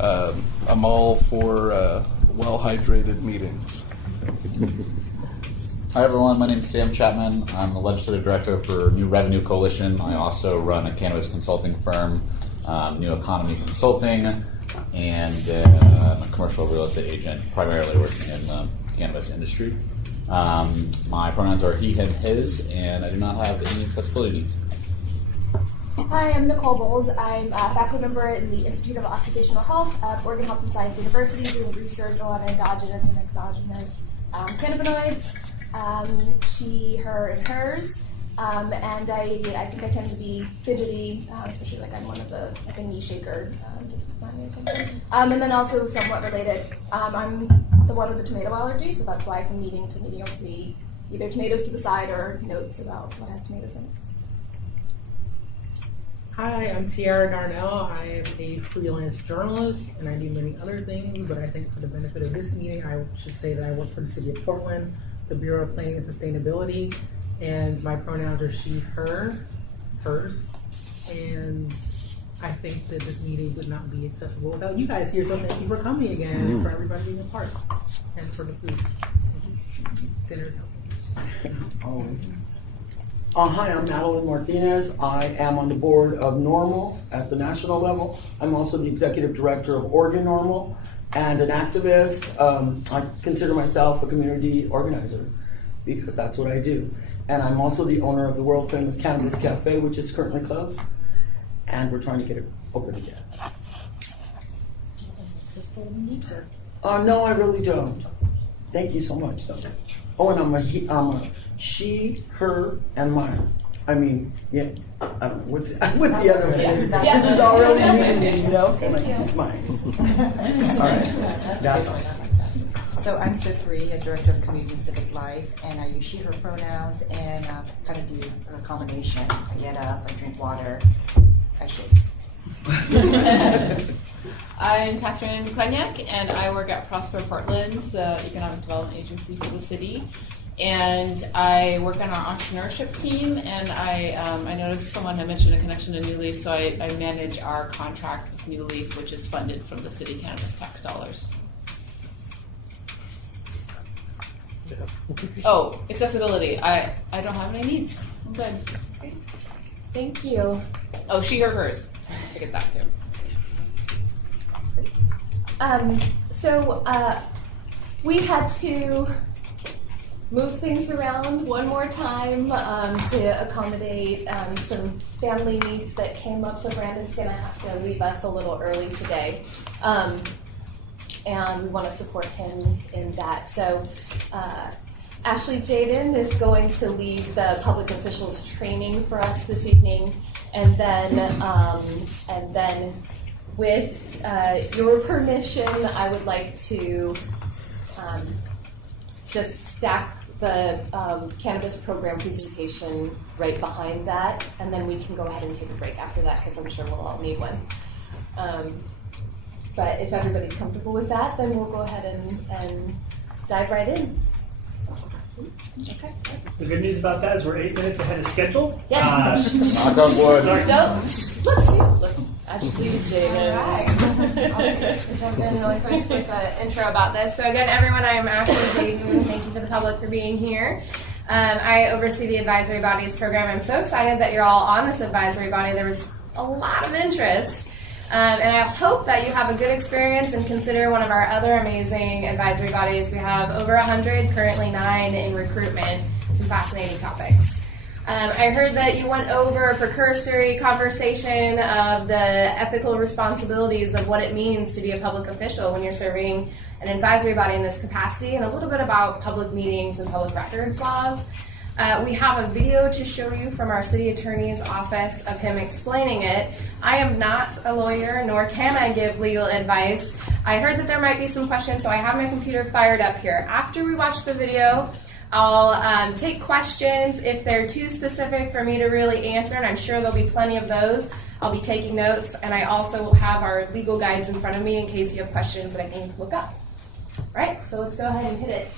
I'm all for well-hydrated meetings. Hi everyone, my name is Sam Chapman. I'm the Legislative Director for New Revenue Coalition. I also run a cannabis consulting firm, New Economy Consulting, and I'm a commercial real estate agent, primarily working in the cannabis industry. My pronouns are he, him, his, and I do not have any accessibility needs. Hi, I'm Nicole Bowles. I'm a faculty member in the Institute of Occupational Health at Oregon Health and Science University, doing research on endogenous and exogenous cannabinoids, she, her, and hers. And I think I tend to be fidgety, especially like I'm one of the, like a knee shaker to keep my attention. And then also somewhat related, I'm the one with the tomato allergy, so that's why from meeting to meeting you'll see either tomatoes to the side or notes about what has tomatoes in it. Hi, I'm Tiara Darnell. I am a freelance journalist and I do many other things, but I think for the benefit of this meeting, I should say that I work for the City of Portland, the Bureau of Planning and Sustainability, and my pronouns are she, her, hers, and I think that this meeting would not be accessible without you guys here, so thank you for coming again and for everybody being a part, and for the food. Dinner's helping. Always. Hi, I'm Madeline Martinez. I am on the board of NORML at the national level. I'm also the executive director of Oregon NORML and an activist. I consider myself a community organizer because that's what I do. And I'm also the owner of the world famous Cannabis Cafe, which is currently closed. And we're trying to get it open again. No, I really don't. Thank you so much, though. Oh, and I'm a she, her, and mine. I mean, yeah, I don't know, what's the other one? Yes. This is all really me, you know? Thank you. It's mine. All right, that's all. So I'm Sue Free, a director of community and civic life, and I use she, her pronouns, and kind of do a combination. I get up, I drink water, I shake. I'm Catherine Klenyak, and I work at Prosper Portland, the economic development agency for the city. And I work on our entrepreneurship team, and I noticed someone had mentioned a connection to New Leaf, so I manage our contract with New Leaf, which is funded from the city cannabis tax dollars. Oh, accessibility. I don't have any needs. I'm good. Okay. Thank you. Oh, she, her, hers. I get that too. We had to move things around one more time to accommodate some family needs that came up, so Brandon's going to have to leave us a little early today. And we want to support him in that. So Ashley Jaden is going to lead the public officials training for us this evening, and then with your permission, I would like to just stack the cannabis program presentation right behind that, and then we can go ahead and take a break after that because I'm sure we'll all need one. But if everybody's comfortable with that, then we'll go ahead and dive right in. Okay. The good news about that is we're 8 minutes ahead of schedule. Yes. Knock on wood. Don't. Look. Ashley Jaden. All right. I'll jump in really quick with the intro about this. So again, everyone, I am Ashley Jaden. Thank you for the public for being here. I oversee the advisory bodies program. I'm so excited that you're all on this advisory body. There was a lot of interest. And I hope that you have a good experience and consider one of our other amazing advisory bodies. We have over 100, currently 9 in recruitment. Some fascinating topics. I heard that you went over a precursory conversation of the ethical responsibilities of what it means to be a public official when you're serving an advisory body in this capacity, and a little bit about public meetings and public records laws. We have a video to show you from our city attorney's office of him explaining it. I am not a lawyer, nor can I give legal advice. I heard that there might be some questions, so I have my computer fired up here. After we watch the video, I'll take questions if they're too specific for me to really answer, and I'm sure there'll be plenty of those. I'll be taking notes, and I also will have our legal guides in front of me in case you have questions that I can look up. All right, so let's go ahead and hit it.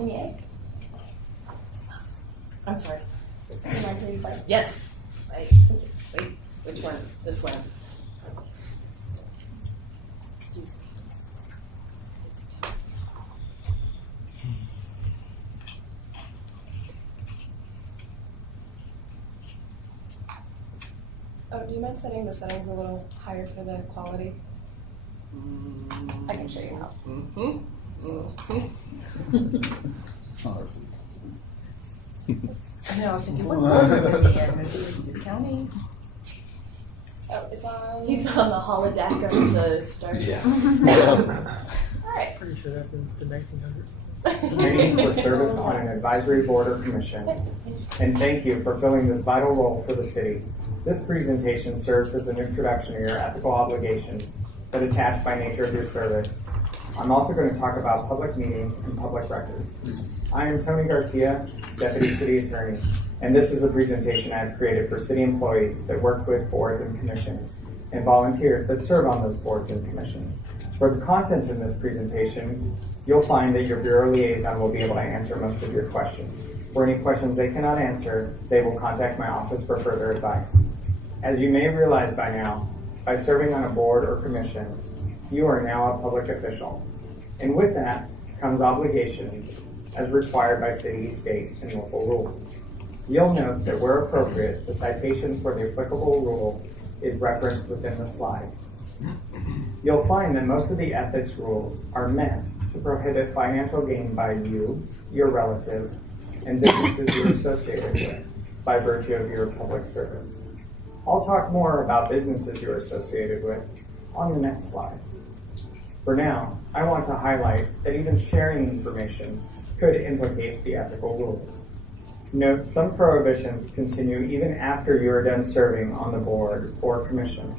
Yay. I'm sorry. Yes. Wait, which one? This one. Let's Excuse me. Oh, do you mind setting the settings a little higher for the quality? I can show you how. And I was thinking, what board was he in? Was he the county? Oh, it's on. He's on the holodeck of the Star Trek. All right. Pretty sure that's in the 1900s. Training for service on an advisory board or commission. And thank you for filling this vital role for the city. This presentation serves as an introduction to your ethical obligations that attach by nature of your service. I'm also going to talk about public meetings and public records. I am Tony Garcia, Deputy City Attorney, and this is a presentation I've created for city employees that work with boards and commissions and volunteers that serve on those boards and commissions. For the content in this presentation, you'll find that your Bureau liaison will be able to answer most of your questions. For any questions they cannot answer, they will contact my office for further advice. As you may have realized by now, by serving on a board or commission, you are now a public official. And with that comes obligations as required by city, state, and local rules. You'll note that where appropriate, the citation for the applicable rule is referenced within the slide. You'll find that most of the ethics rules are meant to prohibit financial gain by you, your relatives, and businesses you're associated with by virtue of your public service. I'll talk more about businesses you're associated with on the next slide. For now, I want to highlight that even sharing information could implicate the ethical rules. Note some prohibitions continue even after you are done serving on the board or commission.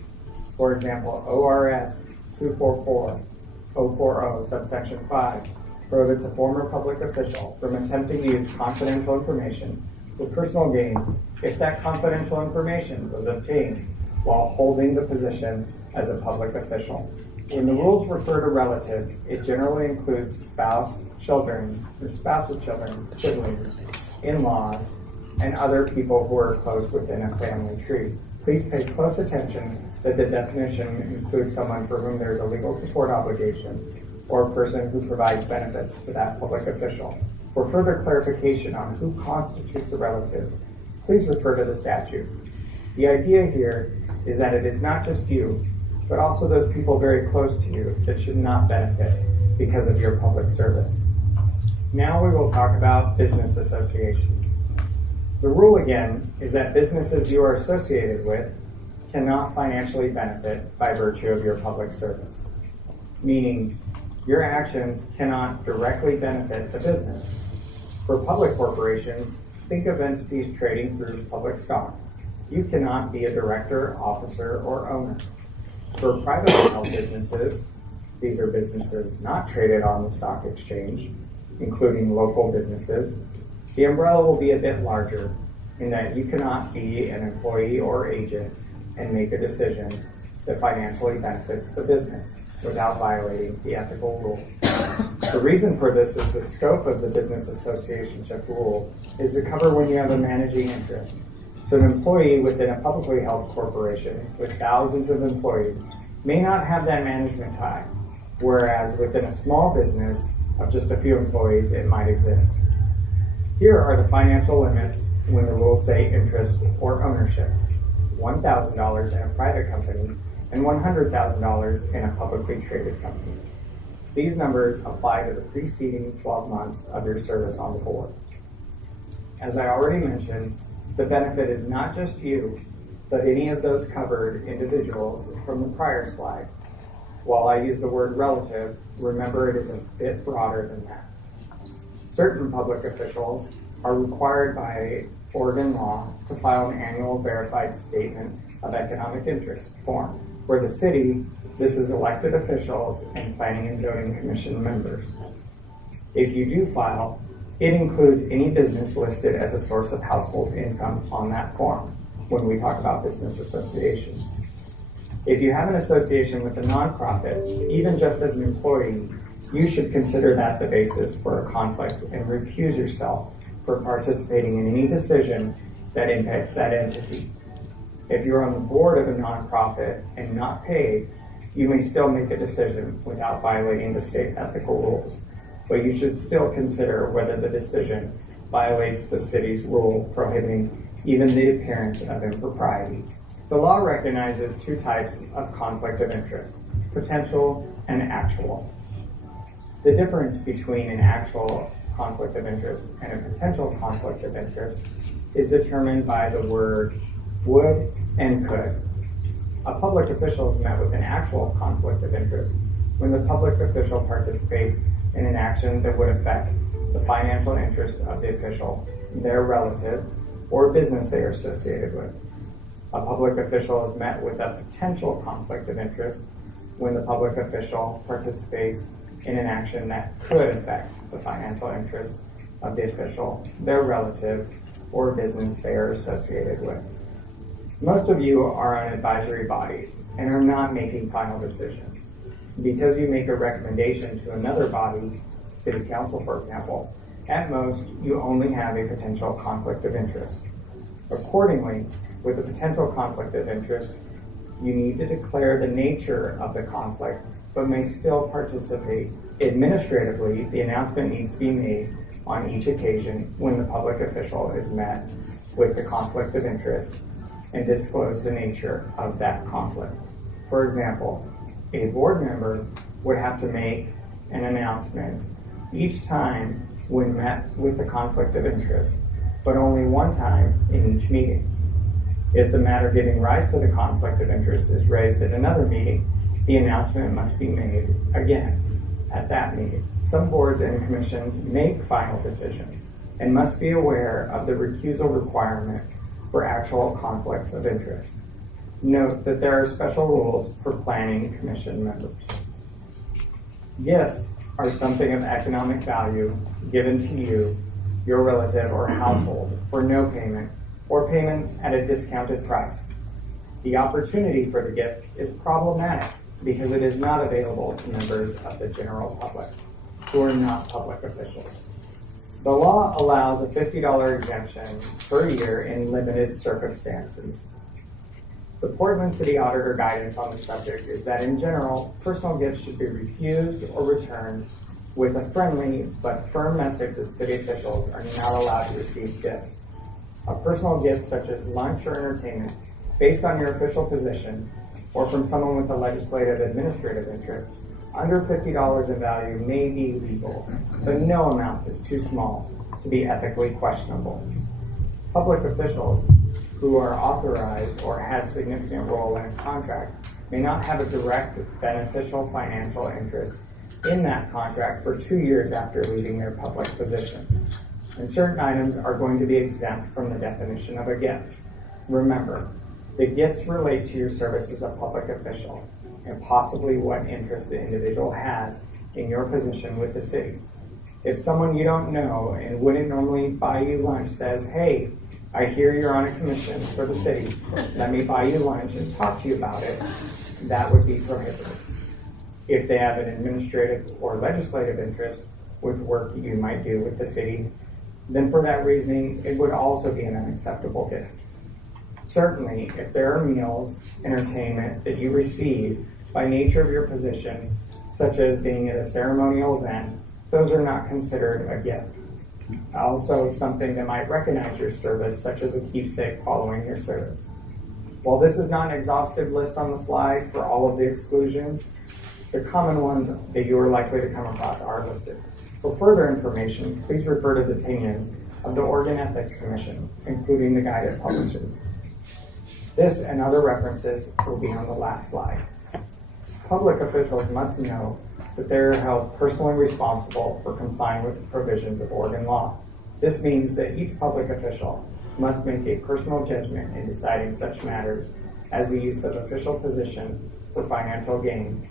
For example, ORS 244-040 subsection 5 prohibits a former public official from attempting to use confidential information for personal gain if that confidential information was obtained while holding the position as a public official. When the rules refer to relatives, it generally includes spouse, children, or spouse's children, siblings, in-laws, and other people who are close within a family tree. Please pay close attention that the definition includes someone for whom there is a legal support obligation or a person who provides benefits to that public official. For further clarification on who constitutes a relative, please refer to the statute. The idea here is that it is not just you, but also those people very close to you that should not benefit because of your public service. Now we will talk about business associations. The rule again is that businesses you are associated with cannot financially benefit by virtue of your public service, meaning your actions cannot directly benefit the business. For public corporations, think of entities trading through public stock. You cannot be a director, officer, or owner. For privately held businesses, these are businesses not traded on the stock exchange, including local businesses, the umbrella will be a bit larger in that you cannot be an employee or agent and make a decision that financially benefits the business without violating the ethical rule. The reason for this is the scope of the business associationship rule is to cover when you have a managing interest. So an employee within a publicly held corporation with thousands of employees may not have that management tie, whereas within a small business of just a few employees, it might exist. Here are the financial limits when the rules say interest or ownership. $1,000 in a private company and $100,000 in a publicly traded company. These numbers apply to the preceding 12 months of your service on the board. As I already mentioned, the benefit is not just you, but any of those covered individuals from the prior slide. While I use the word relative, remember it is a bit broader than that. Certain public officials are required by Oregon law to file an annual verified statement of economic interest form. For the city, this is elected officials and planning and zoning commission members. If you do file, it includes any business listed as a source of household income on that form when we talk about business associations. If you have an association with a nonprofit, even just as an employee, you should consider that the basis for a conflict and recuse yourself for participating in any decision that impacts that entity. If you're on the board of a nonprofit and not paid, you may still make a decision without violating the state ethical rules, but you should still consider whether the decision violates the city's rule prohibiting even the appearance of impropriety. The law recognizes two types of conflict of interest, potential and actual. The difference between an actual conflict of interest and a potential conflict of interest is determined by the word would and could. A public official is met with an actual conflict of interest when the public official participates in an action that would affect the financial interest of the official, their relative, or business they are associated with. A public official is met with a potential conflict of interest when the public official participates in an action that could affect the financial interest of the official, their relative, or business they are associated with. Most of you are on advisory bodies and are not making final decisions. Because you make a recommendation to another body, city council for example, at most you only have a potential conflict of interest. Accordingly, with a potential conflict of interest, you need to declare the nature of the conflict, but may still participate. Administratively, the announcement needs to be made on each occasion when the public official is met with the conflict of interest and disclose the nature of that conflict. For example, a board member would have to make an announcement each time when met with the conflict of interest, but only one time in each meeting. If the matter giving rise to the conflict of interest is raised at another meeting, the announcement must be made again at that meeting. Some boards and commissions make final decisions and must be aware of the recusal requirement for actual conflicts of interest. Note that there are special rules for planning commission members. Gifts are something of economic value given to you, your relative, or household for no payment or payment at a discounted price. The opportunity for the gift is problematic because it is not available to members of the general public who are not public officials. The law allows a $50 exemption per year in limited circumstances. The Portland City Auditor guidance on the subject is that in general, personal gifts should be refused or returned with a friendly but firm message that city officials are not allowed to receive gifts. A personal gift such as lunch or entertainment based on your official position or from someone with a legislative administrative interest under $50 in value may be legal, but no amount is too small to be ethically questionable. Public officials who are authorized or had significant role in a contract may not have a direct beneficial financial interest in that contract for 2 years after leaving their public position. And certain items are going to be exempt from the definition of a gift. Remember, the gifts relate to your service as a public official and possibly what interest the individual has in your position with the city. If someone you don't know and wouldn't normally buy you lunch says, "Hey, I hear you're on a commission for the city, let me buy you lunch and talk to you about it," that would be prohibited. If they have an administrative or legislative interest with work you might do with the city, then for that reasoning, it would also be an unacceptable gift. Certainly, if there are meals, entertainment that you receive by nature of your position, such as being at a ceremonial event, those are not considered a gift. Also, something that might recognize your service, such as a keepsake following your service. While this is not an exhaustive list on the slide for all of the exclusions, the common ones that you are likely to come across are listed. For further information, please refer to the opinions of the Oregon Ethics Commission, including the guide it publishes. This and other references will be on the last slide. Public officials must know that they are held personally responsible for complying with the provisions of Oregon law. This means that each public official must make a personal judgment in deciding such matters as the use of official position for financial gain,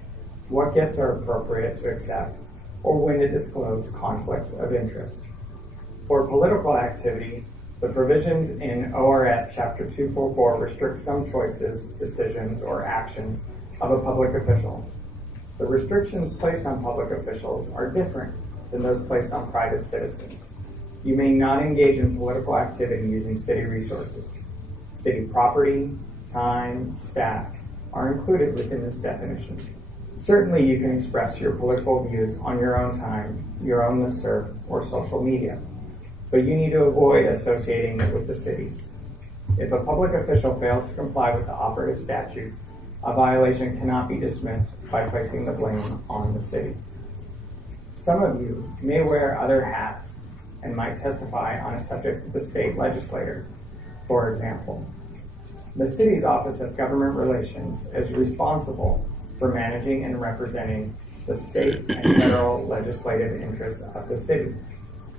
what gifts are appropriate to accept, or when to disclose conflicts of interest. For political activity, the provisions in ORS Chapter 244 restrict some choices, decisions, or actions of a public official. The restrictions placed on public officials are different than those placed on private citizens. You may not engage in political activity using city resources. City property, time, staff are included within this definition. Certainly you can express your political views on your own time, your own listserv, or social media, but you need to avoid associating it with the city. If a public official fails to comply with the operative statutes, a violation cannot be dismissed by placing the blame on the city. Some of you may wear other hats and might testify on a subject to the state legislator. For example, the city's Office of Government Relations is responsible for managing and representing the state and federal legislative interests of the city.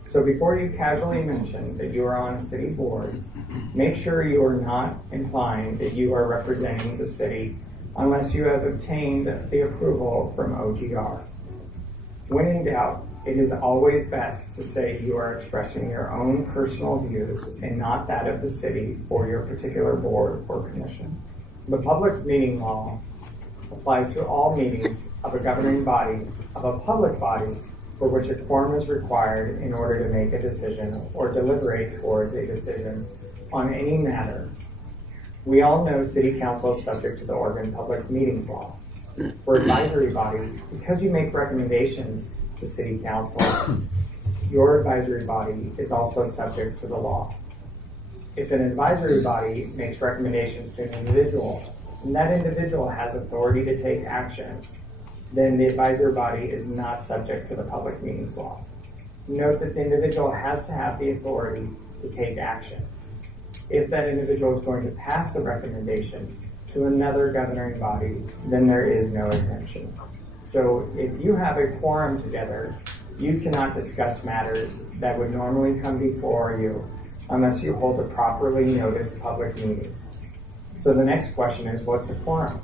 So before you casually mention that you are on a city board, make sure you are not implying that you are representing the city unless you have obtained the approval from OGR. When in doubt, it is always best to say you are expressing your own personal views and not that of the city or your particular board or commission. The public's meeting law applies to all meetings of a governing body, of a public body, for which a quorum is required in order to make a decision or deliberate towards a decision on any matter. We all know City Council is subject to the Oregon Public Meetings Law. For advisory bodies, because you make recommendations to City Council, your advisory body is also subject to the law. If an advisory body makes recommendations to an individual, and that individual has authority to take action, then the advisory body is not subject to the Public Meetings Law. Note that the individual has to have the authority to take action. If that individual is going to pass the recommendation to another governing body, then there is no exemption. So if you have a quorum together, you cannot discuss matters that would normally come before you unless you hold a properly noticed public meeting. So the next question is, what's a quorum?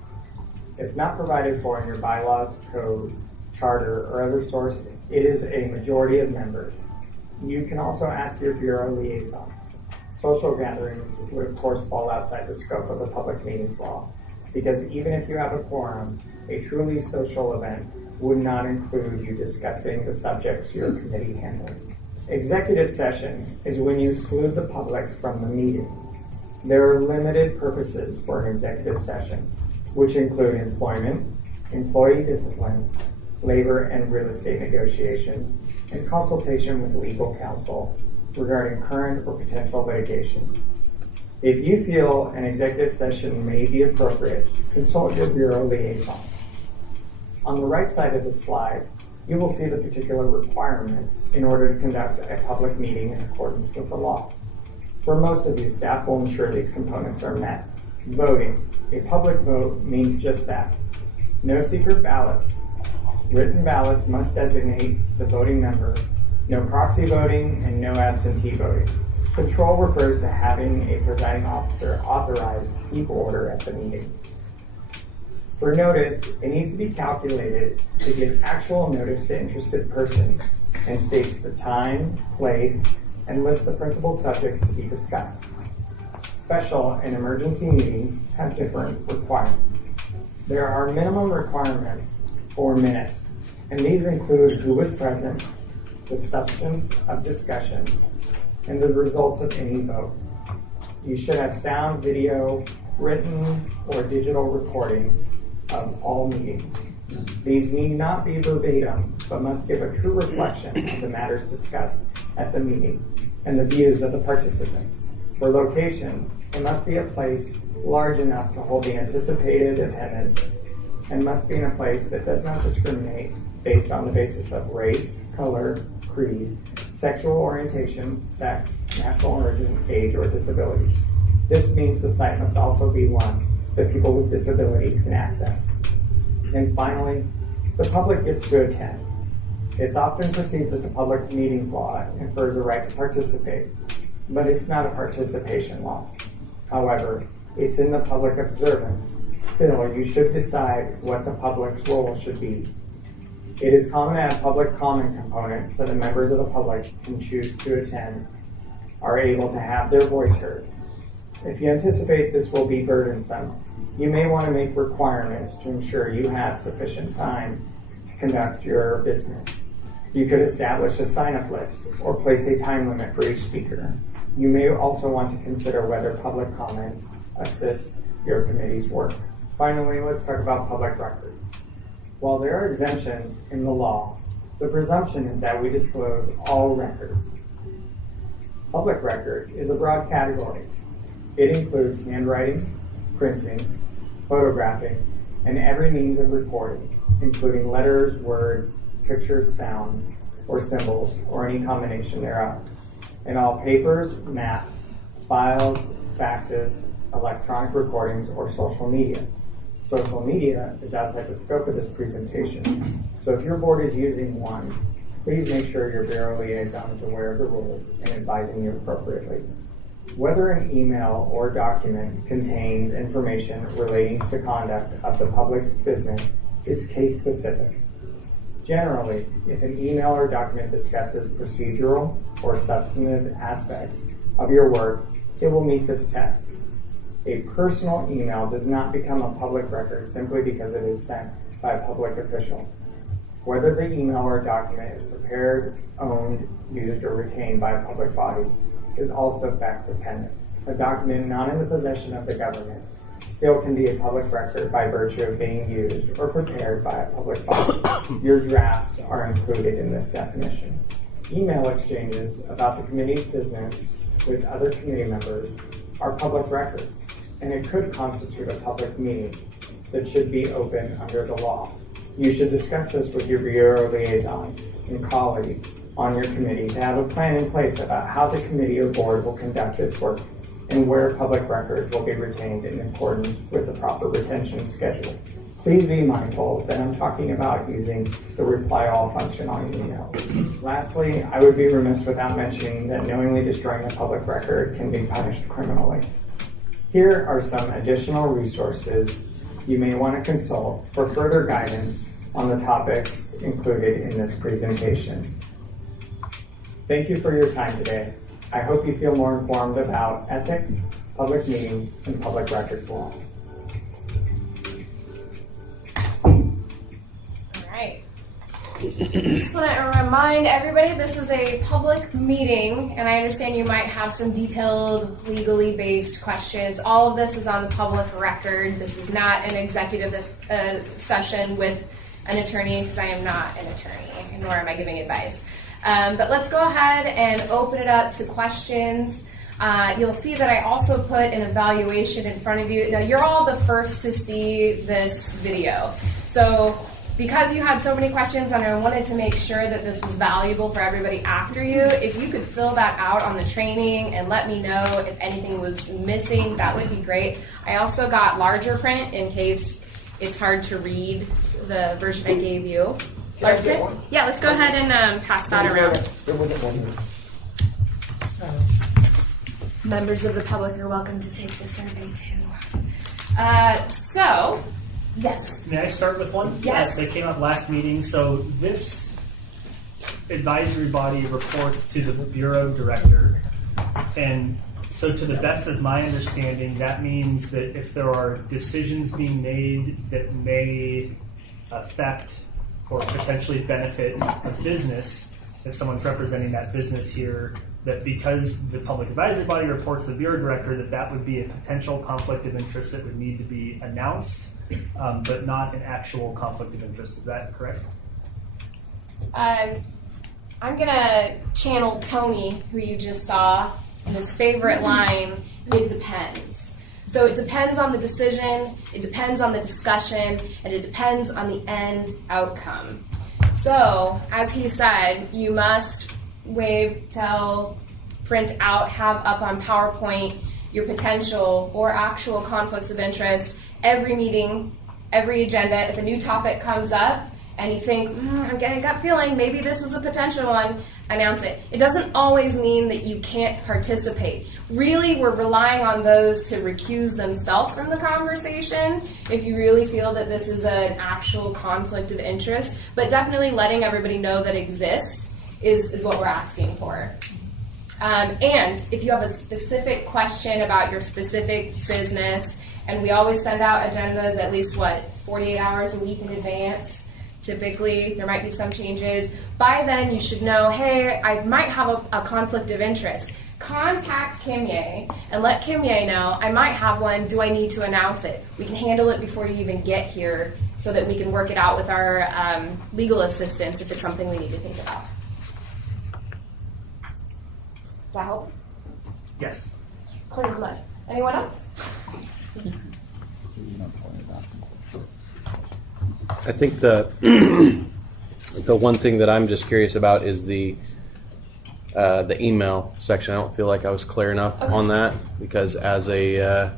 If not provided for in your bylaws, code, charter, or other source, it is a majority of members. You can also ask your bureau liaison. Social gatherings would of course fall outside the scope of the Public Meetings Law, because even if you have a quorum, a truly social event would not include you discussing the subjects your committee handles. Executive session is when you exclude the public from the meeting. There are limited purposes for an executive session, which include employment, employee discipline, labor and real estate negotiations, and consultation with legal counsel regarding current or potential litigation. If you feel an executive session may be appropriate, consult your bureau liaison. On the right side of the slide, you will see the particular requirements in order to conduct a public meeting in accordance with the law. For most of you, staff will ensure these components are met. Voting. A public vote means just that. No secret ballots. Written ballots must designate the voting member. No proxy voting and no absentee voting. Control refers to having a presiding officer authorized to keep order at the meeting. For notice, it needs to be calculated to give actual notice to interested persons and states the time, place, and lists the principal subjects to be discussed. Special and emergency meetings have different requirements. There are minimum requirements for minutes, and these include who was present, the substance of discussion, and the results of any vote. You should have sound, video, written, or digital recordings of all meetings. These need not be verbatim, but must give a true reflection of the matters discussed at the meeting and the views of the participants. For location, it must be a place large enough to hold the anticipated attendance and must be in a place that does not discriminate based on the basis of race, color, creed, sexual orientation, sex, national origin, age, or disability. This means the site must also be one that people with disabilities can access. And finally, the public gets to attend. It's often perceived that the Public Meetings Law confers a right to participate, but it's not a participation law. However, it's in the public observance. Still, you should decide what the public's role should be. It is common to have public comment components so that members of the public can choose to attend, are able to have their voice heard. If you anticipate this will be burdensome, you may want to make requirements to ensure you have sufficient time to conduct your business. You could establish a sign-up list or place a time limit for each speaker. You may also want to consider whether public comment assists your committee's work. Finally, let's talk about public record. While there are exemptions in the law, the presumption is that we disclose all records. Public record is a broad category. It includes handwriting, printing, photographing, and every means of recording, including letters, words, pictures, sounds, or symbols, or any combination thereof, and all papers, maps, files, faxes, electronic recordings, or social media. Social media is outside the scope of this presentation, so if your board is using one, please make sure your Bureau liaison is aware of the rules and advising you appropriately. Whether an email or document contains information relating to the conduct of the public's business is case specific. Generally, if an email or document discusses procedural or substantive aspects of your work, it will meet this test. A personal email does not become a public record simply because it is sent by a public official. Whether the email or document is prepared, owned, used, or retained by a public body is also fact dependent. A document not in the possession of the government still can be a public record by virtue of being used or prepared by a public body. Your drafts are included in this definition. Email exchanges about the committee's business with other committee members are public records, and it could constitute a public meeting that should be open under the law. You should discuss this with your Bureau liaison and colleagues on your committee to have a plan in place about how the committee or board will conduct its work and where public records will be retained in accordance with the proper retention schedule. Please be mindful that I'm talking about using the reply all function on emails. Lastly, I would be remiss without mentioning that knowingly destroying a public record can be punished criminally. Here are some additional resources you may want to consult for further guidance on the topics included in this presentation. Thank you for your time today. I hope you feel more informed about ethics, public meetings, and public records law. Just want to remind everybody this is a public meeting, and I understand you might have some detailed, legally based questions. All of this is on the public record. This is not an executive session with an attorney, because I am not an attorney, nor am I giving advice. But let's go ahead and open it up to questions. You'll see that I also put an evaluation in front of you. Now, you're all the first to see this video. So because you had so many questions and I wanted to make sure that this was valuable for everybody after you, if you could fill that out on the training and let me know if anything was missing, that would be great. I also got larger print in case it's hard to read the version I gave you. Large print? Yeah, let's go ahead and pass that around. Members of the public are welcome to take the survey too. Yes. May I start with one? Yes. That came up last meeting. So this advisory body reports to the Bureau Director. And so to the best of my understanding, that means that if there are decisions being made that may affect or potentially benefit a business, if someone's representing that business here, that because the public advisory body reports to the Bureau Director, that would be a potential conflict of interest that would need to be announced, but not an actual conflict of interest. Is that correct? I'm going to channel Tony, who you just saw, and his favorite line, it depends. So it depends on the decision, it depends on the discussion, and it depends on the end outcome. So, as he said, you must waive, tell, print out, have up on PowerPoint your potential or actual conflicts of interest every meeting, every agenda. If a new topic comes up and you think, I'm getting a gut feeling, maybe this is a potential one, announce it. It doesn't always mean that you can't participate. Really, we're relying on those to recuse themselves from the conversation if you really feel that this is an actual conflict of interest. But definitely letting everybody know that exists is what we're asking for. And if you have a specific question about your specific business, and we always send out agendas at least, 48 hours a week in advance. Typically, there might be some changes. By then, you should know, hey, I might have a conflict of interest. contact Kimye and let Kimye know, I might have one, do I need to announce it? We can handle it before you even get here so that we can work it out with our legal assistants if it's something we need to think about. Does that help? Yes. Clear as mud. Anyone else? I think the the one thing that I'm just curious about is the email section. I don't feel like I was clear enough on that, because as a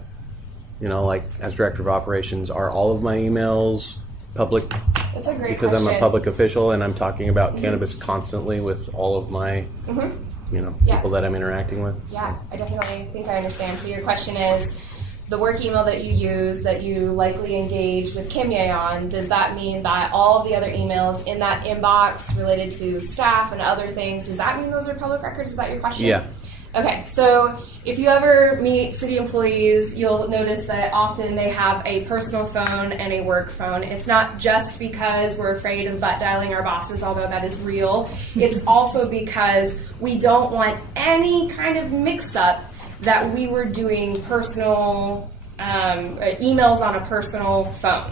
like as director of operations, are all of my emails public? That's a great because question. I'm a public official and I'm talking about cannabis constantly with all of my people that I'm interacting with. Yeah, I definitely think I understand. So your question is, the work email that you use, that you likely engage with Kimye on, does that mean that all of the other emails in that inbox related to staff and other things, does that mean those are public records? Is that your question? Yeah. Okay, so if you ever meet city employees, you'll notice that often they have a personal phone and a work phone. It's not just because we're afraid of butt dialing our bosses, although that is real. It's also because we don't want any kind of mix-up that we were doing personal emails on a personal phone.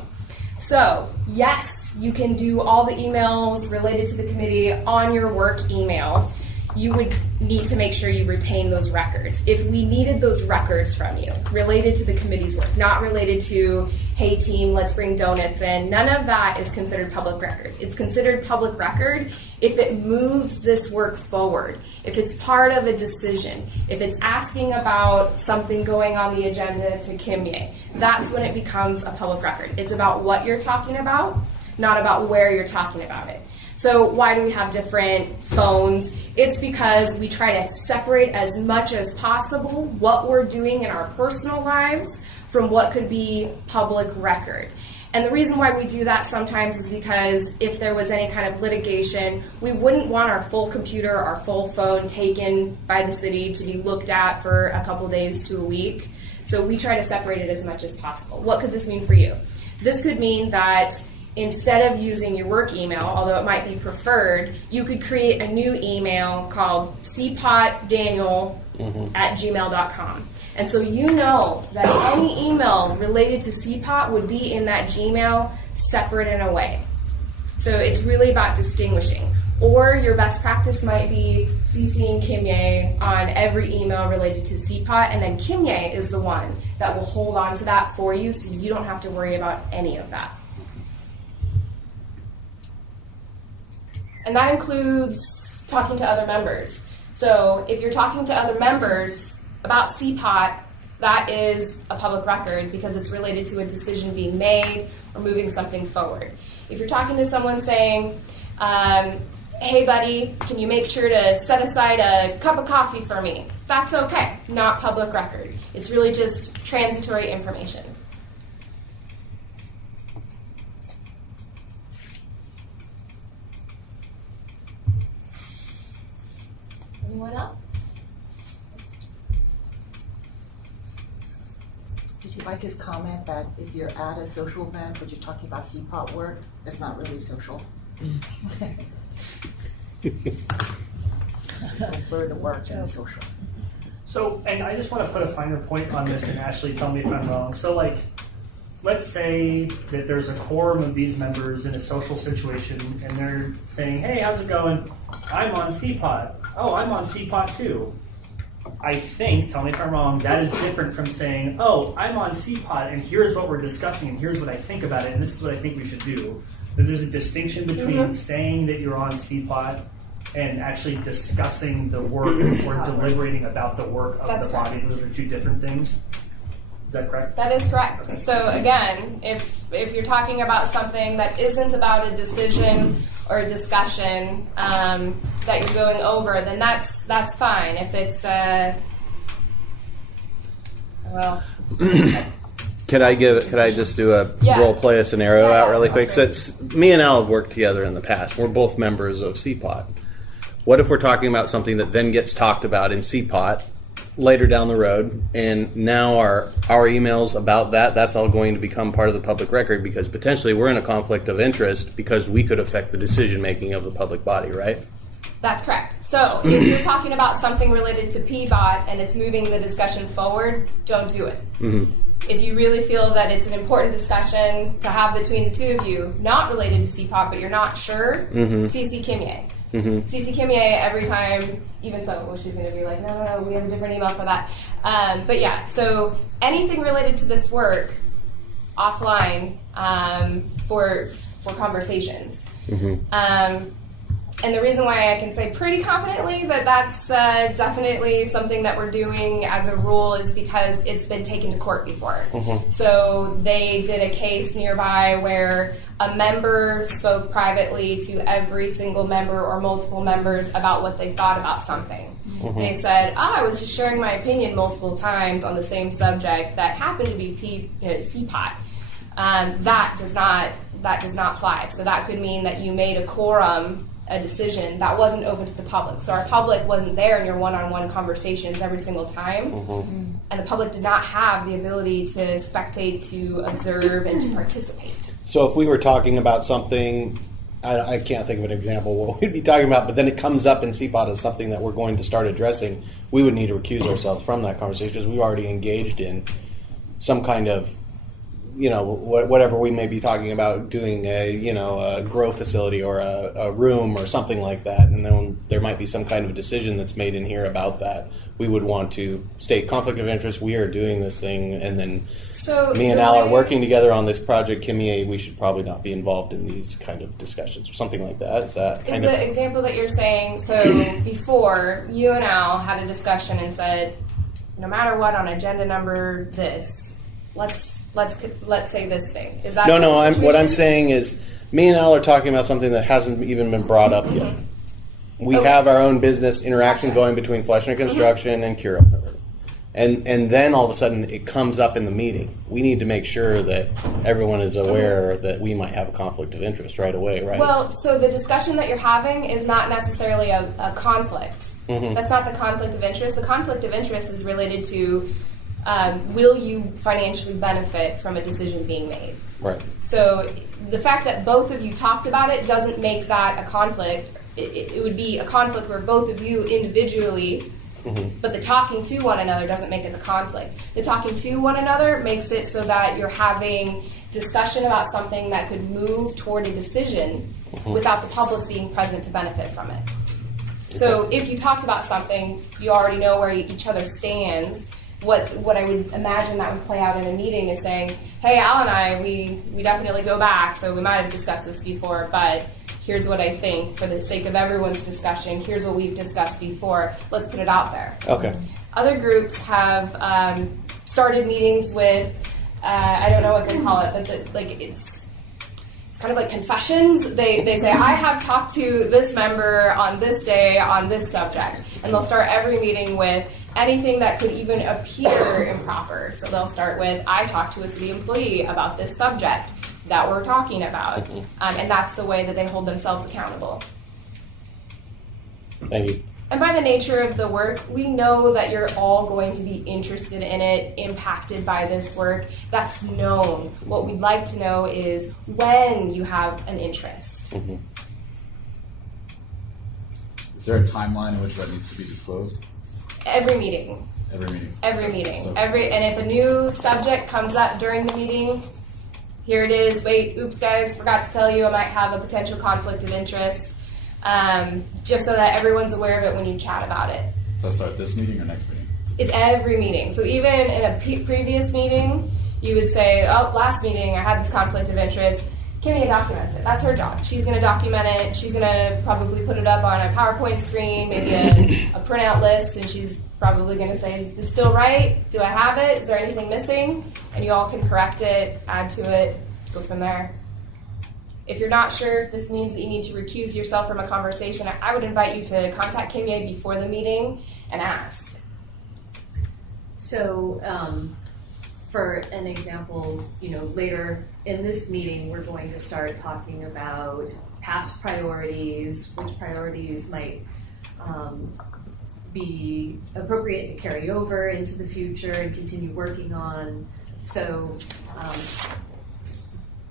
So, yes, you can do all the emails related to the committee on your work email. You would need to make sure you retain those records. If we needed those records from you related to the committee's work, not related to, hey team, let's bring donuts in, none of that is considered public record. It's considered public record if it moves this work forward, if it's part of a decision, if it's asking about something going on the agenda to Kimye. That's when it becomes a public record. It's about what you're talking about, not about where you're talking about it. So why do we have different phones? It's because we try to separate as much as possible what we're doing in our personal lives from what could be public record. And the reason why we do that sometimes is because if there was any kind of litigation, we wouldn't want our full computer, our full phone taken by the city to be looked at for a couple days to a week. So we try to separate it as much as possible. What could this mean for you? This could mean that instead of using your work email, although it might be preferred, you could create a new email called cpotdaniel@gmail.com. And so you know that any email related to CPOT would be in that Gmail separate and away. So it's really about distinguishing. Or your best practice might be CCing Kimye on every email related to CPOT, and then Kimye is the one that will hold on to that for you so you don't have to worry about any of that. And that includes talking to other members. So if you're talking to other members about CPOT, that is a public record because it's related to a decision being made or moving something forward. If you're talking to someone saying, hey buddy, can you make sure to set aside a cup of coffee for me? That's okay, not public record. It's really just transitory information. Anyone else? Did you like his comment that if you're at a social event but you're talking about CPOT work, it's not really social? Prefer the work than the social. So, and I just want to put a finer point on this, and Ashley, tell me if I'm wrong. So, like, let's say that there's a quorum of these members in a social situation, and they're saying, hey, how's it going? I'm on CPOT. Oh, I'm on CPOT too. I think, tell me if I'm wrong, that is different from saying, oh, I'm on CPOT, and here's what we're discussing, and here's what I think about it, and this is what I think we should do. That there's a distinction between saying that you're on CPOT and actually discussing the work or deliberating about the work of the body. Those are two different things. Is that correct? That is correct. So again, if you're talking about something that isn't about a decision or a discussion that you're going over, then that's fine. If it's Could I just do a role play a scenario out really quick? So it's, me and Al have worked together in the past. We're both members of CPOT. What if we're talking about something that then gets talked about in CPOT later down the road, and now our emails about that's all going to become part of the public record because potentially we're in a conflict of interest because we could affect the decision making of the public body, right? That's correct. So if you're talking about something related to PBOT and it's moving the discussion forward, don't do it. Mm-hmm. If you really feel that it's an important discussion to have between the two of you, not related to CPOT, but you're not sure, CC Kimye. CC Kimye every time, even so, well, she's going to be like, no, we have a different email for that. But yeah, so anything related to this work, offline for conversations. And the reason why I can say pretty confidently that that's definitely something that we're doing as a rule is because it's been taken to court before. So they did a case nearby where a member spoke privately to every single member or multiple members about what they thought about something. They said, I was just sharing my opinion multiple times on the same subject that happened to be CPOT. That does not fly. So that could mean that you made a decision that wasn't open to the public. So our public wasn't there in your one-on-one conversations every single time. And the public did not have the ability to spectate, to observe, and to participate. So if we were talking about something, I can't think of an example what we'd be talking about, but then it comes up in CPOT as something that we're going to start addressing, we would need to recuse ourselves from that conversation because we've already engaged in some kind of, whatever we may be talking about, doing a grow facility or a room or something like that, and then there might be some kind of decision that's made in here about that. We would want to state conflict of interest. We are doing this thing, and then me and Al are working together on this project. Kimmy, we should probably not be involved in these kind of discussions or something like that. Is the example that you're saying? So before you and Al had a discussion and said, no matter what, on agenda number this, let's say this thing. Is that no? What I'm saying is, me and Al are talking about something that hasn't even been brought up yet. We have our own business interaction going between Fleshner Construction and Cura. And then all of a sudden it comes up in the meeting. We need to make sure that everyone is aware that we might have a conflict of interest right away, right? Well, so the discussion that you're having is not necessarily a conflict. That's not the conflict of interest. The conflict of interest is related to will you financially benefit from a decision being made? Right. So the fact that both of you talked about it doesn't make that a conflict. It would be a conflict where both of you individually, but the talking to one another doesn't make it a conflict. The talking to one another makes it so that you're having discussion about something that could move toward a decision without the public being present to benefit from it. So if you talked about something, you already know where each other stands. What I would imagine that would play out in a meeting is saying, hey, Al and I, we definitely go back, so we might have discussed this before, but here's what I think for the sake of everyone's discussion. Here's what we've discussed before. Let's put it out there. Okay. Other groups have started meetings with, I don't know what they call it, but it's kind of like confessions. They say, I have talked to this member on this day on this subject. And they'll start every meeting with anything that could even appear improper. So they'll start with, I talked to a city employee about this subject that we're talking about. And that's the way that they hold themselves accountable. Thank you. And by the nature of the work, we know that you're all going to be interested in it, impacted by this work. That's known. What we'd like to know is when you have an interest. Is there a timeline in which that needs to be disclosed? Every meeting. Every meeting. Every meeting. So, And if a new subject comes up during the meeting, here it is. Wait, oops, guys, forgot to tell you I might have a potential conflict of interest. Just so that everyone's aware of it when you chat about it. So I start this meeting or next meeting? It's every meeting. So even in a previous meeting, you would say, oh, last meeting I had this conflict of interest. Kimmy documents it. That's her job. She's going to document it. She's going to probably put it up on a PowerPoint screen, maybe a printout list, and she's probably going to say, is this still right? Do I have it? Is there anything missing? And you all can correct it, add to it, go from there. If you're not sure if this means that you need to recuse yourself from a conversation, I would invite you to contact Kimye before the meeting and ask. So, for an example, later in this meeting, we're going to start talking about past priorities, which priorities might be appropriate to carry over into the future and continue working on. So,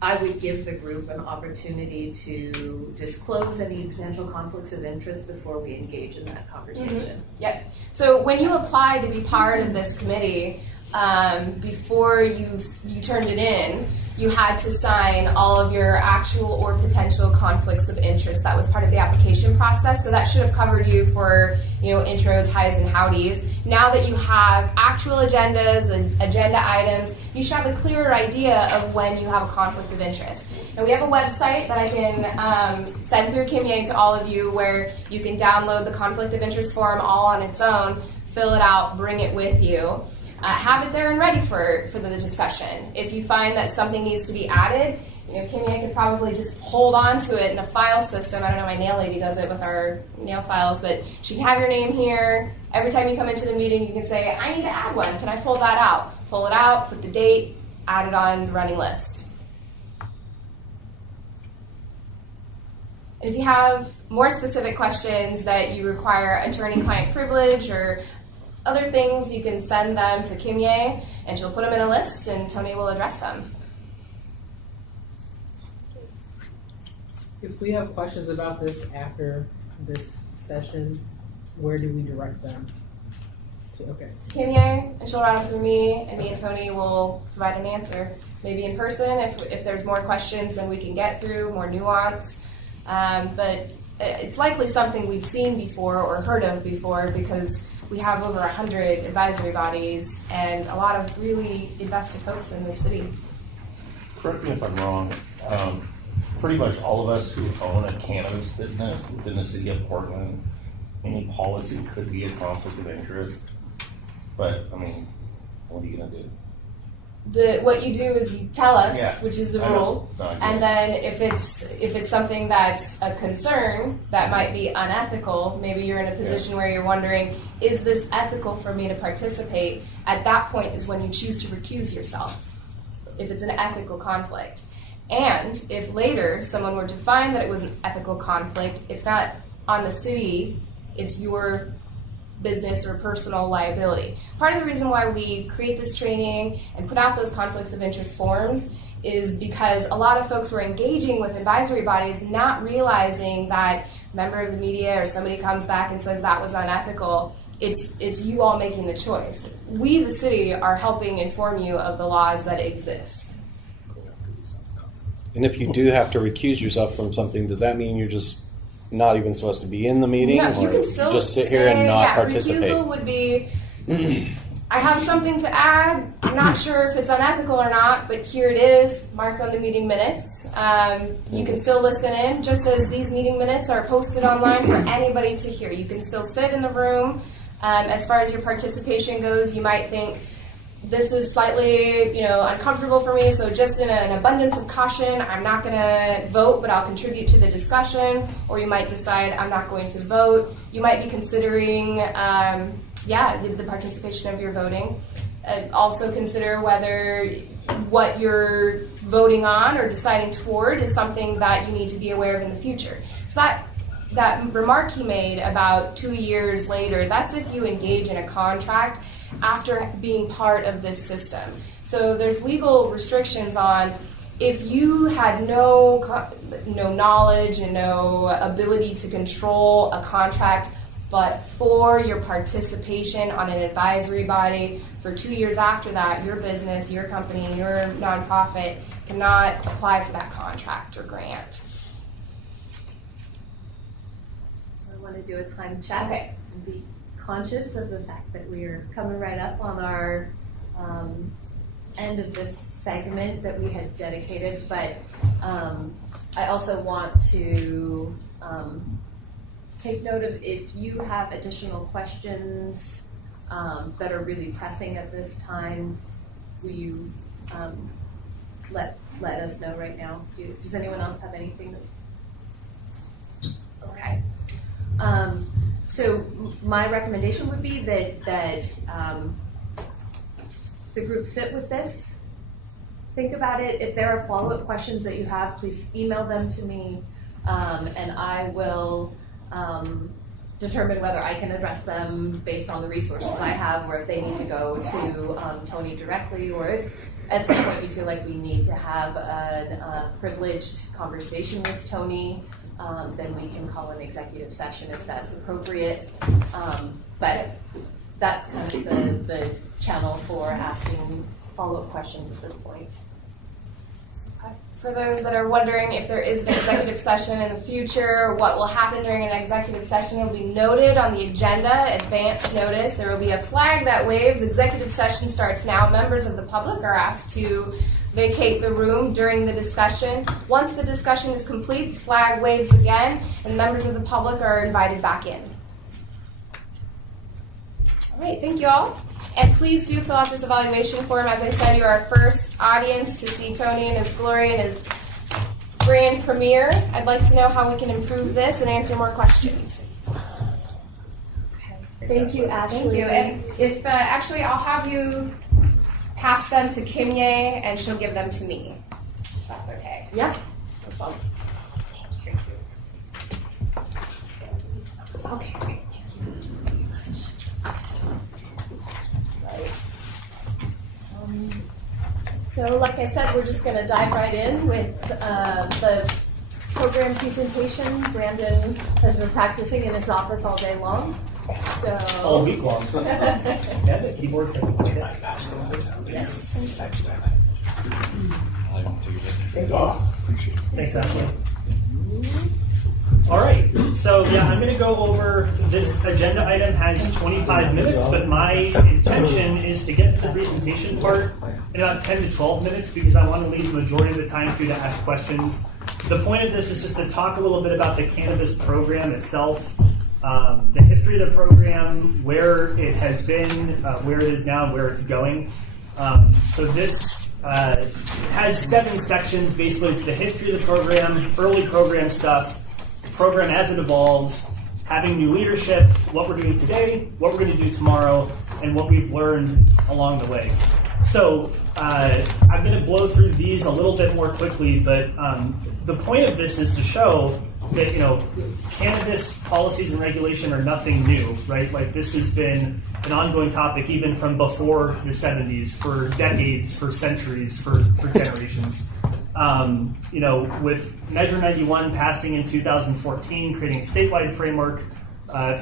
I would give the group an opportunity to disclose any potential conflicts of interest before we engage in that conversation. Yep. So when you apply to be part of this committee, before you turned it in, you had to sign all of your actual or potential conflicts of interest. That was part of the application process, so that should have covered you for, intros, highs, and howdies. Now that you have actual agendas and agenda items, you should have a clearer idea of when you have a conflict of interest. And we have a website that I can send through Kimye to all of you, where you can download the conflict of interest form all on its own, fill it out, bring it with you. Have it there and ready for the discussion. If you find that something needs to be added, Kimye could probably just hold on to it in a file system. I don't know, my nail lady does it with our nail files, but she can have your name here. Every time you come into the meeting, you can say, I need to add one. Can I pull that out? Pull it out, put the date, add it on the running list. And if you have more specific questions that you require attorney-client privilege or other things, you can send them to Kimye, and she'll put them in a list, and Tony will address them. If we have questions about this after this session, where do we direct them? Okay. Kimye, and she'll route it through me, and me and Tony will provide an answer. Maybe in person, if there's more questions than we can get through, more nuance. But it's likely something we've seen before or heard of before, because we have over 100 advisory bodies and a lot of really invested folks in this city. Correct me if I'm wrong. Pretty much all of us who own a cannabis business within the city of Portland, any policy could be a conflict of interest. But I mean, what are you gonna do? What you do is you tell us, Yeah, which is the I rule, know. No, and then if it's something that's a concern that might be unethical, maybe you're in a position where you're wondering, is this ethical for me to participate? At that point is when you choose to recuse yourself, if it's an ethical conflict. And if later someone were to find that it was an ethical conflict, it's not on the city, it's your business or personal liability. Part of the reason why we create this training and put out those conflicts of interest forms is because a lot of folks were engaging with advisory bodies, not realizing that a member of the media or somebody comes back and says that was unethical. It's you all making the choice. We, the city, are helping inform you of the laws that exist. And if you do have to recuse yourself from something, does that mean you're just not even supposed to be in the meeting? No, you or can still just sit here and not participate? Recusal would be, I have something to add. I'm not sure if it's unethical or not, but here it is, marked on the meeting minutes. You can still listen in, just as these meeting minutes are posted online for anybody to hear. You can still sit in the room. As far as your participation goes, you might think, this is slightly, uncomfortable for me, so just in an abundance of caution, I'm not going to vote, but I'll contribute to the discussion. Or you might decide, I'm not going to vote. You might be considering, the participation of your voting. Also consider whether what you're voting on or deciding toward is something that you need to be aware of in the future. So that remark he made about 2 years later, that's if you engage in a contract after being part of this system. So there's legal restrictions on if you had no knowledge and no ability to control a contract, but for your participation on an advisory body for 2 years after that, your business, your company, your nonprofit cannot apply for that contract or grant. So I want to do a time check and be conscious of the fact that we are coming right up on our end of this segment that we had dedicated, but I also want to take note of if you have additional questions that are really pressing at this time, will you let us know right now? Does anyone else have anything? Okay. So my recommendation would be that the group sit with this, think about it. If there are follow-up questions that you have, please email them to me, and I will determine whether I can address them based on the resources I have, or if they need to go to Tony directly, or if at some point you feel like we need to have a privileged conversation with Tony, then we can call an executive session if that's appropriate. But that's kind of the channel for asking follow-up questions at this point. For those that are wondering if there is an executive session in the future, what will happen during an executive session will be noted on the agenda, advance notice. There will be a flag that waves. Executive session starts now. Members of the public are asked to vacate the room during the discussion. Once the discussion is complete, the flag waves again, and members of the public are invited back in. All right, thank you all. And please do fill out this evaluation form. As I said, you're our first audience to see Tony in his glory and his grand premiere. I'd like to know how we can improve this and answer more questions. Thank you, Ashley. Thank you. And if actually, I'll have you pass them to Kimye, and she'll give them to me. If that's okay. Yeah. No problem. Thank you. Okay, great. So like I said, we're just going to dive right in with the program presentation. Brandon has been practicing in his office all day long. So All week long. Yeah, the keyboards have been yes. Thanks, Ashley. All right, so yeah, I'm going to go over this agenda item has 25 minutes, but my intention is to get to the presentation part in about 10 to 12 minutes because I want to leave the majority of the time for you to ask questions. The point of this is just to talk a little bit about the cannabis program itself, the history of the program, where it has been, where it is now, and where it's going. So this has 7 sections. Basically, it's the history of the program, early program stuff, program as it evolves, having new leadership, what we're doing today, what we're going to do tomorrow, and what we've learned along the way. So I'm going to blow through these a little bit more quickly, but the point of this is to show that, you know, cannabis policies and regulation are nothing new, right? Like this has been an ongoing topic even from before the 70s, for decades, for centuries, for generations. You know, with Measure 91 passing in 2014, creating a statewide framework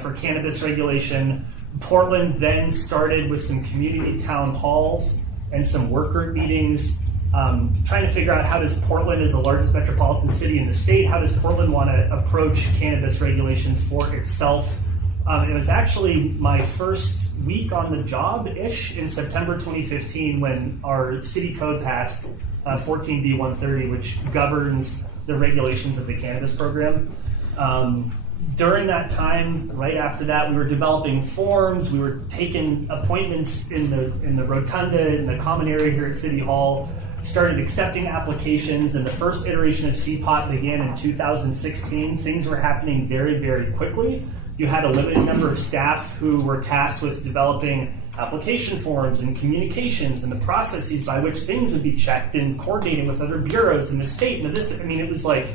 for cannabis regulation, Portland then started with some community town halls and some work group meetings, trying to figure out how does Portland, as the largest metropolitan city in the state, how does Portland want to approach cannabis regulation for itself? It was actually my first week on the job-ish in September 2015 when our city code passed 14B 130, which governs the regulations of the cannabis program. During that time, right after that, we were developing forms. We were taking appointments in the rotunda, in the common area here at City Hall, started accepting applications, and the first iteration of CPOT began in 2016. Things were happening very, very quickly. You had a limited number of staff who were tasked with developing application forms and communications and the processes by which things would be checked and coordinating with other bureaus in the state and this. I mean, it was like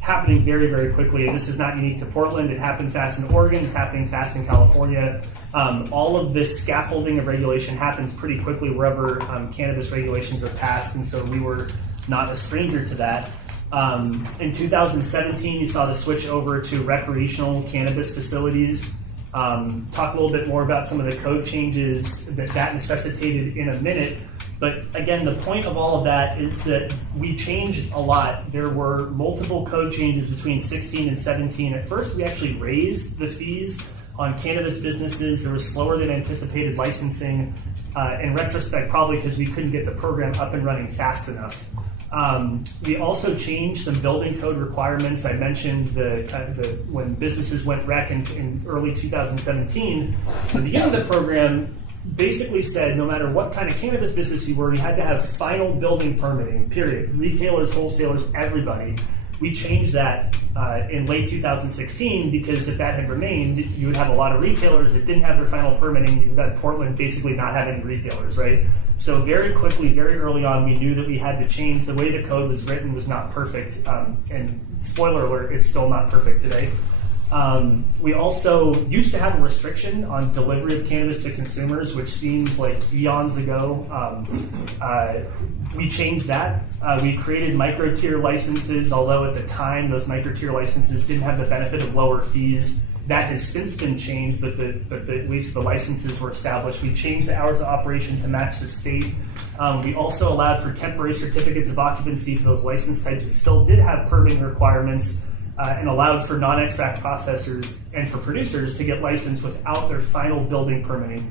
happening very, very quickly. And this is not unique to Portland. It happened fast in Oregon. It's happening fast in California. All of this scaffolding of regulation happens pretty quickly wherever cannabis regulations are passed. And so we were not a stranger to that. In 2017, you saw the switch over to recreational cannabis facilities. Talk a little bit more about some of the code changes that necessitated in a minute. But again, the point of all of that is that we changed a lot. There were multiple code changes between 16 and 17. At first, we actually raised the fees on cannabis businesses. There was slower than anticipated licensing. In retrospect, probably because we couldn't get the program up and running fast enough. We also changed some building code requirements. I mentioned when businesses went rec in early 2017, the beginning of the program basically said no matter what kind of cannabis business you were, you had to have final building permitting, period. Retailers, wholesalers, everybody. We changed that in late 2016 because if that had remained, you would have a lot of retailers that didn't have their final permitting. You would have Portland basically not have any retailers, right? So very quickly, very early on, we knew that we had to change. The way the code was written was not perfect. And spoiler alert, it's still not perfect today. We also used to have a restriction on delivery of cannabis to consumers, which seems like eons ago. We changed that. We created micro-tier licenses, although at the time those micro-tier licenses didn't have the benefit of lower fees. That has since been changed, but at least the licenses were established. We changed the hours of operation to match the state. We also allowed for temporary certificates of occupancy for those license types that still did have permitting requirements, and allowed for non-extract processors and for producers to get licensed without their final building permitting.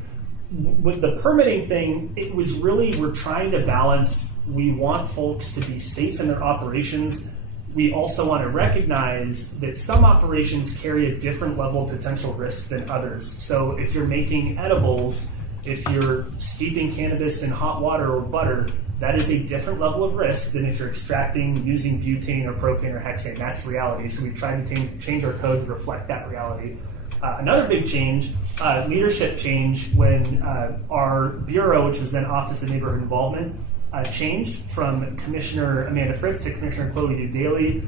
With the permitting thing, it was really, we're trying to balance, we want folks to be safe in their operations. We also want to recognize that some operations carry a different level of potential risk than others. So if you're making edibles, if you're steeping cannabis in hot water or butter, that is a different level of risk than if you're extracting using butane or propane or hexane. That's reality. So we tried to change our code to reflect that reality. Another big change, leadership change, when our bureau, which was then Office of Neighborhood Involvement, changed from Commissioner Amanda Fritz to Commissioner Chloe Daly.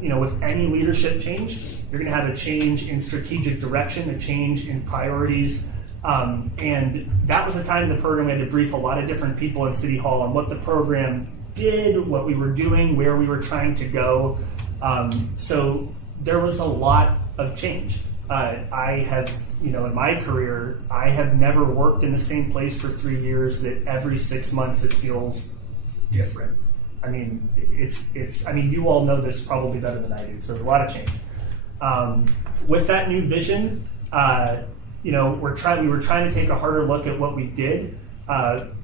With any leadership change, you're going to have a change in strategic direction, a change in priorities. And that was a time in the program we had to brief a lot of different people in City Hall on what the program did, what we were doing, where we were trying to go. So there was a lot of change. I have, in my career, I have never worked in the same place for 3 years that every 6 months it feels different. I mean, you all know this probably better than I do, so there's a lot of change. With that new vision, we were trying to take a harder look at what we did.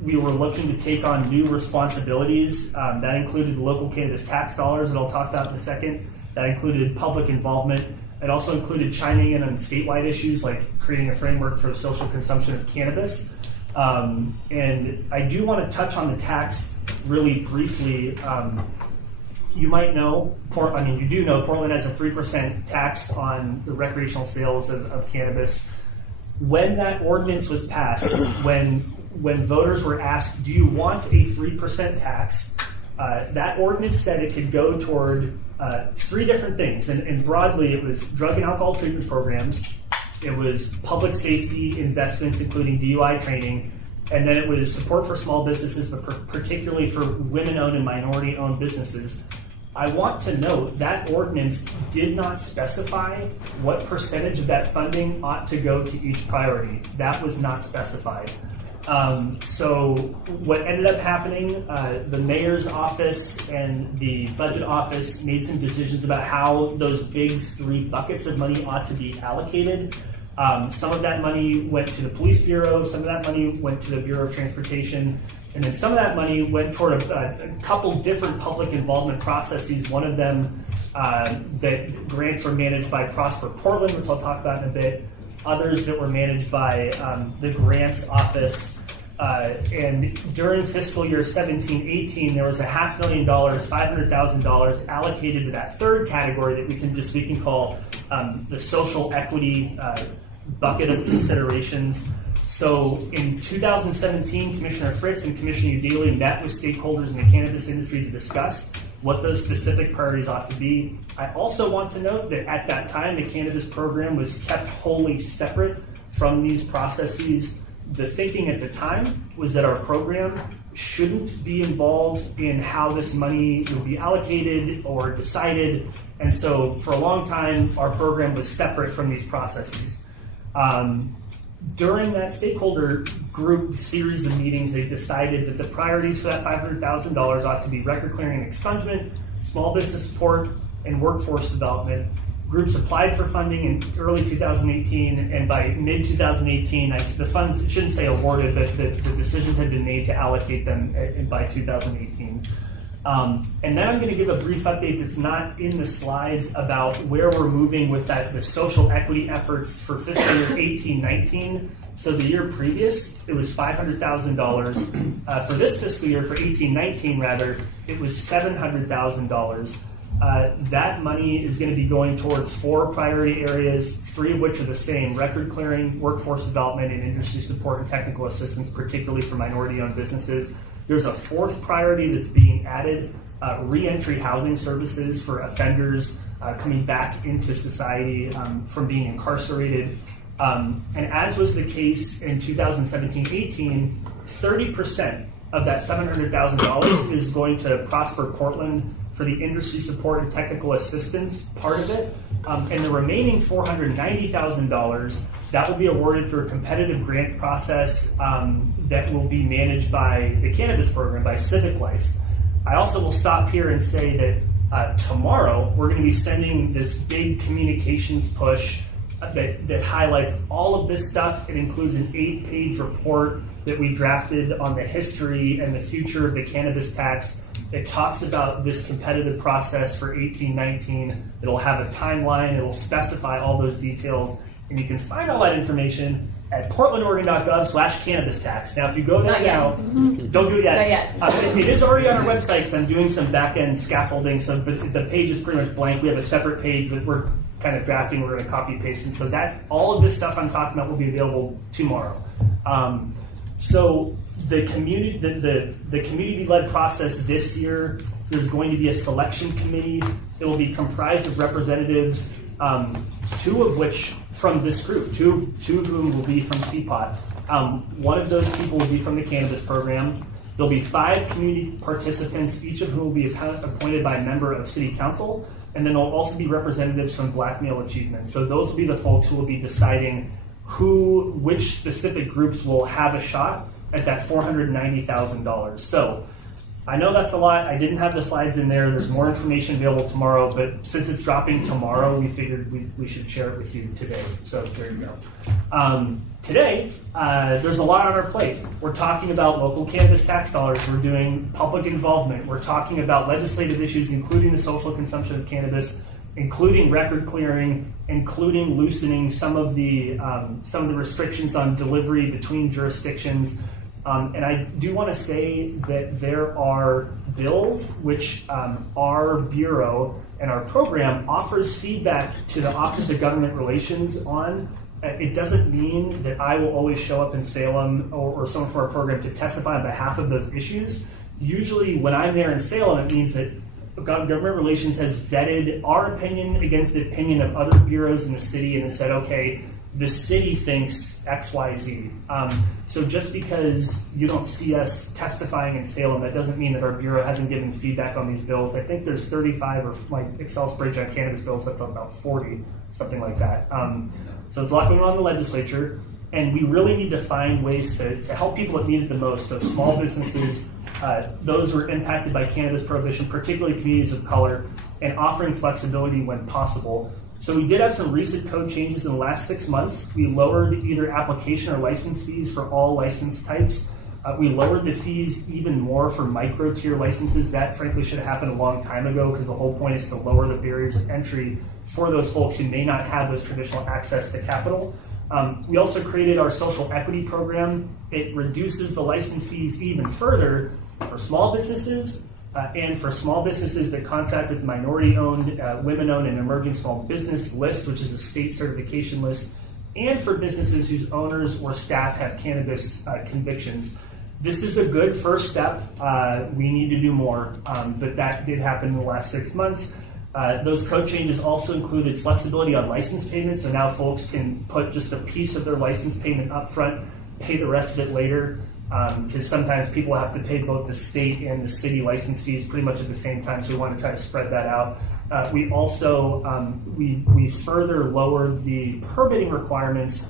We were looking to take on new responsibilities. That included the local cannabis tax dollars that I'll talk about in a second. That included public involvement. It also included chiming in on statewide issues like creating a framework for the social consumption of cannabis. And I do want to touch on the tax really briefly. You might know, you do know Portland has a 3% tax on the recreational sales of cannabis. When that ordinance was passed, when voters were asked, do you want a 3% tax, that ordinance said it could go toward 3 different things. And broadly, it was drug and alcohol treatment programs, it was public safety investments, including DUI training, and then it was support for small businesses, but particularly for women-owned and minority-owned businesses. I want to note that ordinance did not specify what percentage of that funding ought to go to each priority. That was not specified. So what ended up happening, the mayor's office and the budget office made some decisions about how those big 3 buckets of money ought to be allocated. Some of that money went to the police bureau, some of that money went to the Bureau of Transportation, and then some of that money went toward a couple different public involvement processes. One of them, that grants were managed by Prosper Portland, which I'll talk about in a bit. Others that were managed by the grants office. And during fiscal year 17-18, there was $500,000, $500,000 allocated to that third category that we can call the social equity bucket of considerations. So in 2017, Commissioner Fritz and Commissioner Udaley met with stakeholders in the cannabis industry to discuss what those specific priorities ought to be. I also want to note that at that time, the cannabis program was kept wholly separate from these processes. The thinking at the time was that our program shouldn't be involved in how this money would be allocated or decided. And so for a long time, our program was separate from these processes. During that stakeholder group series of meetings, they decided that the priorities for that $500,000 ought to be record clearing and expungement, small business support, and workforce development. Groups applied for funding in early 2018, and by mid-2018, the funds, shouldn't say awarded, but the decisions had been made to allocate them by 2018. And then I'm going to give a brief update that's not in the slides about where we're moving with the social equity efforts for fiscal year 18-19. So the year previous, it was $500,000. For this fiscal year, for 18-19 rather, it was $700,000. That money is going to be going towards 4 priority areas, 3 of which are the same: record clearing, workforce development, and industry support and technical assistance, particularly for minority-owned businesses. There's a 4th priority that's being added reentry housing services for offenders coming back into society from being incarcerated. And as was the case in 2017-18, 30% of that $700,000 is going to Prosper Portland for the industry support and technical assistance part of it. And the remaining $490,000, that will be awarded through a competitive grants process that will be managed by the Cannabis program, by Civic Life. I also will stop here and say that tomorrow we're going to be sending this big communications push that highlights all of this stuff. It includes an 8-page report that we drafted on the history and the future of the cannabis tax. It talks about this competitive process for 18-19. It'll have a timeline. It'll specify all those details. And you can find all that information at portlandoregon.gov/cannabis tax. Now, if you go there now, don't do it yet. Not yet. It is already on our website because I'm doing some back-end scaffolding. So the page is pretty much blank. We have a separate page that we're kind of drafting. We're going to copy paste. And so that all of this stuff I'm talking about will be available tomorrow. So the community-led process this year, there's going to be a selection committee. It will be comprised of representatives, 2 of which from this group, two of whom will be from CPOT. One of those people will be from the Cannabis program. There'll be 5 community participants, each of whom will be appointed by a member of City Council, and then there'll also be representatives from Black Male Achievement. So those will be the folks who will be deciding which specific groups will have a shot at that $490,000. So I know that's a lot. I didn't have the slides in there. There's more information available tomorrow, but since it's dropping tomorrow, we figured we should share it with you today. So there you go. Today, there's a lot on our plate. We're talking about local cannabis tax dollars. We're doing public involvement. We're talking about legislative issues, including the social consumption of cannabis, including record clearing, including loosening some of the restrictions on delivery between jurisdictions. And I do want to say that there are bills which our Bureau and our program offers feedback to the Office of Government Relations on. It doesn't mean that I will always show up in Salem or someone from our program to testify on behalf of those issues. Usually when I'm there in Salem, it means that Government Relations has vetted our opinion against the opinion of other bureaus in the city and has said, okay, the city thinks X, Y, Z. So just because you don't see us testifying in Salem, that doesn't mean that our bureau hasn't given feedback on these bills. I think there's 35 or my Excel spreadsheet on cannabis bills up to about 40, something like that. So there's a lot going on in the legislature, and we really need to find ways to help people that need it the most. So small businesses, those who are impacted by cannabis prohibition, particularly communities of color, and offering flexibility when possible. So we did have some recent code changes in the last 6 months. We lowered either application or license fees for all license types. We lowered the fees even more for micro-tier licenses. That, frankly, should have happened a long time ago because the whole point is to lower the barriers of entry for those folks who may not have those traditional access to capital. We also created our social equity program. It reduces the license fees even further for small businesses, and for small businesses that contract with minority-owned, women-owned, and emerging small business list, which is a state certification list, and for businesses whose owners or staff have cannabis convictions. This is a good first step. We need to do more, but that did happen in the last 6 months. Those code changes also included flexibility on license payments, so now folks can put just a piece of their license payment up front, pay the rest of it later. Because sometimes people have to pay both the state and the city license fees pretty much at the same time, so we want to try to spread that out. We also we further lowered the permitting requirements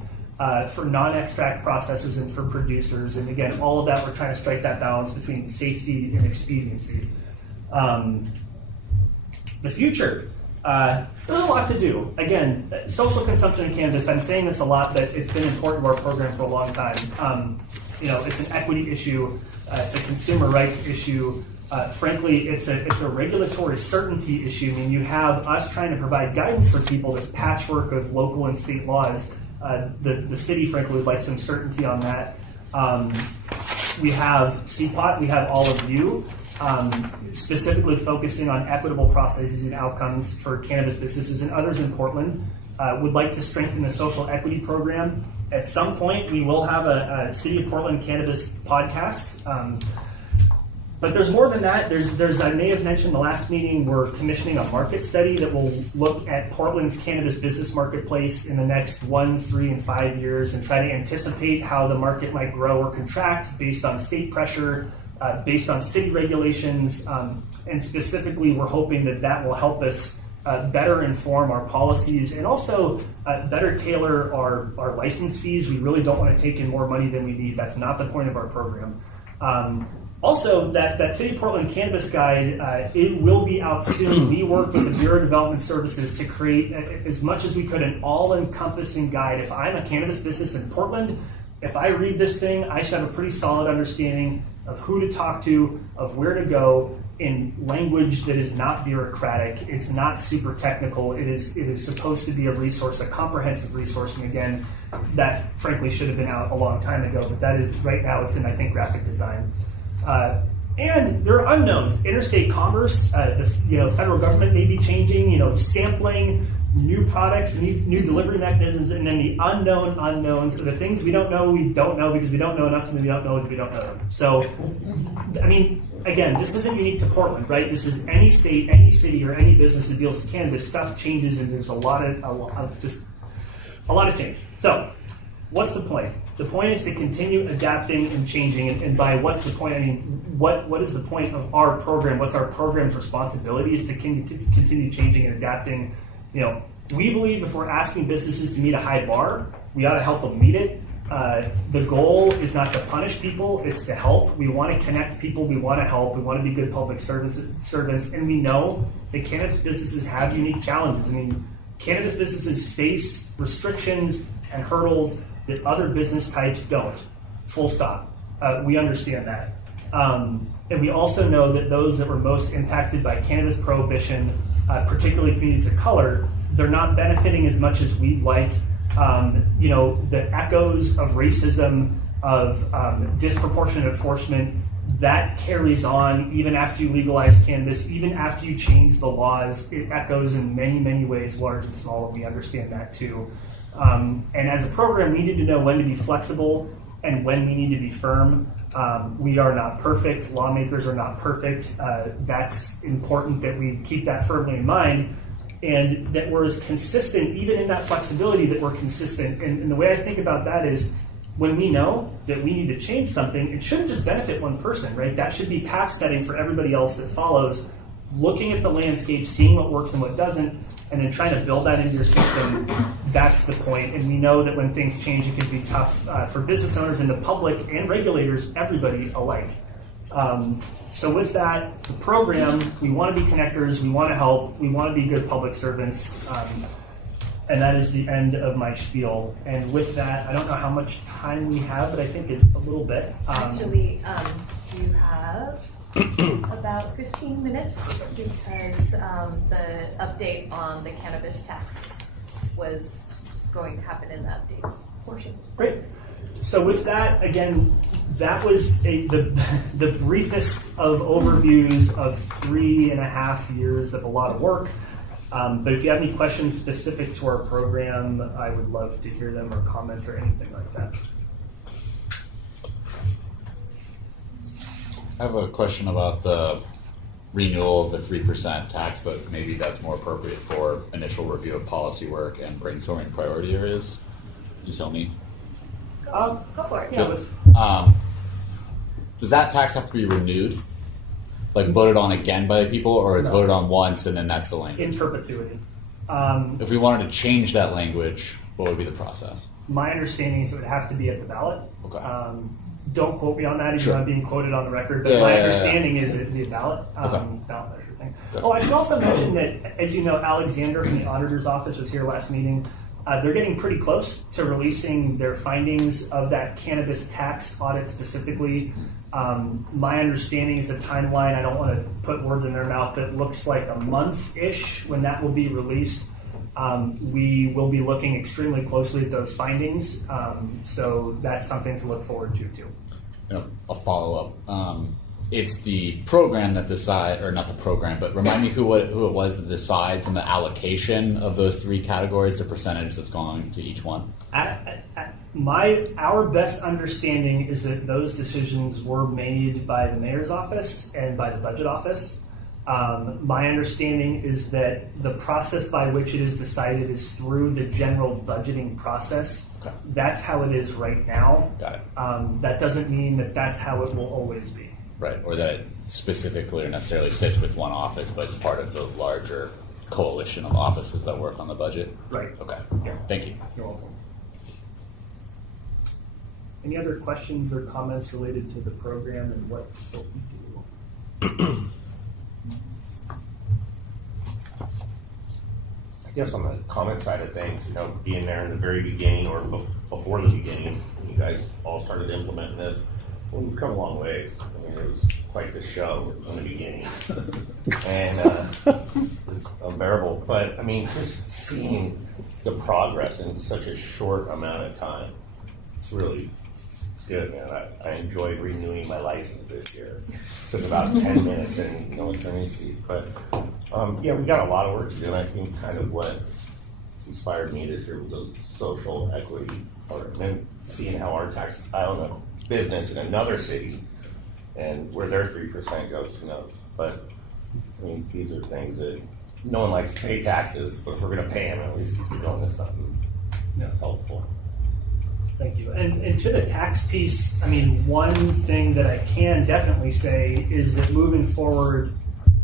for non-extract processors and for producers, and again, all of that we're trying to strike that balance between safety and expediency. The future. There's a lot to do. Again, social consumption of cannabis, I'm saying this a lot, but it's been important to our program for a long time. It's an equity issue. It's a consumer rights issue. Frankly, it's a regulatory certainty issue. I mean, you have us trying to provide guidance for people, this patchwork of local and state laws. The city, frankly, would like some certainty on that. We have CPOT. We have all of you. Specifically focusing on equitable processes and outcomes for cannabis businesses and others in Portland. Would like to strengthen the social equity program. At some point, we will have a City of Portland cannabis podcast. But there's more than that. There's I may have mentioned the last meeting, we're commissioning a market study that will look at Portland's cannabis business marketplace in the next 1, 3, and 5 years and try to anticipate how the market might grow or contract based on state pressure, based on city regulations, and specifically we're hoping that will help us better inform our policies and also better tailor our license fees. We really don't want to take in more money than we need. That's not the point of our program. Also, that City of Portland Cannabis Guide, it will be out soon. We worked with the Bureau of Development Services to create, as much as we could, an all-encompassing guide. If I'm a cannabis business in Portland, if I read this thing, I should have a pretty solid understanding of who to talk to, of where to go, in language that is not bureaucratic. It's not super technical. It is supposed to be a resource, a comprehensive resource. And again, that frankly should have been out a long time ago, but that is right now. It's in, I think, graphic design. And there are unknowns. Interstate commerce, the federal government may be changing. Sampling, new products, new delivery mechanisms, and then the unknown unknowns are the things we don't know because we don't know enough to them. We don't know that we don't know them. So, I mean, again, this isn't unique to Portland, right? This is any state, any city, or any business that deals with cannabis. Stuff changes, and there's a lot of change. So, what's the point? The point is to continue adapting and changing. And by what's the point? I mean, what is the point of our program? What's our program's responsibility? Is to continue changing and adapting. We believe if we're asking businesses to meet a high bar, we ought to help them meet it. The goal is not to punish people, it's to help. We want to connect people, we want to help, we want to be good public servants, and we know that cannabis businesses have unique challenges. I mean, cannabis businesses face restrictions and hurdles that other business types don't. Full stop. We understand that. And we also know that those that were most impacted by cannabis prohibition, particularly communities of color, they're not benefiting as much as we'd like. The echoes of racism, of disproportionate enforcement, that carries on even after you legalize cannabis, even after you change the laws. It echoes in many, many ways, large and small, and we understand that too. And as a program, we need to know when to be flexible and when we need to be firm. We are not perfect. Lawmakers are not perfect. That's important that we keep that firmly in mind, and that we're as consistent, even in that flexibility, that we're consistent. And the way I think about that is, when we know that we need to change something, it shouldn't just benefit one person, right? That should be path setting for everybody else that follows, looking at the landscape, seeing what works and what doesn't, and then trying to build that into your system. That's the point. And we know that when things change, it can be tough for business owners and the public and regulators, everybody alike. So with that, the program, we want to be connectors, we want to help, we want to be good public servants, and that is the end of my spiel. And with that, I don't know how much time we have, but I think it's a little bit. Actually, you have about 15 minutes because the update on the cannabis tax was going to happen in the updates portion. Great. So with that, again, that was the briefest of overviews of 3.5 years of a lot of work. But if you have any questions specific to our program, I would love to hear them, or comments or anything like that. I have a question about the renewal of the 3% tax, but maybe that's more appropriate for initial review of policy work and brainstorming priority areas. You tell me. Go for it. Yeah, does that tax have to be renewed? Like voted on again by the people, or it's voted on once and then that's the language? in perpetuity. If we wanted to change that language, what would be the process? My understanding is it would have to be at the ballot. Okay. Don't quote me on that, even Sure. though I'm being quoted on the record, but Yeah, my yeah, yeah, understanding is it would be a ballot, Okay. ballot measure thing. Okay. Oh, I should also mention that, as you know, Alexander from the auditor's office was here last meeting. They're getting pretty close to releasing their findings of that cannabis tax audit specifically. My understanding is the timeline, I don't want to put words in their mouth, but it looks like a month-ish when that will be released. We will be looking extremely closely at those findings, so that's something to look forward to too. A follow-up. It's the program that decide, or not the program, but remind me who it was that decides on the allocation of those three categories, the percentage that's going to each one. Our best understanding is that those decisions were made by the mayor's office and by the budget office. My understanding is that the process by which it is decided is through the general budgeting process. Okay. That's how it is right now. Got it. That doesn't mean that that's how it will always be. Right, or that it specifically or necessarily sits with one office, but it's part of the larger coalition of offices that work on the budget. Right. Okay. Yeah. Thank you. You're welcome. Any other questions or comments related to the program and what we do? I guess on the comment side of things, being there in the very beginning or before the beginning, you guys all started implementing this. Well, we've come a long ways. I mean, it was quite the show in the beginning, and it was unbearable. But I mean, just seeing the progress in such a short amount of time, it's good, man. I enjoyed renewing my license this year. It took about 10 minutes and no attorney's fees. But yeah, we got a lot of work to do. And I think kind of what inspired me this year was a social equity part. And then seeing how our tax style business in another city and where their 3% goes, who knows. But I mean, these are things that no one likes to pay taxes, but if we're going to pay them, at least it's going to something helpful. Thank you. And to the tax piece, I mean, one thing that I can definitely say is that moving forward,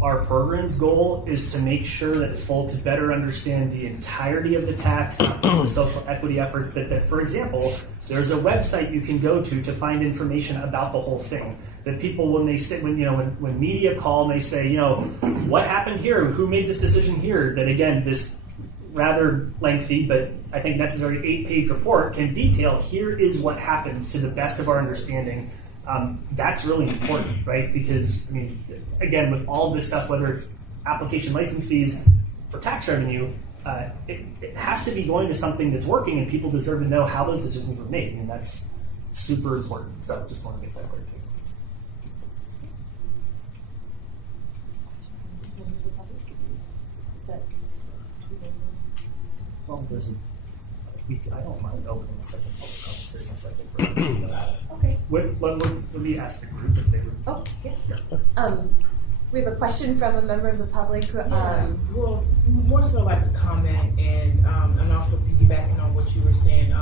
our program's goal is to make sure that folks better understand the entirety of the tax, not just the social equity efforts, but that, for example, there's a website you can go to find information about the whole thing. That people, when they sit, when media call and they say, what happened here? Who made this decision here? That again, this rather lengthy, but I think necessary 8-page report can detail here is what happened to the best of our understanding. That's really important, right? Because, I mean, again, with all this stuff, whether it's application license fees or tax revenue, it has to be going to something that's working, and people deserve to know how those decisions were made. I mean, that's super important. So just want to make that clear too. Well, there's I don't mind opening a second public comment in a second. Okay. Let me ask the group if they would. Oh, yeah. We have a question from a member of the public. Well, more so like a comment and also piggybacking on what you were saying.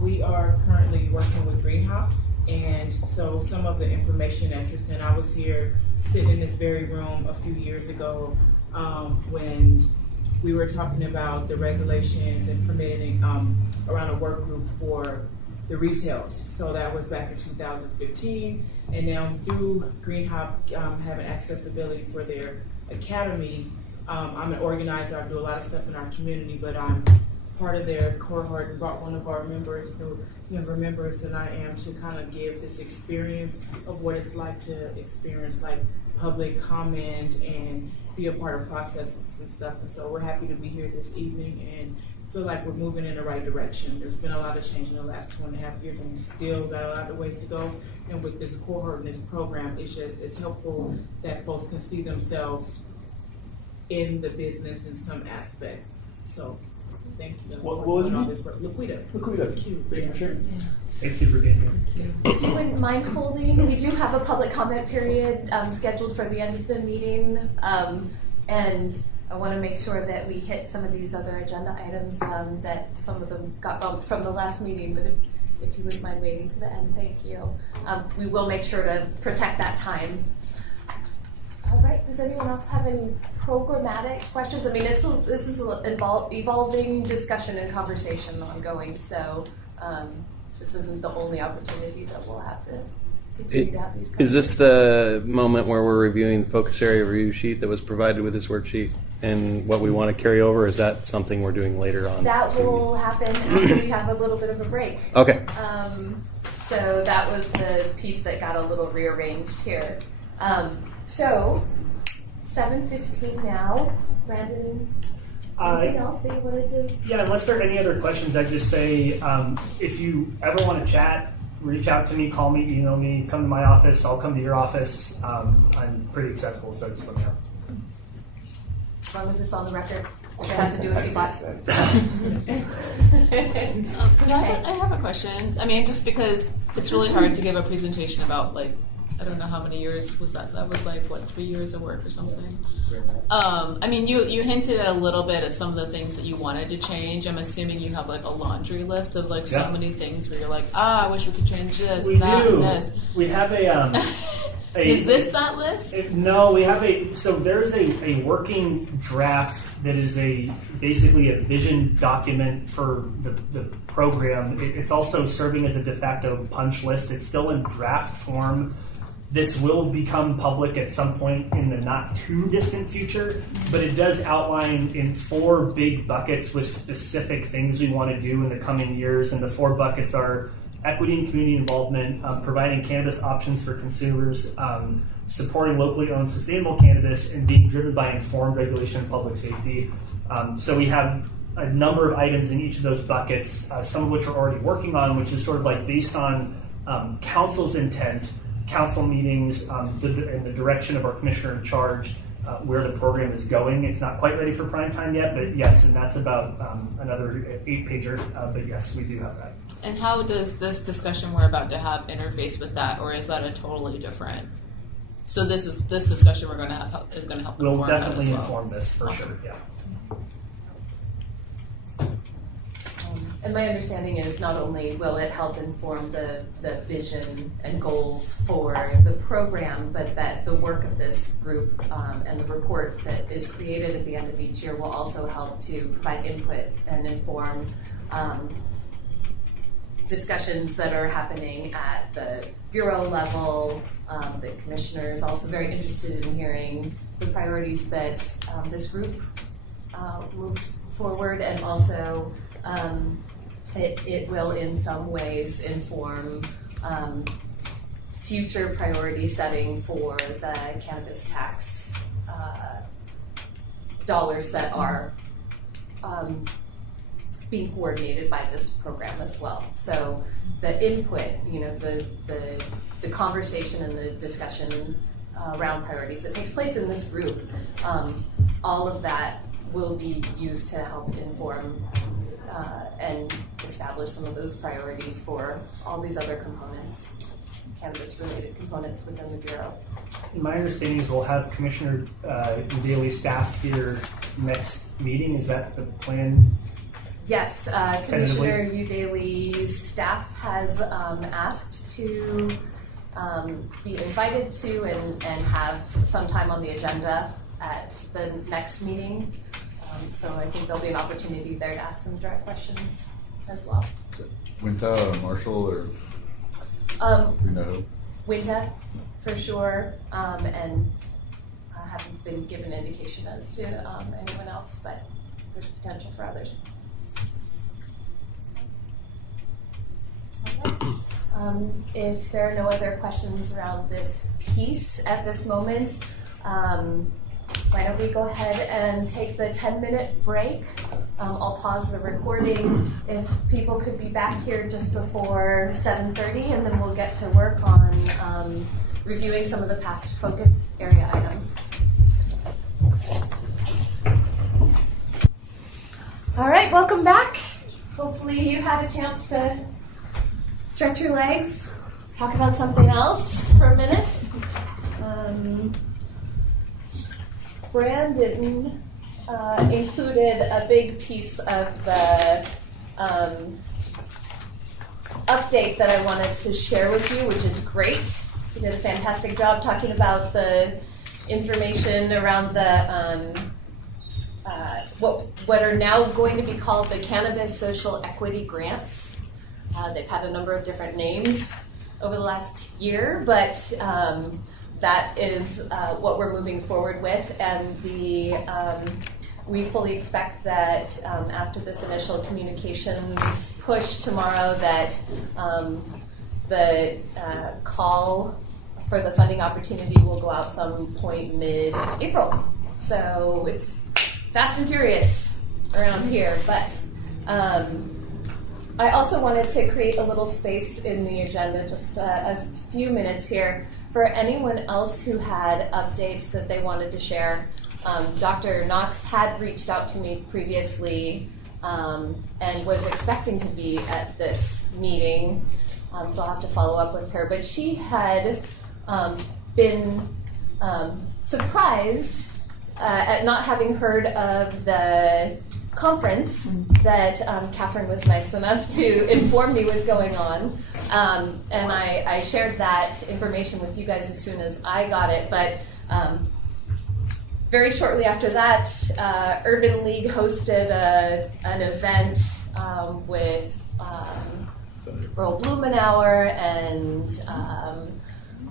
We are currently working with Green Hop, and so some of the information that you're saying, I was here sitting in this very room a few years ago when we were talking about the regulations and permitting around a work group for the retails. So that was back in 2015. And now through Green Hop having accessibility for their academy, I'm an organizer. I do a lot of stuff in our community, but I'm part of their cohort and brought one of our members, younger members than I am, to kind of give this experience of what it's like to experience like public comment and be a part of processes and stuff. And so we're happy to be here this evening and feel like we're moving in the right direction. There's been a lot of change in the last 2.5 years, and we still got a lot of ways to go. And with this cohort and this program, it's helpful that folks can see themselves in the business in some aspect. So thank you. What was it? All this work. Laquita. Thank you for Yeah. sharing. Thank you for being here. If you wouldn't mind holding, we do have a public comment period scheduled for the end of the meeting, and I want to make sure that we hit some of these other agenda items that some of them got bumped from the last meeting, but if you wouldn't mind waiting to the end, thank you. We will make sure to protect that time. All right, does anyone else have any programmatic questions? I mean, this is an evolving discussion and conversation ongoing, so this isn't the only opportunity that we'll have to continue to have these conversations. Is this the moment where we're reviewing the focus area review sheet that was provided with this worksheet and what we want to carry over? Is that something we're doing later on? That will happen after we have a little bit of a break. Okay. So that was the piece that got a little rearranged here. So 7:15 now. Brandon, anything else that you wanted to? Yeah, unless there are any other questions, I'd just say if you ever want to chat, reach out to me, call me, email me, come to my office. I'll come to your office. I'm pretty accessible, so just let me know. As long as it's on the record. It has to do with CPOT. question. I have a question. I mean, just because it's really hard to give a presentation about, like, I don't know how many years was that. That was like, what, 3 years of work or something? I mean, you hinted at a little bit at some of the things that you wanted to change. I'm assuming you have like a laundry list of like so many things where you're like, I wish we could change this, We that, do. and this. We have a... Is this that list? No, we have so there's a working draft that is basically a vision document for the program. It's also serving as a de facto punch list. It's still in draft form. This will become public at some point in the not too distant future, but it does outline in 4 big buckets with specific things we want to do in the coming years. And the 4 buckets are equity and community involvement, providing cannabis options for consumers, supporting locally owned sustainable cannabis, and being driven by informed regulation and public safety. So we have a number of items in each of those buckets, some of which we're already working on, which is sort of like based on council's intent, council meetings, and the direction of our commissioner in charge, where the program is going. It's not quite ready for prime time yet, but yes, and that's about another 8-pager, but yes, we do have that. And how does this discussion we're about to have interface with that, or is that a totally different? So this discussion we're going to have is going to help. We'll inform that definitely as well. inform this for sure. Yeah. And my understanding is not only will it help inform the vision and goals for the program, but that the work of this group and the report that is created at the end of each year will also help to provide input and inform discussions that are happening at the bureau level. The commissioner is also very interested in hearing the priorities that this group moves forward, and also it will in some ways inform future priority setting for the cannabis tax dollars that are being coordinated by this program as well. So the input, the conversation and the discussion around priorities that takes place in this group, all of that will be used to help inform and establish some of those priorities for all these other components, cannabis-related components within the Bureau. My understanding is we'll have Commissioner Daly staff here next meeting. Is that the plan? Yes, Commissioner Daly's staff has asked to be invited to and have some time on the agenda at the next meeting. So I think there'll be an opportunity there to ask some direct questions as well. Winta or Marshall or we know? Winta, for sure, and I haven't been given indication as to anyone else, but there's potential for others. Okay. If there are no other questions around this piece at this moment, why don't we go ahead and take the 10-minute break. I'll pause the recording. If people could be back here just before 7:30, and then we'll get to work on reviewing some of the past focus area items. All right, welcome back. Hopefully you had a chance to stretch your legs, talk about something else for a minute. Brandon included a big piece of the update that I wanted to share with you, which is great. He did a fantastic job talking about the information around the what are now going to be called the Cannabis Social Equity Grants. They've had a number of different names over the last year, but that is what we're moving forward with, and we fully expect that after this initial communications push tomorrow, that the call for the funding opportunity will go out some point mid-April. So it's fast and furious around here, but I also wanted to create a little space in the agenda, just a few minutes here, for anyone else who had updates that they wanted to share. Dr. Knox had reached out to me previously and was expecting to be at this meeting, so I'll have to follow up with her. But she had been surprised at not having heard of the conference that Catherine was nice enough to inform me was going on. And I shared that information with you guys as soon as I got it. But very shortly after that, Urban League hosted an event with Earl Blumenauer and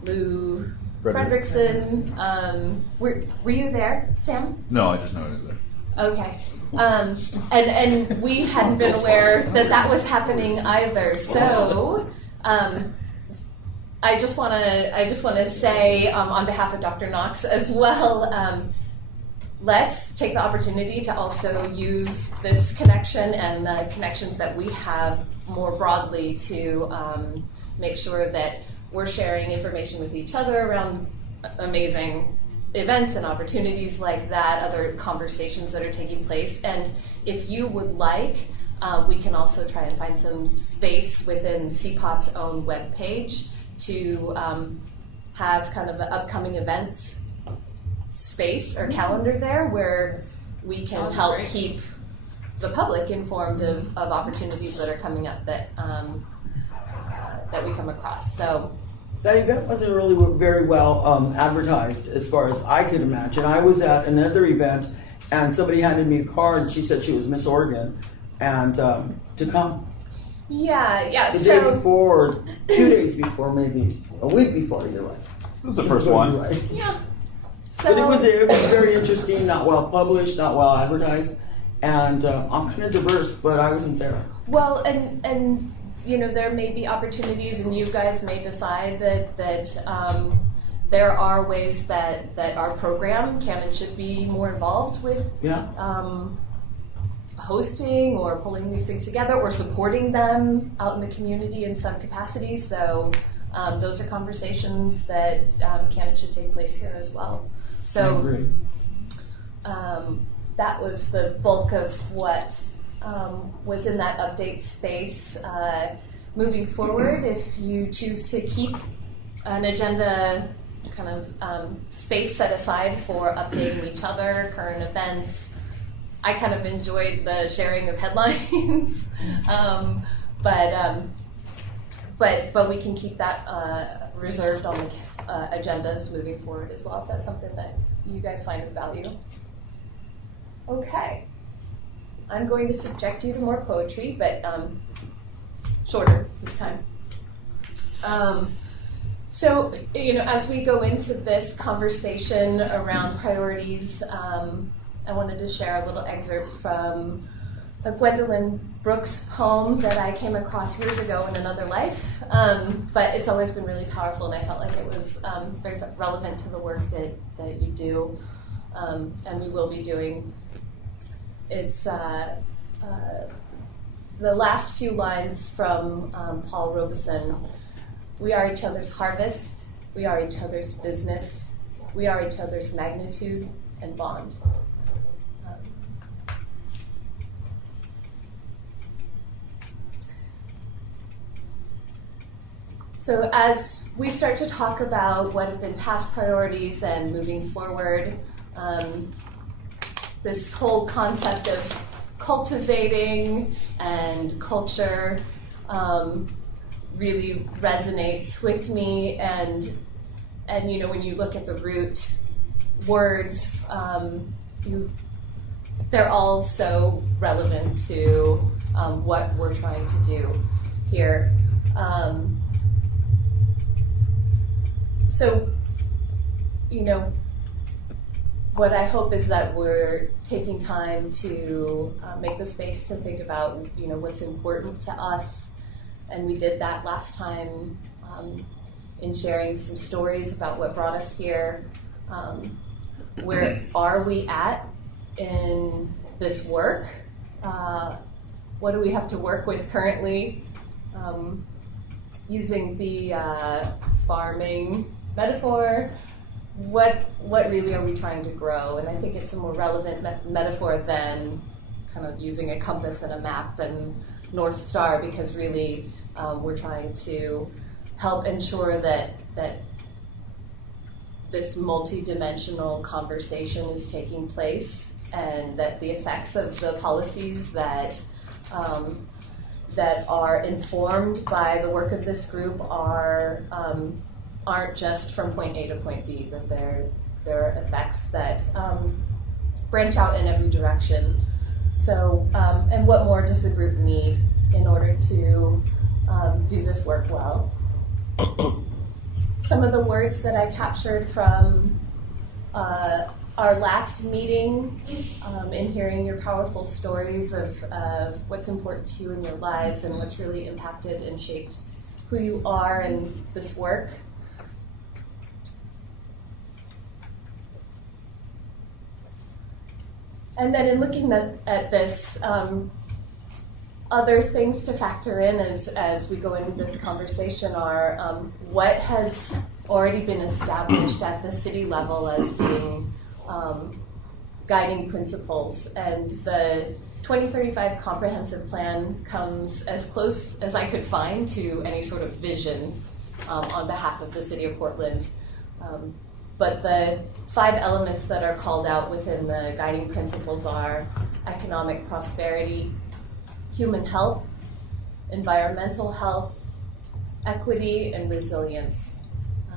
Lou Fredrickson. Were you there, Sam? No, I just know he was there. Okay. And we hadn't been aware that was happening either. So I just want to say on behalf of Dr. Knox as well, let's take the opportunity to also use this connection and the connections that we have more broadly to make sure that we're sharing information with each other around amazing events and opportunities like that, other conversations that are taking place. And if you would like, we can also try and find some space within CPOT's own webpage to have kind of the upcoming events space or calendar there where we can help keep the public informed of opportunities that are coming up that we come across. So that event wasn't really very well advertised as far as I could imagine. I was at another event and somebody handed me a card and she said she was Miss Oregon and to come. Yeah. The day before, 2 days before, maybe a week before, you're right. It was the first one. Right. Yeah. But it was very interesting, not well published, not well advertised, and I'm kind of diverse, but I wasn't there. Well, and you know, there may be opportunities, and you guys may decide that there are ways that our program can and should be more involved with hosting or pulling these things together or supporting them out in the community in some capacity. So those are conversations that can and should take place here as well. So that was the bulk of what was in that update space. Moving forward, if you choose to keep an agenda kind of space set aside for updating each other, current events, I kind of enjoyed the sharing of headlines, but we can keep that reserved on the agendas moving forward as well, if that's something that you guys find of value. Okay. I'm going to subject you to more poetry, but shorter this time. So, you know, as we go into this conversation around priorities, I wanted to share a little excerpt from a Gwendolyn Brooks poem that I came across years ago in another life, but it's always been really powerful, and I felt like it was very relevant to the work that you do, and we will be doing. It's the last few lines from Paul Robeson. We are each other's harvest, we are each other's business, we are each other's magnitude and bond. So as we start to talk about what have been past priorities and moving forward, this whole concept of cultivating and culture really resonates with me, and you know, when you look at the root words, they're all so relevant to what we're trying to do here. So, you know, what I hope is that we're taking time to make the space to think about, you know, what's important to us. And we did that last time in sharing some stories about what brought us here. Where are we at in this work? What do we have to work with currently? Using the farming metaphor, what really are we trying to grow? And I think it's a more relevant metaphor than kind of using a compass and a map and North Star, because really we're trying to help ensure that this multi-dimensional conversation is taking place, and that the effects of the policies that are informed by the work of this group aren't just from point A to point B, but there are effects that branch out in every direction. So, and what more does the group need in order to do this work well? Some of the words that I captured from our last meeting, in hearing your powerful stories of what's important to you in your lives and what's really impacted and shaped who you are in this work. And then in looking at this, other things to factor in as we go into this conversation are what has already been established at the city level as being guiding principles. And the 2035 comprehensive plan comes as close as I could find to any sort of vision on behalf of the city of Portland. But the 5 elements that are called out within the guiding principles are economic prosperity, human health, environmental health, equity, and resilience.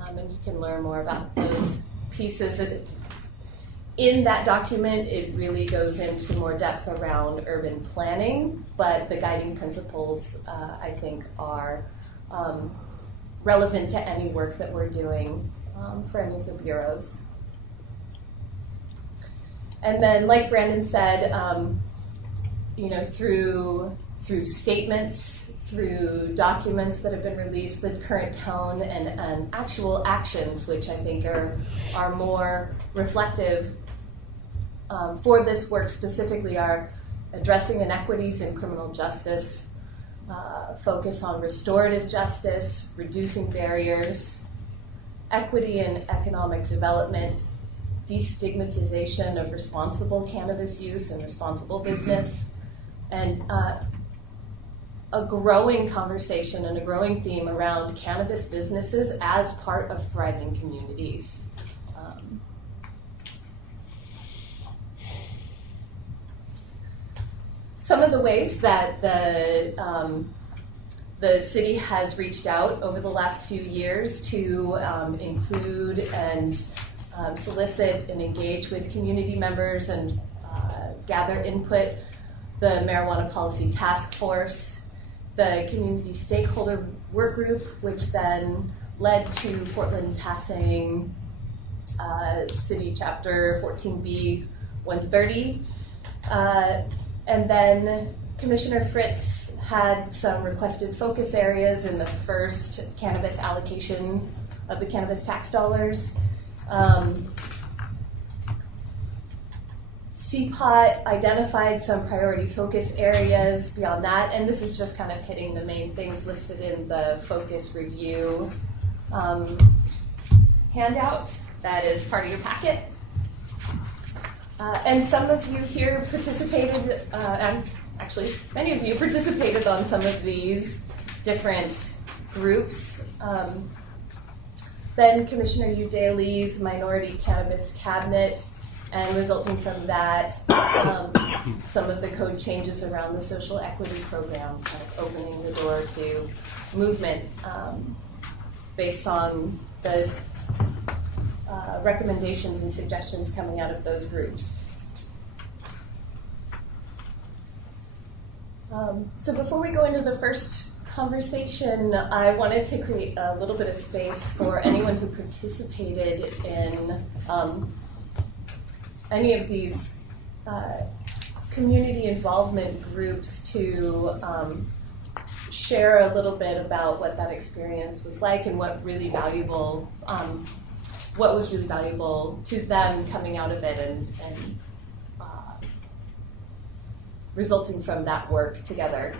And you can learn more about those pieces. In that document, it really goes into more depth around urban planning, but the guiding principles, I think, are relevant to any work that we're doing for any of the bureaus. And then, like Brandon said, through statements, through documents that have been released, the current tone and actual actions, which I think are more reflective for this work specifically, are addressing inequities in criminal justice, focus on restorative justice, reducing barriers, equity and economic development, destigmatization of responsible cannabis use and responsible business, and a growing conversation and a growing theme around cannabis businesses as part of thriving communities. Some of the ways that the city has reached out over the last few years to include and solicit and engage with community members and gather input: the Marijuana Policy Task Force, the Community Stakeholder Work Group, which then led to Portland passing City Chapter 14B 130. And then Commissioner Fritz had some requested focus areas in the first cannabis allocation of the cannabis tax dollars. CPOT identified some priority focus areas beyond that, and this is just kind of hitting the main things listed in the focus review handout that is part of your packet. And some of you here participated, and actually many of you participated on some of these different groups. Then Commissioner Udaley's Minority Cannabis Cabinet, and resulting from that, some of the code changes around the social equity program, kind of opening the door to movement based on the recommendations and suggestions coming out of those groups. So before we go into the first conversation, I wanted to create a little bit of space for anyone who participated in any of these community involvement groups to share a little bit about what that experience was like and what really valuable, what was really valuable to them coming out of it and resulting from that work together.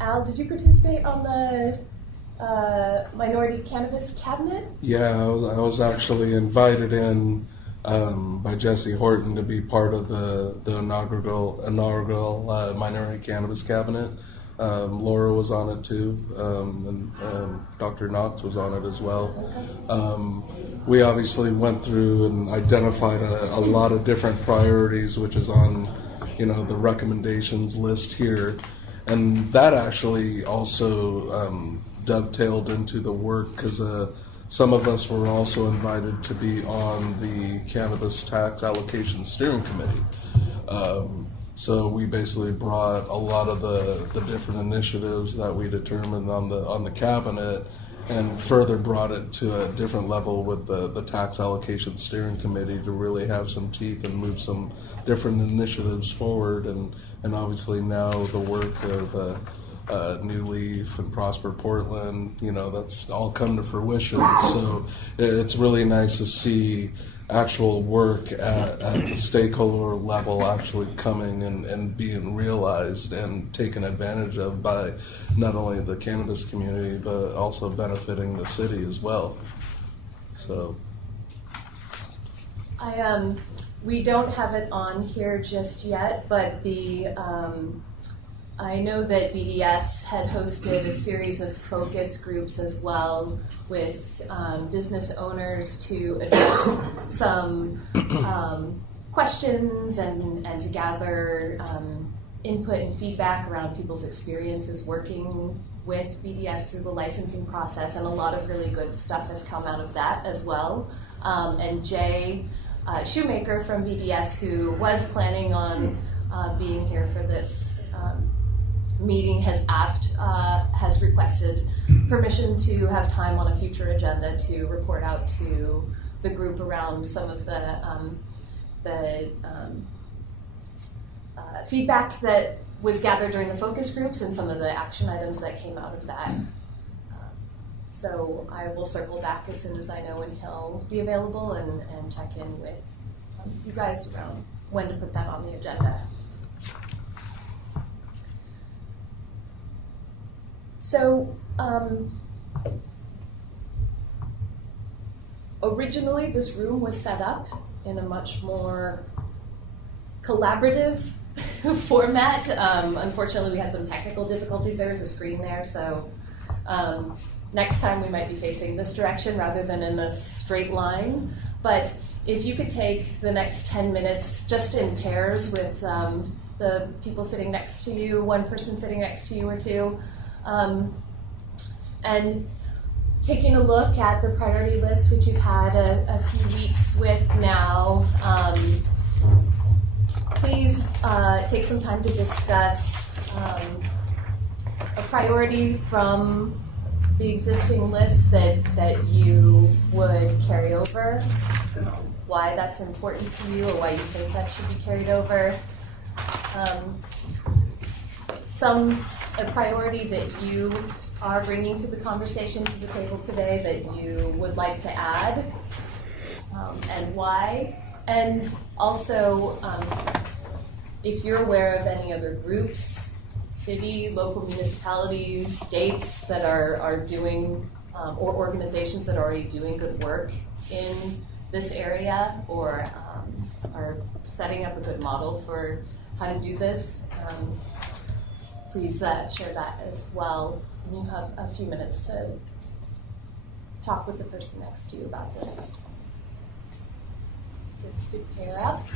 Al, did you participate on the Minority Cannabis Cabinet? Yeah, I was actually invited in by Jesse Horton to be part of the inaugural minority cannabis cabinet. Laura was on it too, and Dr. Knox was on it as well. We obviously went through and identified a lot of different priorities, which is on, the recommendations list here, and that actually also dovetailed into the work because some of us were also invited to be on the Cannabis Tax Allocation Steering Committee. So we basically brought a lot of the different initiatives that we determined on the cabinet and further brought it to a different level with the Tax Allocation Steering Committee to really have some teeth and move some different initiatives forward. And obviously now the work of New Leaf and Prosper Portland, that's all come to fruition. So it's really nice to see actual work at the stakeholder level actually coming and being realized and taken advantage of by not only the cannabis community but also benefiting the city as well. So we don't have it on here just yet, but I know that BDS had hosted a series of focus groups as well with business owners to address some questions and to gather input and feedback around people's experiences working with BDS through the licensing process, and a lot of really good stuff has come out of that as well. And Jay Shoemaker from BDS, who was planning on being here for this meeting, has requested permission to have time on a future agenda to report out to the group around some of the feedback that was gathered during the focus groups and some of the action items that came out of that. So I will circle back as soon as I know when he'll be available and check in with you guys around when to put that on the agenda. So originally this room was set up in a much more collaborative format. Unfortunately, we had some technical difficulties. There was a screen there, so next time we might be facing this direction rather than in a straight line. But if you could take the next 10 minutes just in pairs with the people sitting next to you, one person sitting next to you or two, and taking a look at the priority list, which you've had a few weeks with now, please take some time to discuss a priority from the existing list that you would carry over, why that's important to you or why you think that should be carried over. A priority that you are bringing to the conversation, to the table today, that you would like to add, and why. And also, if you're aware of any other groups, city, local municipalities, states that are doing, or organizations that are already doing good work in this area, or are setting up a good model for how to do this, please share that as well. And you have a few minutes to talk with the person next to you about this. So if you could pair up.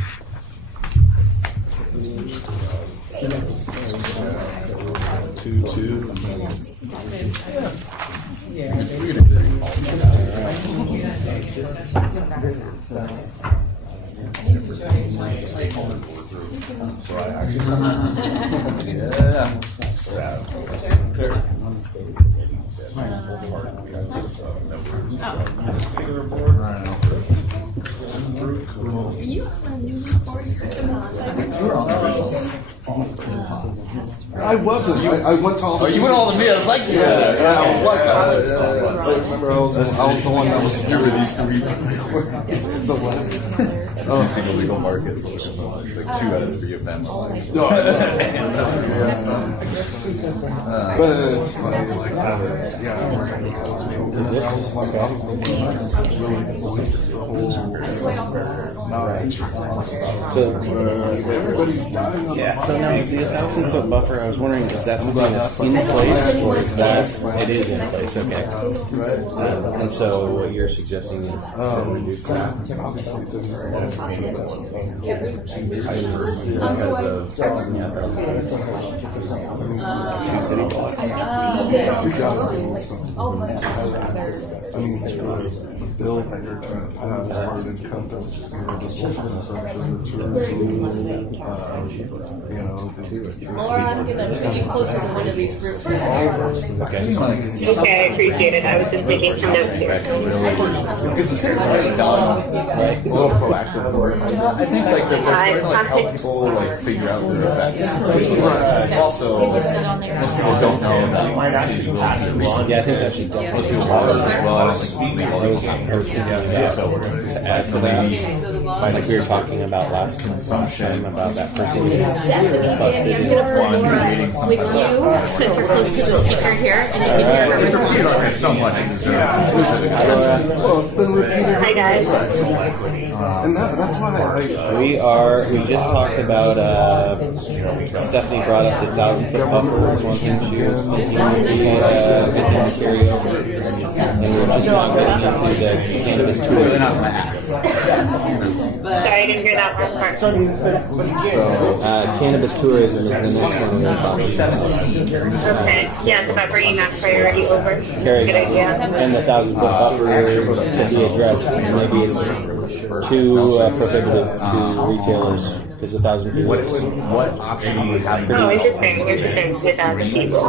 Two. Are you on a new report? I wasn't. I went to all the. Oh, you went all the meetings. I was like, yeah. I was like, I remember I was the one that was. You were these three. you see the legal markets, like 2 out of 3 of them. But it's funny, like, everybody's dying on the So now is the 1,000-foot buffer, I was wondering, is that something that's in place, or is that, it is in place, okay. And so what you're suggesting is reduce that? obviously it doesn't City blocks. I mean, the bill that you're trying to pass would encompass, the social consumption, the tourism, Laura, I'm going to put you closer to one of these groups. Okay, I appreciate it. I was just making some notes here. Because the city's already done, right? A little proactive work. I think like they're trying to like help people like figure out their effects. Also, most people don't know that the city's willing to respond. yeah, I think that's Most people don't know that. Well, I don't think it's legal. So we're going to add to that. like we were talking about last time about that person being busted in One meeting with you, center close to the speaker here, and you can hear her. You don't have so much specific attention. well, it's been repeated. Hi, guys. And that's why we just talked about Stephanie brought up the 1,000-foot buffer as one thing she was thinking get them to carry over, and we were just not getting into the cannabis tourism. Sorry, I didn't hear that last part. Cannabis tourism is the next one we're talking about. Okay. Yes, about bringing that priority over. Carry Good idea. and the 1,000-foot buffer to be addressed. Maybe it's too prohibitive to retailers because 1,000 people. What option do you have? Oh, interesting. Interesting. With people.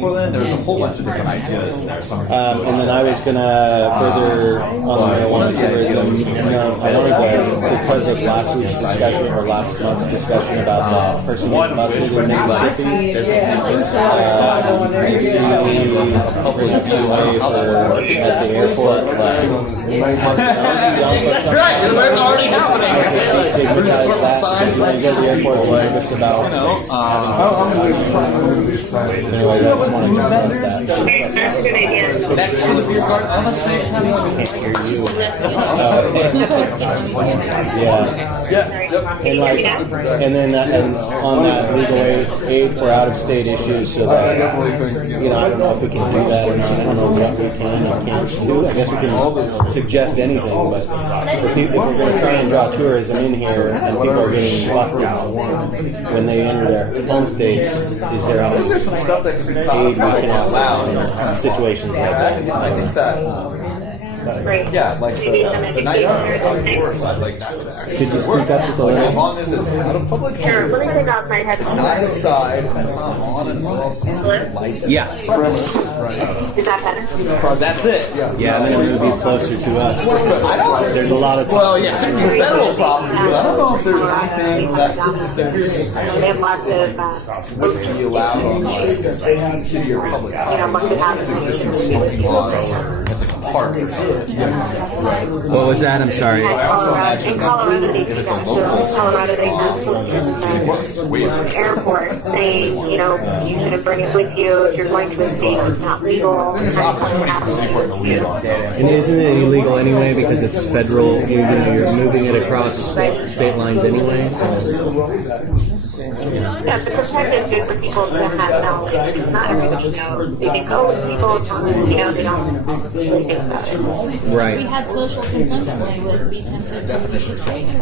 Portland, there's a whole bunch of different ideas in there. And then I was gonna further on the marijuana tourism. I wanted to, because of last week's discussion or last month's discussion about that person getting busted in Mississippi. Public giveaway at the airport. That's right. It's already happening. Stigmatize that. When you go to the airport, we're nervous about I'm really excited. Anyway, I just wanted to address that. That's a good idea. Next to the beer garden on the same time. Can't hear you. And then and on that legal aid for out-of-state issues, so that I don't know if we can do that or not. I don't know what we can or can't do. I guess we can suggest anything, but if we're going to try and draw tourism in here and people are getting busted when they enter their home states, is there any There's some stuff that can be aid we codified can out loud. in situations like that? I think that. Yeah, like the night outdoors, I'd like that. Could you speak up just a little? As long as it's out of public view. Sure, let me take off my headphones. It's not inside, it's not on and off. License. Yeah. Is that better? That's it. Yeah, and then it would be closer to us. There's a lot of Well, yeah, it could be a federal problem, but I don't know if there's anything that They have lots of can be allowed on like city or public property. It's existing smoking laws. It's like a park or something. What was that? I'm sorry. I also imagine in that Colorado, if it's a local Colorado, they have airport saying, you shouldn't bring it with you if you're going to a state where it's not legal. There's opportunity for city court to lead on top. And isn't it illegal anyway because it's federal? You're moving it across state lines anyway. Yeah, but sometimes it's good for people to have knowledge. Not everybody knows. They think, people, they don't really think about it. Right. We had social consumption, they would be tempted to push it straight. Let's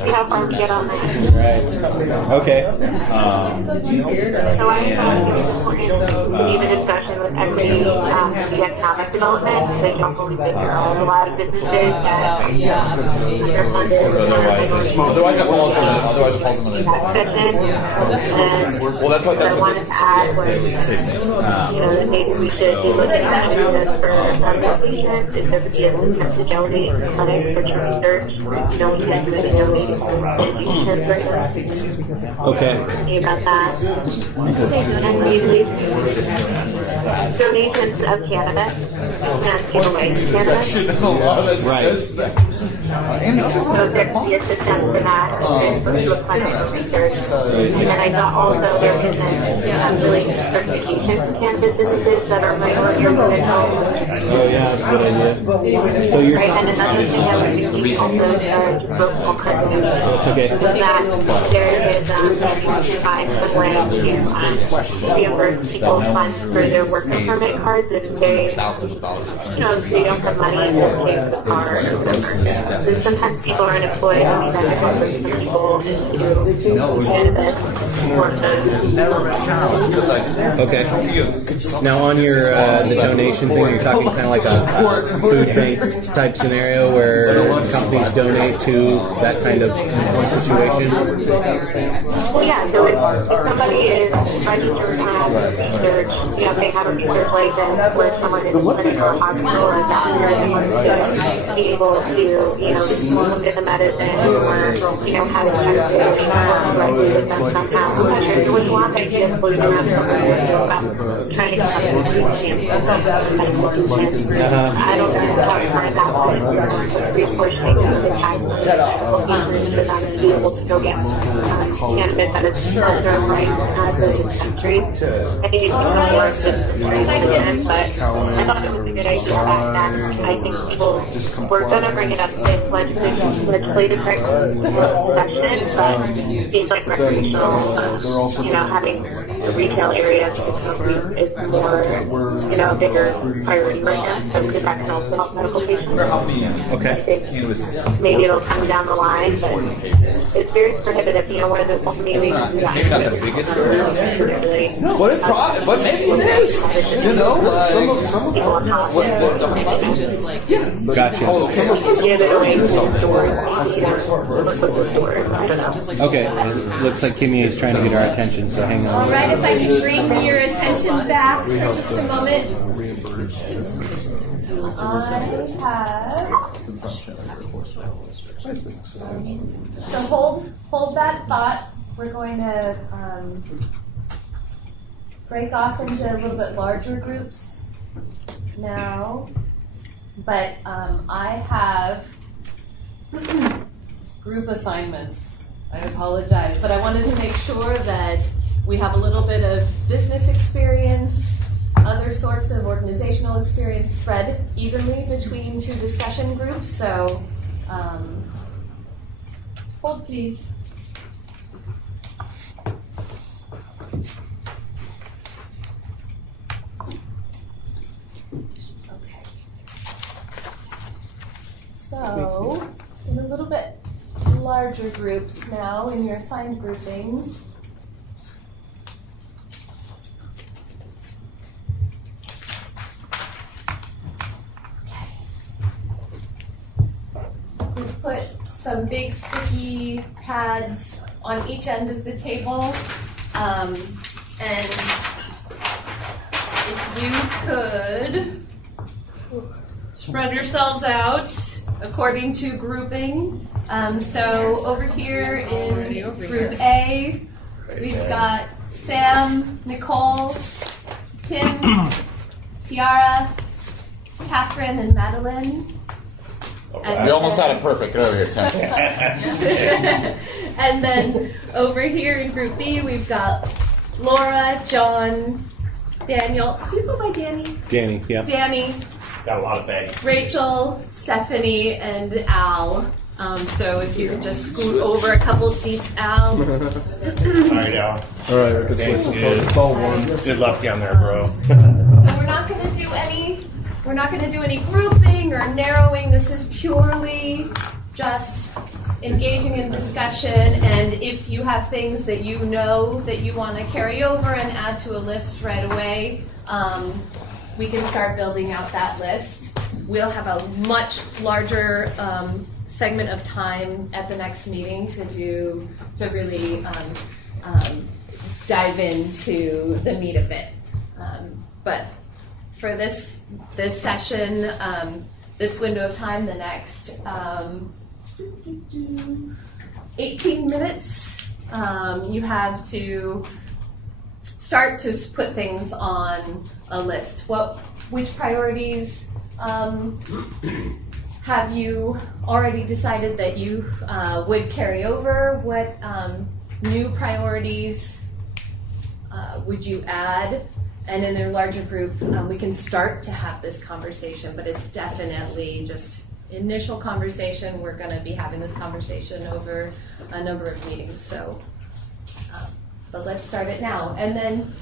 see how far we get on that. Right. Okay. So I thought it was important to leave a discussion with equity, the economic development. They don't believe that there are a lot of businesses that Otherwise, it falls under. Otherwise, it falls under. Well, that's what. I wanted to add was, that maybe we should be looking at that for patients. If there could be a system to donate clinic for research, we can donate Okay. about that. And we donations of cannabis and giveaways of cannabis. Right. So there's the assistance for that, and to a financial research. And then I thought also there isn't really certifications of cannabis businesses that are minority or beneficial. Oh yeah, that's a good idea. So you're Right, and another thing I would do is also vocal president. okay. So that there is to find some way to reimburse people's funds for their working permit cards if they, they don't have money to pay for the card. So sometimes people are unemployed and some people Okay. Now on your the donation thing, you're talking kind of like a food bank type scenario where companies donate to that kind of situation. Well, yeah, so if somebody is registered they're, they have a research license where someone is clinical or hospital or doctor, they want to be able to, look at the medicine or, have a license somehow. It was a lot of ideas floating around about trying to get I don't know how smart that was. Reporting the type of applications for them to be able to go get cannabis that is their right as a country. I think it's more just right again, but I thought it was a good idea back then. I think people were going to bring it up in legislative session, but it seems like recreational, having the retail area is more, a bigger priority right now. So because that can also help medical patients. Okay. Maybe it'll come down the line, but it's very prohibitive. One of the main reasons we got maybe not the biggest barrier. no, but maybe it is. Gotcha. Okay, it looks like Kimmy is trying to get our attention, so hang on. All right, if I can bring your attention back for just a moment. So hold that thought. We're going to break off into a little bit larger groups now. But I have group assignments. I apologize, but I wanted to make sure that we have a little bit of business experience, other sorts of organizational experience spread evenly between two discussion groups. So hold please. Okay. So in a little bit larger groups now in your assigned groupings. We've put some big sticky pads on each end of the table, and if you could spread yourselves out according to grouping. So over here in group A, we've got Sam, Nicole, Tim, Tiara, Catherine, and Madeline. We almost had it perfect. Get over here, Tim. And then over here in group B, we've got Laura, John, Daniel. Do you go by Danny? Danny, yeah. Danny. Got a lot of baggage. Rachel, Stephanie, and Al. So if you could just scoot over a couple seats, Al. All right, Al. All right, it's all one. Good luck down there, bro. So we're not going to do any grouping or narrowing. This is purely just engaging in discussion. And if you have things that you know that you want to carry over and add to a list right away, we can start building out that list. We'll have a much larger segment of time at the next meeting to really dive into the meat of it. But for this session, this window of time, the next 18 minutes, you have to start to put things on a list. Which priorities have you already decided that you would carry over? What new priorities would you add? And in a larger group, we can start to have this conversation, but it's definitely just initial conversation. We're going to be having this conversation over a number of meetings. So, but let's start it now. And then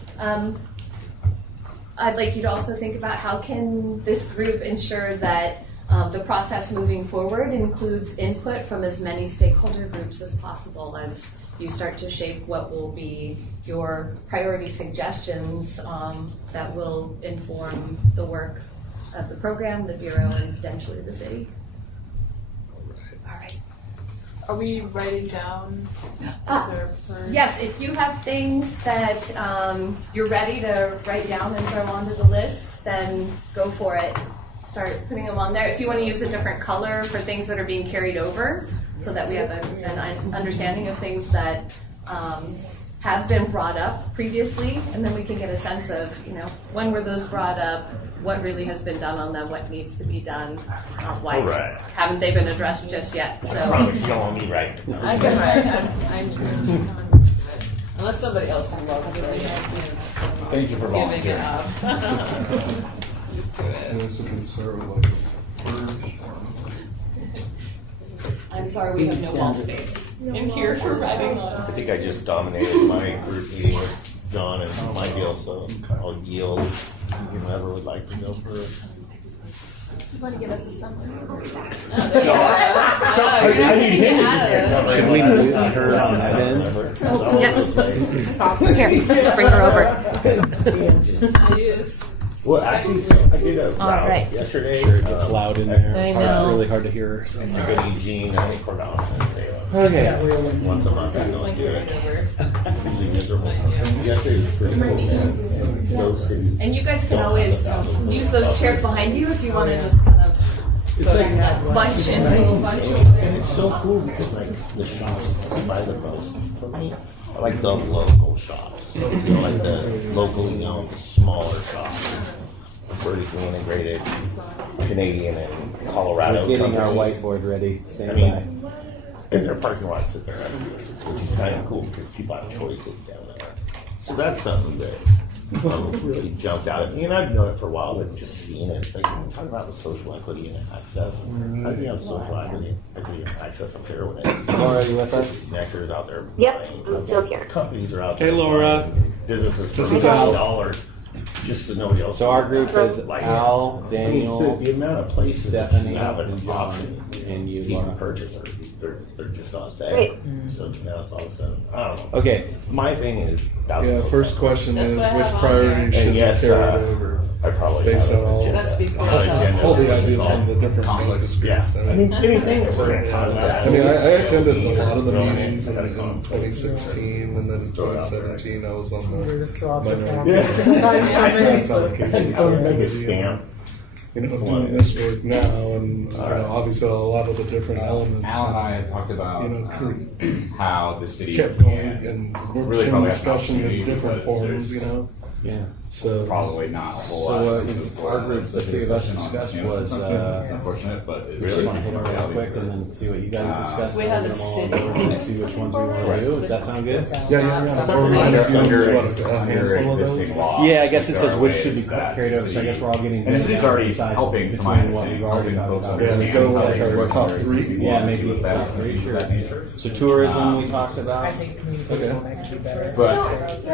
I'd like you to also think about how can this group ensure that the process moving forward includes input from as many stakeholder groups as possible as you start to shape what will be your priority suggestions that will inform the work of the program, the Bureau, and potentially the city. All right. Are we writing down? Yes, if you have things that you're ready to write down and throw onto the list, then go for it. Start putting them on there. If you want to use a different color for things that are being carried over, so that we have an understanding of things that have been brought up previously, and then we can get a sense of, when were those brought up, what really has been done on them, what needs to be done, why haven't they been addressed just yet. So I promise you don't want me right. I can write. I'm used to it. Unless somebody else can love it. Thank you for volunteering. Used to it. And this would be sort of like a first. I'm sorry, we have no wall space in here for writing on. I think I just dominated my group meeting with John and my deal, so I'll yield. Whoever would like to go first. You want to give us a summary? I need him to give me a summary. Should we move her on that end? Yes. Here, just bring her over. Well, actually, I did a route yesterday. Sure, it gets loud in there. I It's know. really hard to hear her. So. I go to Eugene, I think Corvallis and Salem. Okay. Once a month, I don't do it. Usually miserable. Yesterday was pretty cool, man. Those cities. And you guys can always use those chairs behind you if you want to just kind of bunch into a bunch. And it's so cool because the shops buy the most for me. I like the local shops. Like the locally owned smaller shops. Vertically integrated Canadian and Colorado. We're getting our companies. whiteboard ready. Stand by. And their parking lots sit there, which is kind of cool because people have choices down there. So that's something that really jumped out at me, and I've known it for a while, but just seeing it, it's like when we talk about the social equity and access. How do you have social equity and access up there when Laura, are you with us? connectors out there? Yep, I'm still here. Companies are out Hey, there. Laura. Businesses for This is Al. $1 just so nobody else. So our group is Like, Al, Daniel, the amount of places Stephanie, you have an and option, and you, even Laura. purchaser, they're just not there. Great. So now it's all of a sudden, I don't know. Okay. My thing is, Yeah, first question That's is what I which have on priority there. should And be yes, carried over I probably based have on an all, agenda. That's before An agenda. all the ideas from the different Conflict. focus Yeah, groups. I mean, anything that we're going to talk about. I mean, I attended a lot of the meetings in 2016, and then 2017 I was on the minority. I would make a stamp. Doing this work now, and obviously a lot of the different elements. Al and I had talked about how the city kept going can and really we're in probably have discussion an in different opportunity forums, Yeah. So probably not a whole So, lot. our group, the three of us discussed was, it's unfortunate, but it's just want to hit on real quick and then see what you guys discussed. We had the and then city we'll see which ones we want to do. Does that sound good? Yeah. Yeah, I guess it says which should be carried over. So I guess we're all getting. And this is already helping to my understanding, helping folks understand how the top three. Yeah, maybe with that, top three, sure. that nature. So tourism we talked about. I think communication will make it better. But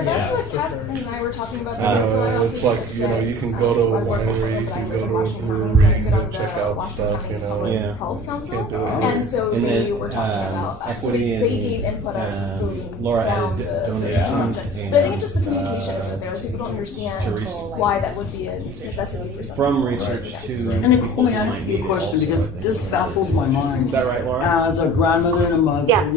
That's what Kat and I were talking about. It's like, you can go to a winery, you can go to a brewery, you can go check out stuff, Yeah. Health Council. Can't do it. And so And they then, were talking about so equity they and, gave input on going Laura down added the donations social content. and, But I think it's just the communication is that there people don't understand why that would be a necessity for something. From research to. And Nicole, let me ask you a question because this baffles my mind. Is that right, Laura? As a grandmother and a mother, Yeah.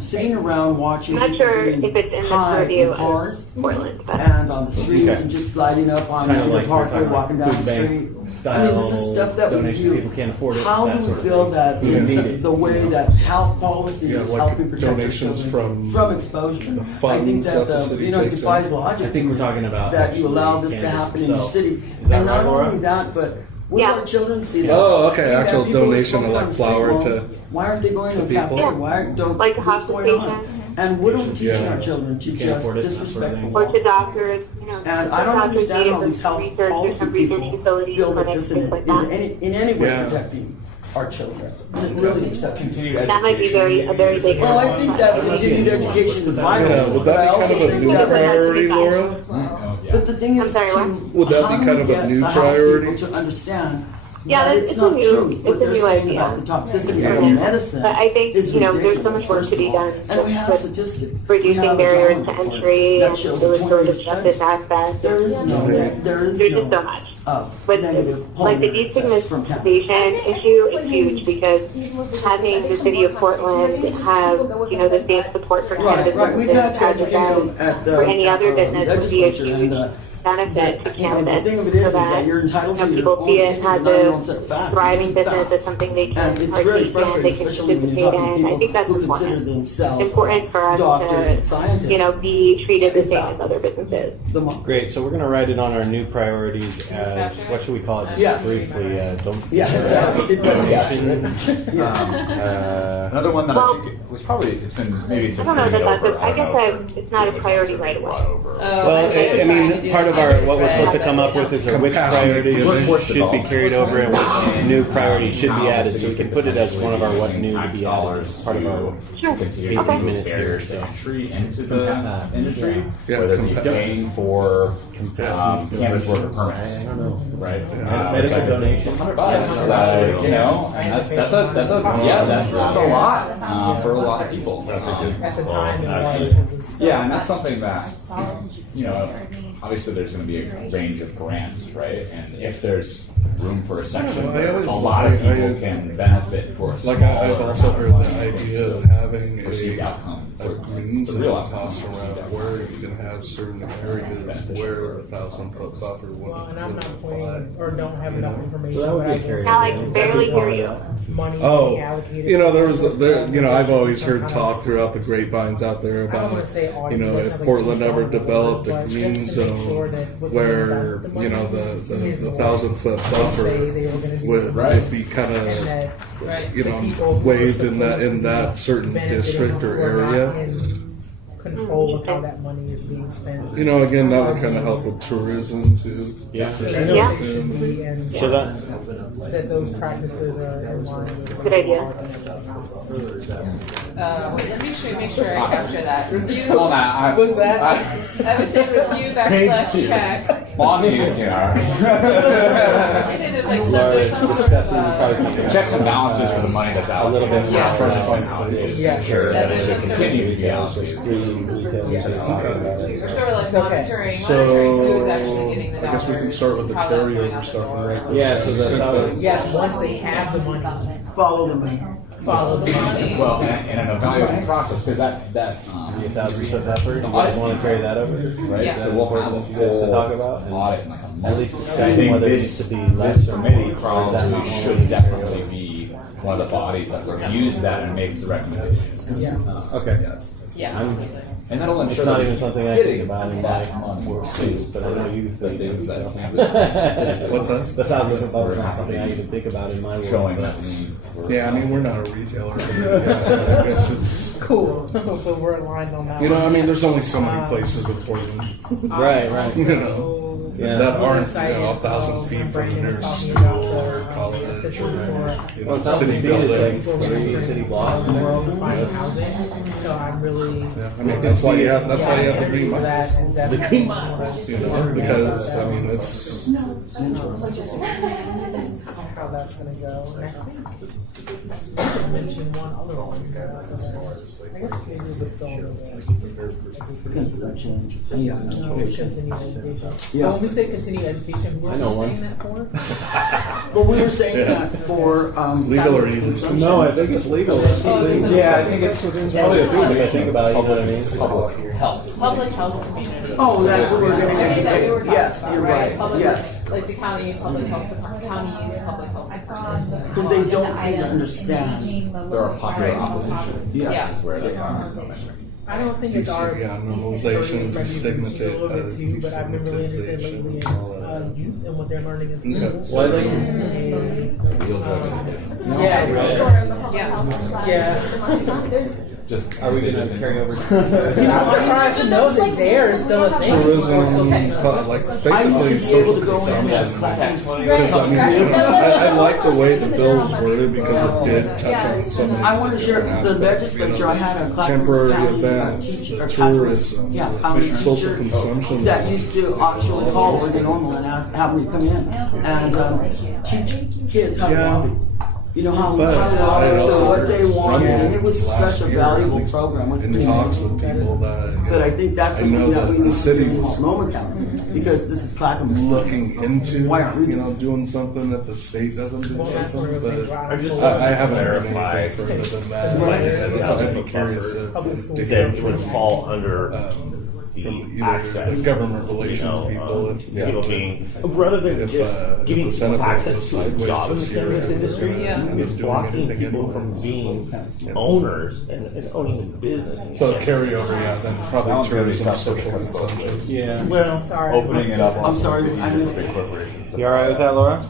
sitting around watching I'm not sure people if it's in the high purview in cars of Portland, but and on the street Okay. and just sliding up on Kind of the like parkway, you're talking walking about down the food street. bank I mean, this is style stuff that we donation, do. people can't afford it, How that do we sort of feel thing. that We need it, the way you know. that health policy Yeah, is like helping protect our donations children from exposure? the I think funds that, that the city you know, it takes defies in. logic. I think we're talking about that you allow actually this to cannabis happen in your itself. city. Is that And not right, Laura? only that, but what Yeah. do our children see that? Oh, okay, See that actual people are donation of, smoking like, on the flour street. to- Why aren't they going to a people? cafe? Yeah. Why don't Like what's going on? hospital And what are we teaching Yeah. our children to Can't just afford it, that sort of disrespectful? thing. or to doctors, you know. And I don't doctors understand how need these health research, policy some research people facilities, feel that clinics, this things like is that. in any way Yeah. protecting our children. Is it really accepting? That might be a very big. Well, I think that continued education is vital. Yeah, would but I that be also kind of a think new that- priority, Laura? But the thing I'm is, sorry, what? Would that how be do kind we of a get new the health priority? people to understand Yeah, that it's it's a not new- true it's what a they're new saying idea. about the toxicity Yeah. of medicine. But I think, is you know, there's so ridiculous, much work first to be of all. done And we have with statistics. We reducing have a barriers job to report entry that and shows those a sort 20-year of study. justice aspects. There is no, there is There's no just so much. negative But like the pulmonary effects from cannabis. destigmatization issue is huge because having the city of Portland have, you know, the same support for cannabis Right. We've had businesses as it education does at the for any other business would be a legislature, huge and benefit to you know, the cannabis thing of it so is that that you're entitled to your people own see it opinion, as not your own set a of facts. thriving Your own business, facts. as something they And can it's really partake in, frustrating, they can especially when you're participate talking to in. I people think that's who consider important. themselves It's important for us doctors and to, scientists. you know, be treated the same as other businesses. Great. So we're going to write it on our new priorities as what should we call it? Just Yes. briefly. Don't. Yeah, it does. It does. Another one that Well, I think was probably it's been maybe it's I don't know been that over. I guess it's not a priority right away. Well, I mean, part of our what we're supposed to come up with is which priorities should be carried over and which new priorities should be added, so we can put it as one of our what new to be added as part of our 18 minutes here. So. Entry into the industry, Yeah, whether it be paying for cannabis worker permits, I don't know. right? Medical donation. $100, you know, and that's a lot for a lot of people. At the time, it was. Yeah, and that's something that, you know, obviously there's going to be a range of grants, right? And if there's room for a section where a lot of people can benefit for a Like smaller I've also amount heard of the money, idea of having perceived outcome. a green The zone real tossed around where you can have certain areas where the 1,000-foot buffer Well, wouldn't and I'm not apply. pointing or don't have enough information. So that would but be I will carried say Now I can barely hear you. money Oh, being allocated. you know, for you know, I've always some heard kind talk of- throughout the grapevines out there I don't about, wanna say audit, you know, because if that's like Portland too ever strong of a word, developed a but green just to make sure zone that what's where, about the you know, money the is more. 1,000-foot They buffer say they were gonna do would it. be kind And of, that you the know, people who are waived in supposed to that be certain benefiting district or were not area. in control of how that money is being spent. You know, again, that would kind of help with tourism too. Yeah. It should be, and So that that those practices are in line with. Good idea. Wait, let me make sure I capture that. Review. Hold on, I Was that? I would say review / check. on the ATR. I say there's like there's some sort of Checks and balances for the money that's out. A little bit more. Yes. Yeah. Sure, That that it there's should some sort continue to of- be allocated. We're sort of like It's okay. monitoring So, who's actually getting the I guess we can dollars, start with the how that's going carryover out stuff the and door. right. Yeah, so that's Yes, once they have the money, Follow the money. follow the money. Well, and an evaluation process, because that the 1,000-foot buffer. You The guys audit. want to carry that over? right? Yeah. So we'll have a You guys to full talk about? audit in like a month. At least I discussing think whether it this needs to be this less or committee more. probably should definitely be one of the bodies that reviews that and makes the recommendations. Yeah. Okay. Yeah, I'm- absolutely. And that'll It's ensure not that even something I hitting think about in my that money workspace, but I know you the think things that so. cannabis What's that? The 1,000-foot buffer is not something I even think about in my world. showing but- that we Yeah, I mean, we're not a retailer. But yeah, I guess it's, Cool. So we're aligned on that. you know, I one. mean, there's only so many places in Portland, Right, right. you know, Yeah. that aren't, you excited, know, 1,000 feet from the Brandon was nearest talking school about or the college assistance or, for you Well, know, 1,000 city feet is building. like for three research city around blocks. the world to find housing. So I'm really Yeah, I mean, that's why you have the green for light. that and definitely green wanna You know, because I mean, it's how that's gonna go. And I think I mentioned one other one. I guess maybe we'll still Consumption. Yeah. continued education. Yeah. But when we say continued education, who I are know we one. saying that for? But we were saying Yeah. that for legal or cannabis illegal. consumption. No, I think it's legal. Oh, is it? Yeah, I think it's probably a if I think about it, you know what I mean? Public health. Public health community. Oh, that's what we're going to Everything that we were talking Yes, about, you're right. Public, Yes. Like the county public health department, counties public health department. Because they don't seem to understand. There are popular oppositions. Yeah. This is where they are. I don't think it's our normalization, destigmatization a little bit too, but I've been really interested lately in youth and what they're learning in school. Well, I think Just are we going to carry over? I'm surprised to know that DARE is still a thing. Tourism, like basically social consumption. Because I mean, I like the way the bill was worded because it did touch on so many. I want to share different the aspects, legislature. I had a class temporary county, events, county, tourism, county social teacher consumption that used to actually call Oregon Normal and have me come in and teach kids how to lobby. You know how so what they wanted, and it was such a valuable program. In talks with people that. But I think that's something that we need the city to do was in Multnomah County because this is Clackamas. Looking into, Why aren't we doing something that the state doesn't do something, but I haven't verified anything further than that. I'd be curious that would fall under the access, government relations people. People being rather than just giving people access to jobs in this industry, it's blocking people from being owners and owning a business. So the carryover, then probably tourism, social consumption. Yeah. Well, opening it up. I'm sorry, I missed big corporations. You all right with that, Laura?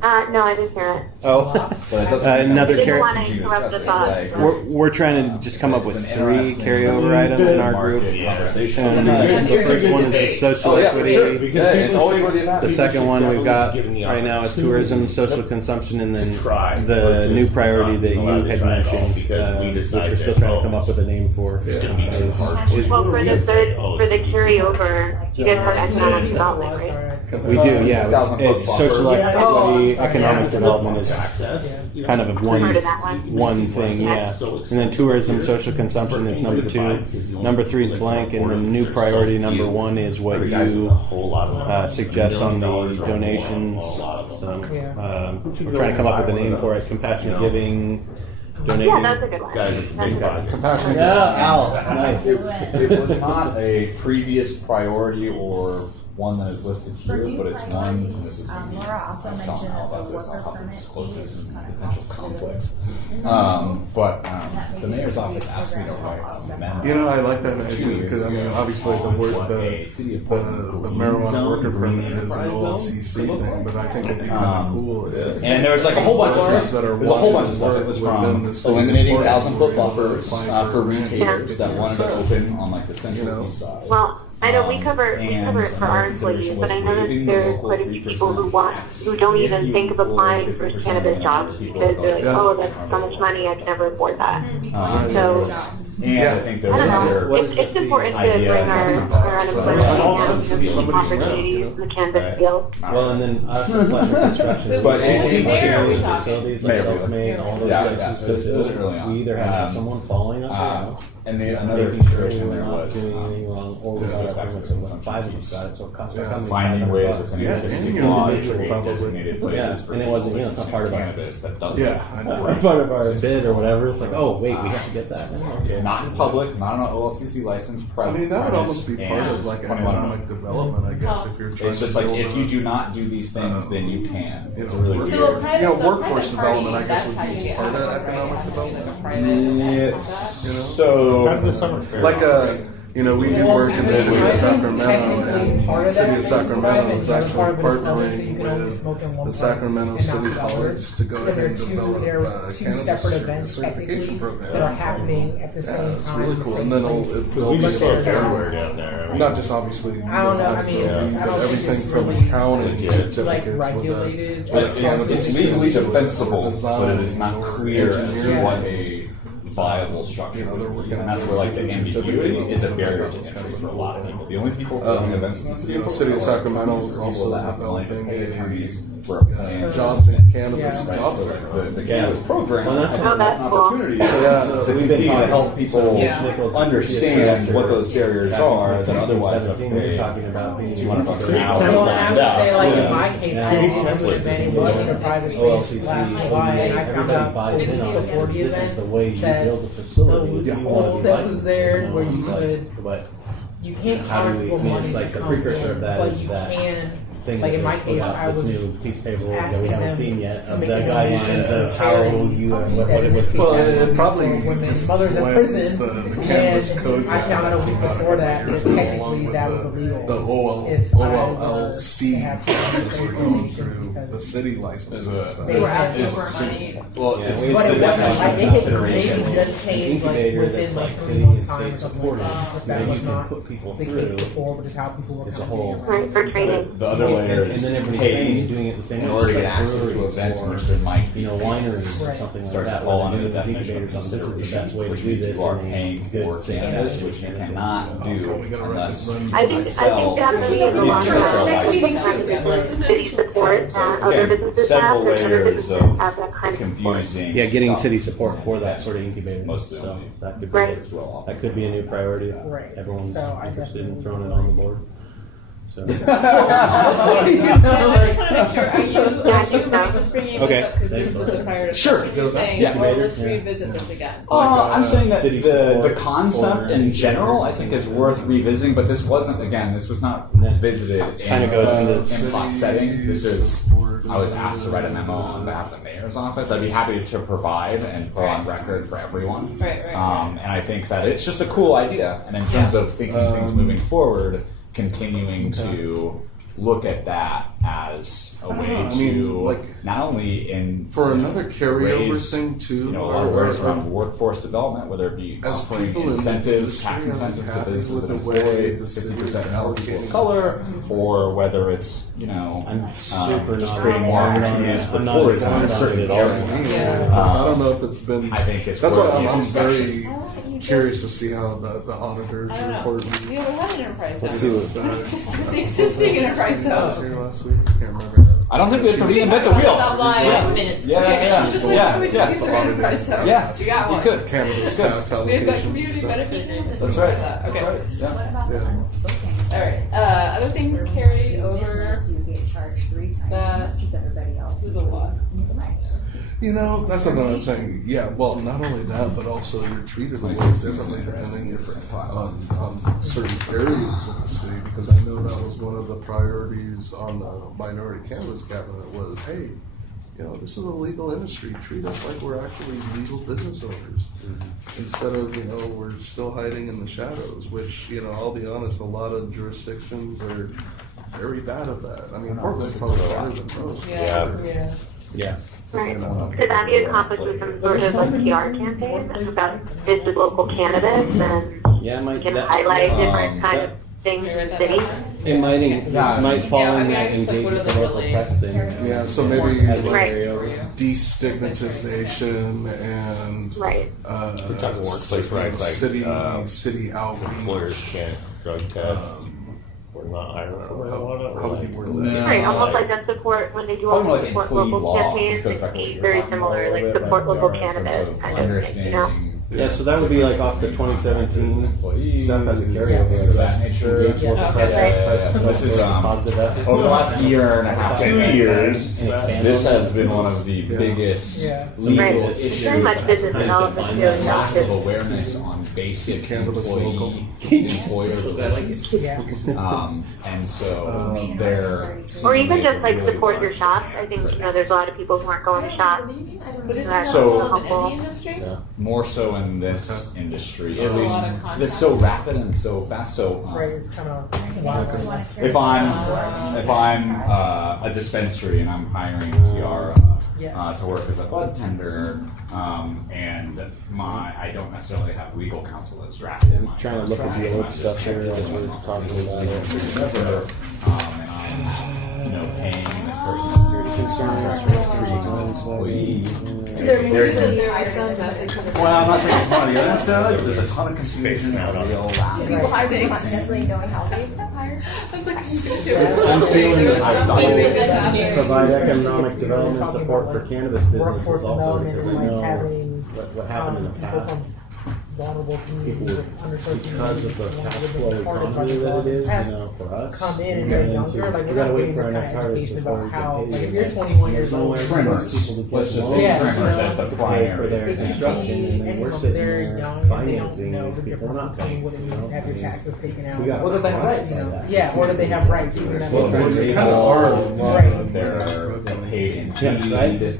No, I didn't hear it. Oh, another Didn't want to interrupt the thought. We're trying to just come up with 3 carryover items in our group. And the first one is the social equity. It's always worth the amount. The second one we've got right now is tourism, social consumption, and then the new priority that you had mentioned, which we're still trying to come up with a name for. Well, for the carryover, you guys have economic development, right? We do, yeah. It's social equity, economic development is kind of a one thing, yeah. And then tourism, social consumption is number 2. Number 3 is blank, and then new priority number 1 is what you suggest on the donations. So, we're trying to come up with a name for it. Compassionate giving. Donating. Yeah, that's a good one. Compassionate. Yeah, Al. Nice. It was not a previous priority or one that is listed here, but it's one, and this is Laura also mentioned about this. I'll have to disclose it and potential conflicts. The mayor's office asked me to write a memo. I like that idea because obviously the marijuana worker permit is an OLCC thing, but I think it'd be kind of cool. And there was like a whole bunch of stuff. There's a whole bunch of stuff. It was from eliminating 1,000-foot buffers for retailers that wanted to open on like the central east side. Well, I know we cover it for our employees, but I know that there's quite a few people who don't even think of applying for cannabis jobs because they're like, oh, that's so much money, I can never afford that. So, I think there's it's important to bring our unemployment and opportunities in the cannabis field. Well, and then construction. But sharing facilities like self-made, all those places, because we either have someone following us or not. And another consideration there not was doing anything wrong, or we got our permits, and 5 of us got it, so it costs finding ways within existing law to create probably designated places for and it wasn't, it's not part of cannabis that does part of our bid or whatever. It's like, oh wait, we have to get that. Not in public, not on an OLCC license. That would almost be part of like economic development, I guess, if you're trying it's just to like build if you do not do these things, then you can. It's really weird. Workforce development, I guess, would be part of economic development. So like we do work in the city of Sacramento, and the city of Sacramento is actually partnering with the Sacramento City College to go ahead and develop two separate events technically that are happening at the same time. It's really cool, and then it'll we just be go everywhere down there. not just obviously. I don't know. I mean, I don't think everything it's from really counting like certificates regulated. It's legally defensible, but it is not clear as to what a viable structure. And that's where like the ambiguity is a barrier to entry for a lot of people. The only people who are doing events in the City of Sacramento is also that have developing attorneys for jobs in cannabis. Yeah. Jobs. the cannabis program. Oh, that's an cool. opportunity to continue to help people understand what those barriers are that otherwise have to pay $200 an hour. Well, I would say, like in Yeah. my case, I did do an event. It was in a private space last July, and I found out before the event that the loophole that was there, where you can't charge people money to come in, but you can. Like in my case, I was asking them to make a donation to charity that in this case it probably for women, just mothers in blends prison. the cannabis code And I found out a week before that technically that was illegal. The OLLC process we're going through, the city license. They were asking for money. Well, but it wasn't like it had maybe just changed like within like 3 months time or something like that. Because that was not the case before, but just how people were coming in. Right, for training. The other layer is and then everybody's paying doing it the same in way. order to Like get access to breweries events in or, which there might be wineries or Right. something like starts that. to fall where under the they're doing definition of incubators on this is the best consideration, way to which do means this. you are and paying good for cannabis, cannabis, which you cannot do unless I think definitely there's a lot of city support that other businesses have, several and other layers businesses of have that kind of support. confusing. Yeah, getting stuff. city support for that sort of incubator. Most of so them. that could be Right. that could be a new priority. Right. Everyone's So I interested in definitely throwing it was on the board. So. I just want to make sure, are you just bringing Okay. this up because this was a prior Sure. discussion? You're saying, Yeah. well, let's revisit this again. I'm saying that City the support concept or- in general, I think, is worth revisiting. But this wasn't, again, this was not visited Kinda goes into in plot setting. This is, I was asked to write a memo on behalf of the mayor's office. I'd be happy to provide and put on record for everyone. Right. And I think that it's just a cool idea. And in terms of thinking things moving forward, continuing to look at that as a way to not only in for another carryover raise, thing too, a lot of awareness around workforce development, whether it be as offering people in the incentives, tax industry, I'm incentives to happy businesses with that the way employ the city 50% is more people allocating of color, or whether it's just creating more opportunities for tourism in certain areas. I don't know if it's been. I think it's that's why worth the I'm discussion. very curious to see how the auditors I don't know. report. We have an enterprise Let's zone. see what Just the existing enterprise I was zone. here last week. Can't remember. I don't think we have to reinvent the wheel. Yeah. Just like we just use an audited. enterprise zone. Yeah. You got one. could. Cannabis Good. tax We've got allocation. community benefit. That's right. Okay. That's right. Yeah. All right. Other things carried over. You get charged 3 times That- as much as everybody else. There's a lot. You know, that's another thing. Yeah, well, not only that, but also you're treated a little differently depending on certain areas of the city. Because I know that was one of the priorities on the minority cannabis cabinet was, hey, you know, this is a legal industry. Treat us like we're actually legal business owners. Instead of, you know, we're still hiding in the shadows, which, you know, I'll be honest, a lot of jurisdictions are very bad at that. I mean, Portland's probably better than most. Yeah. Right. Could that be accomplished with some sort of a PR campaign about this is local cannabis and Yeah, it might can highlight different kind of things in the city? It might fall Yeah, I in mean, that I just, like, what are engagement the for local really- press thing. Yeah, so maybe As a Right. carryover. destigmatization and Right. We're talking workplace rights, like city outreach. employers can't drug test. We're not hiring for marijuana. How would you word that? Right, almost like that support, when they do all Probably the like support employee local law. campaigns, This goes it back to what seems you were very talking similar, about a like little bit, support like, local in terms cannabis of kind of thing, you know? understanding. Yeah, so that would be like off the 2017 stuff as a carryover. Things of that nature. Engage local Yeah. press, Yeah. press This is positive ethics. over the last year and a half, 2 years. And expand This on has that. been one of the biggest legal Right. issues. Very much business development too, Lack not of just, awareness on basic Cannabis local. employer relations. And so they're or even just like support your shops. I think, you know, there's a lot of people who aren't going to shop. But it's That's So- not helpful. in the industry. more so in this industry, There's at a least lot of content. it's so rapid and so fast. So Right, it's kind of wild. if I'm a dispensary and I'm hiring PR to work as a bud tender, and I don't necessarily have legal counsel that's drafted. Just trying to look at the old stuff here as we're talking about it. Whatever, and I'm paying this person security So there may be some method to the. Well, I'm not saying it's not the other side. There's a ton of confusion out on Do people hire people not necessarily knowing how they hire? I was like, I'm feeling that provide economic development support for cannabis businesses workforce also, development because I and like know having what happened in the people past. from vulnerable communities People, or underserved because of communities, the cash with flow the hardest economy parties that laws it in is, the past for us, come in and and they're then younger, like we we're gotta not wait getting for this our kind next of harvest education before about we how, get like paid. if you're 21 years There's no old, way for Trimmers. most people to Let's get just loans say trimmers as the to primary pay for their it could construction, be and then we're anyone, sitting they're there young and they don't financing know these the people difference not between paying. what it means to have your taxes taken out. We got Or that they have rights. Yeah, or that they have rights. Even that Well, they they kind of are. Right. They're paid in right? Hey,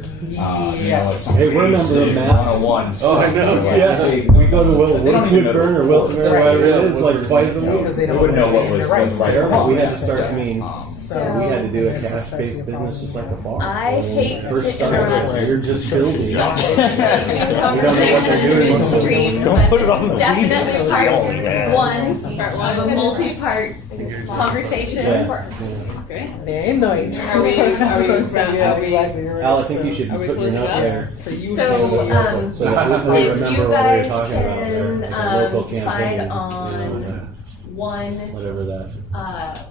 we're a member of MAPS. 101. Oh, I know. Yeah, we go to Woodburn or Wilson or whatever it is, like twice a week. Because they don't wouldn't know what was understand what's their right or rights. wrong. We had to start, I mean, So we had to do a it's cash-based especially a business just like a farm. I hate First to started, interrupt. you're just building. Conversation midstream, Don't put it but on the this is definitely video. part Yeah. one of a multi-part conversation. There ain't no age. Are we Al, I think you should Are we put your closing note up? there. So you So, So that we if remember you what we were guys talking about there. can Local decide campaign, on one, whatever that.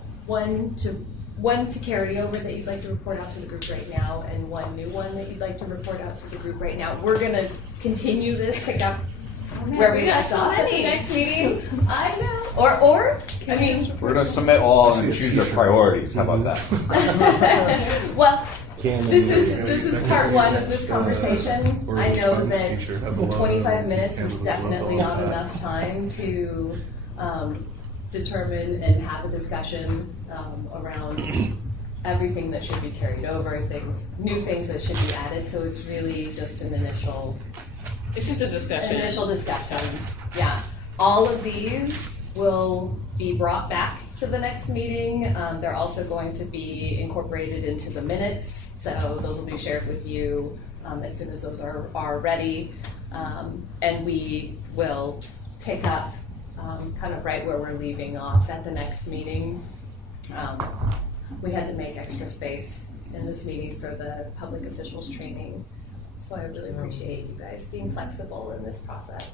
one to carry over that you'd like to report out to the group right now, and one new one that you'd like to report out to the group right now. We're gonna continue this, pick up where we left off at the next meeting. I know. Or I mean, We're going to submit all and choose your priorities. How about that? well, this is part one of this conversation. I know that 25 minutes is definitely not enough time to determine and have a discussion around everything that should be carried over, new things that should be added. So it's really just an initial. It's just a discussion. Initial discussion. Yeah. All of these will be brought back to the next meeting. They're also going to be incorporated into the minutes, so those will be shared with you as soon as those are ready. And we will pick up kind of right where we're leaving off at the next meeting. We had to make extra space in this meeting for the public officials training, so I really appreciate you guys being flexible in this process.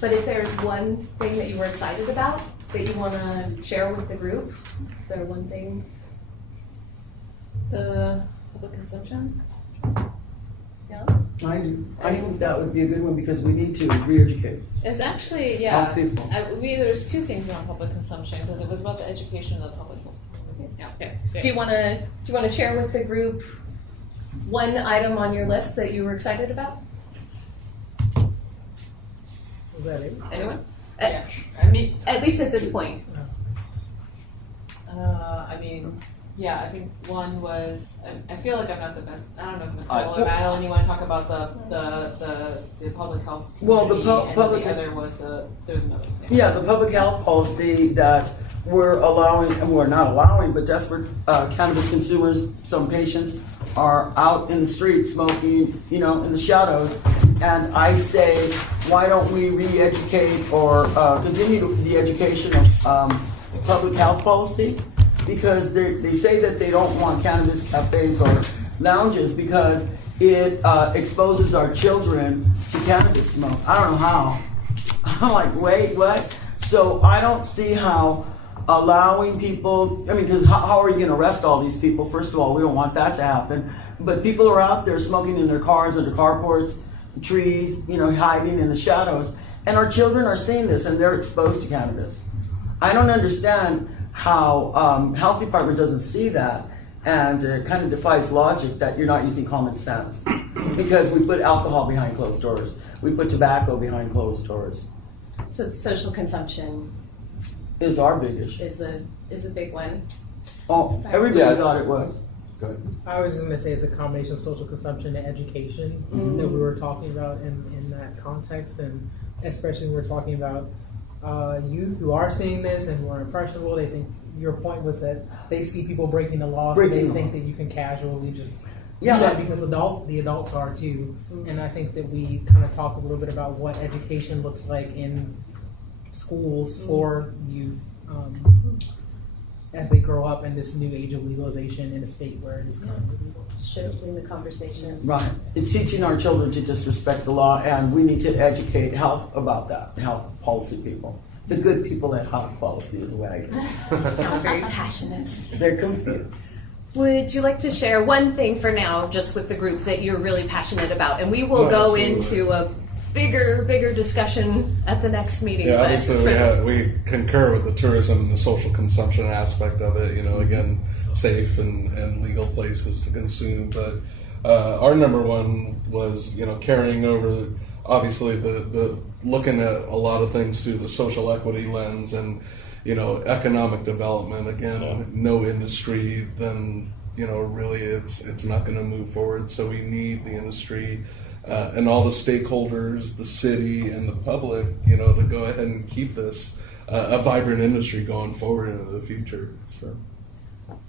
But if there's one thing that you were excited about that you want to share with the group, is there one thing? The public consumption? Yeah. I do. I think that would be a good one because we need to re-educate. It's actually, Help people. there's two things around public consumption because it was about the education of the public. Yeah, okay. Do you want to share with the group one item on your list that you were excited about? Is that it? Anyone? Yeah. I mean, At least at this point. I think one was. I feel like I'm not the best. I don't know, Nicole or Madeline. You want to talk about the public health? Well, the community, public. and the other was there was another. Yeah, the public health policy that we're allowing, and we're not allowing, but desperate cannabis consumers, some patients are out in the street smoking, in the shadows. And I say, why don't we re-educate or continue the education of public health policy? Because they say that they don't want cannabis cafes or lounges because it exposes our children to cannabis smoke. I don't know how. I'm like, wait, what? So I don't see how allowing people, because how are you going to arrest all these people? First of all, we don't want that to happen. But people are out there smoking in their cars, under carports, trees, hiding in the shadows. And our children are seeing this and they're exposed to cannabis. I don't understand how health department doesn't see that, and it kind of defies logic that you're not using common sense. Because we put alcohol behind closed doors. We put tobacco behind closed doors. So it's social consumption Is our big issue. is a big one. Oh, everybody thought it was. I was just going to say it's a combination of social consumption and education that we were talking about in that context, and especially when we're talking about youth who are seeing this and who are impressionable. They think your point was that they see people breaking the law, so they think that you can casually just do that because the adults are too. And I think that we kind of talk a little bit about what education looks like in schools for youth. as they grow up in this new age of legalization in a state where it is currently legal. Shifting the conversations. Right. It's teaching our children to just respect the law, and we need to educate health about that, health policy people. The good people at health policy is the way I get it. Sound very passionate. They're confused. Would you like to share one thing for now, just with the group that you're really passionate about? And we will go into a bigger discussion at the next meeting. Yeah, obviously we concur with the tourism and the social consumption aspect of it. Again, safe and legal places to consume. But our number one was carrying over. Obviously, the looking at a lot of things through the social equity lens and economic development. Again, no industry, then really it's not going to move forward. So we need the industry. And all the stakeholders, the city, and the public, to go ahead and keep this a vibrant industry going forward into the future. So,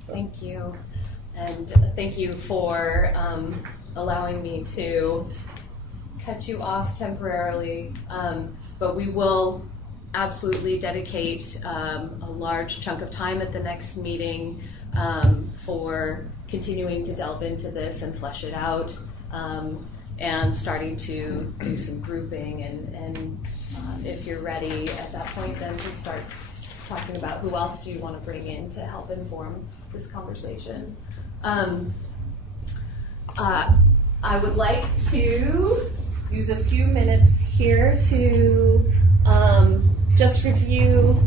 thank you, and thank you for allowing me to cut you off temporarily. But we will absolutely dedicate a large chunk of time at the next meeting for continuing to delve into this and flesh it out. And starting to do some grouping, and if you're ready at that point, then to start talking about who else do you want to bring in to help inform this conversation. I would like to use a few minutes here to just review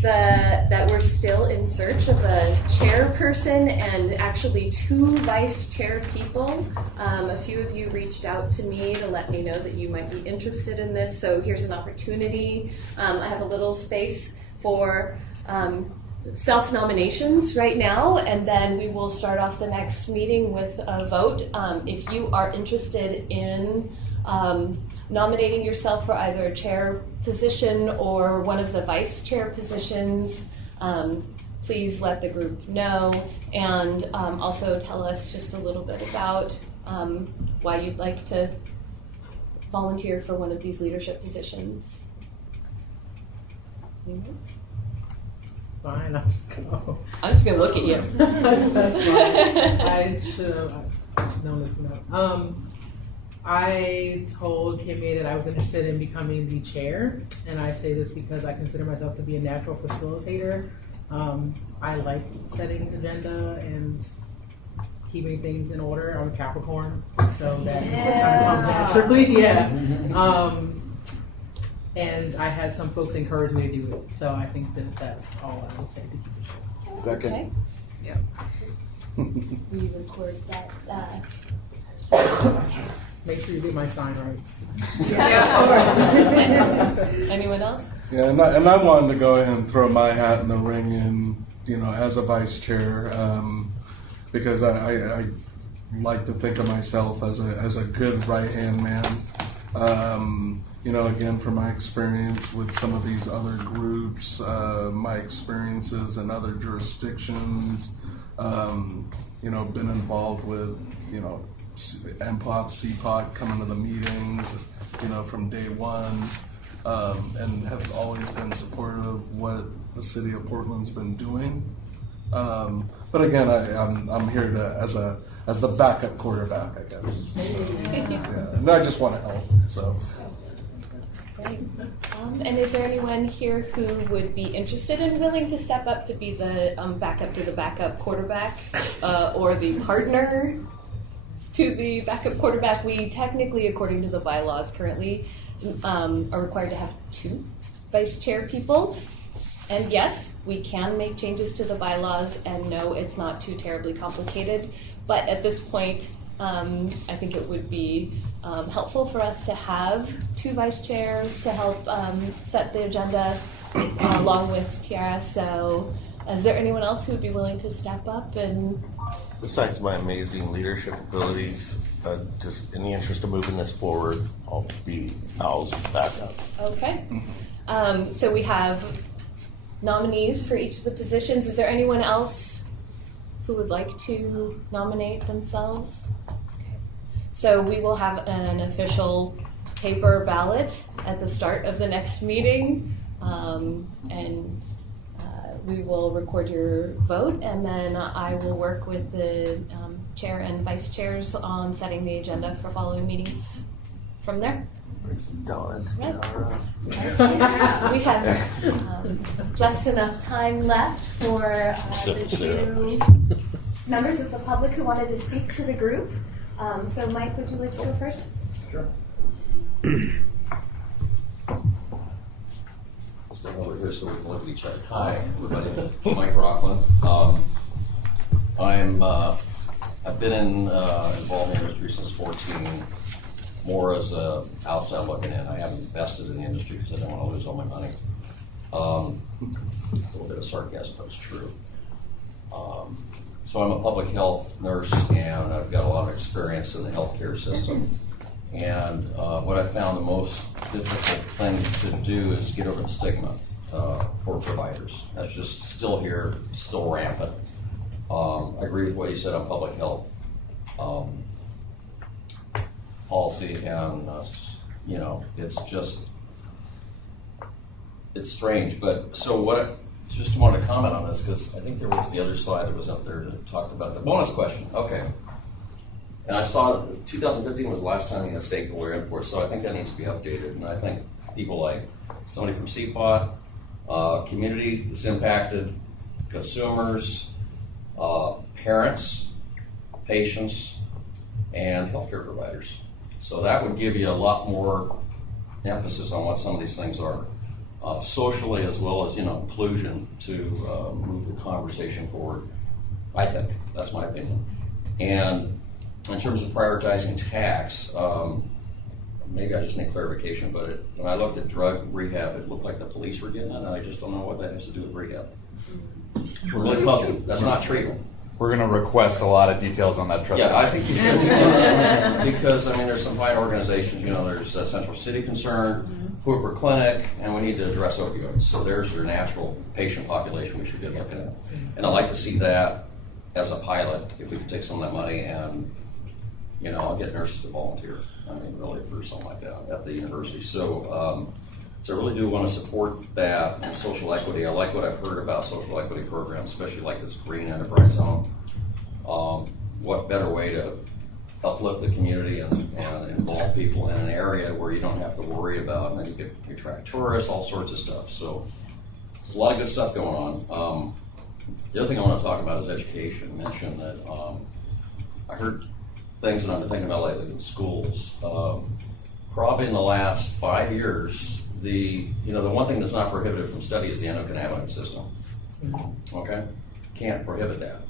that we're still in search of a chairperson and actually 2 vice chair people. A few of you reached out to me to let me know that you might be interested in this, so here's an opportunity. I have a little space for self-nominations right now, and then we will start off the next meeting with a vote. If you are interested in nominating yourself for either a chair position or one of the vice chair positions, please let the group know, and also tell us just a little bit about why you'd like to volunteer for one of these leadership positions. Fine, I'll just go. I'm just gonna look at you. That's fine. I should have known this enough. I told Kimmy that I was interested in becoming the chair, and I say this because I consider myself to be a natural facilitator. I like setting an agenda and keeping things in order. I'm a Capricorn, so that kind of comes naturally. Yeah. And I had some folks encourage me to do it, so I think that's all I will say to keep it short. Second. Okay. Yeah. Will you record that? Okay. Make sure you get my sign right. Anyone else? Yeah, and I wanted to go ahead and throw my hat in the ring, and as a vice chair, because I like to think of myself as a good right hand man. Again, from my experience with some of these other groups, my experiences in other jurisdictions, been involved with MPOT, CPOT, coming to the meetings, from day one, and have always been supportive of what the city of Portland's been doing. But again, I'm here to as the backup quarterback, I guess. Yeah. And I just want to help. So. Great. And is there anyone here who would be interested and willing to step up to be the backup to the backup quarterback, or the partner to the backup quarterback? We technically, according to the bylaws currently, are required to have 2 vice chair people. And yes, we can make changes to the bylaws, and no, it's not too terribly complicated. But at this point, I think it would be helpful for us to have 2 vice chairs to help set the agenda along with Tiara. So is there anyone else who would be willing to step up? And besides my amazing leadership abilities, just in the interest of moving this forward, I'll be Al's backup. Okay. So we have nominees for each of the positions. Is there anyone else who would like to nominate themselves? Okay. So we will have an official paper ballot at the start of the next meeting, and we will record your vote, and then I will work with the chair and vice chairs on setting the agenda for following meetings from there. Bring some donuts. Right. We have just enough time left for the two members of the public who wanted to speak to the group. So Mike, would you like to go first? Sure. Stand over here so we can look at each other. Hi, everybody. Mike Rockland. I've been involved in the industry since 14, more as a outside looking in. I haven't invested in the industry because I don't want to lose all my money. A little bit of sarcasm, but it's true. So I'm a public health nurse, and I've got a lot of experience in the healthcare system. And what I found the most difficult thing to do is get over the stigma for providers. That's just still here, still rampant. I agree with what you said on public health policy, and it's strange. But so just wanted to comment on this because I think there was the other slide that was up there that talked about the bonus question. Okay. And I saw 2015 was the last time you had stakeholder input, so I think that needs to be updated. And I think people like somebody from CPOT, community that's impacted, consumers, parents, patients, and healthcare providers. So that would give you a lot more emphasis on what some of these things are, socially as well as inclusion to move the conversation forward. I think that's my opinion. And in terms of prioritizing tax, maybe I just need clarification, but when I looked at drug rehab, it looked like the police were getting it, and I just don't know what that has to do with rehab. We're really puzzled. That's not treatment. We're going to request a lot of details on that trust. Yeah, I think you should because there's some fine organizations. There's Central City Concern, Hooper Clinic, and we need to address opioids. So there's your natural patient population we should be looking at, and I'd like to see that as a pilot. If we could take some of that money and I'll get nurses to volunteer. Really for something like that at the university. So I really do want to support that and social equity. I like what I've heard about social equity programs, especially like this green enterprise zone. What better way to uplift the community and involve people in an area where you don't have to worry about, and then you can attract tourists, all sorts of stuff. So there's a lot of good stuff going on. The other thing I want to talk about is education. I mentioned that I heard things that I've been thinking about lately in schools. Probably in the last 5 years, the one thing that's not prohibited from study is the endocannabinoid system. Okay? Can't prohibit that.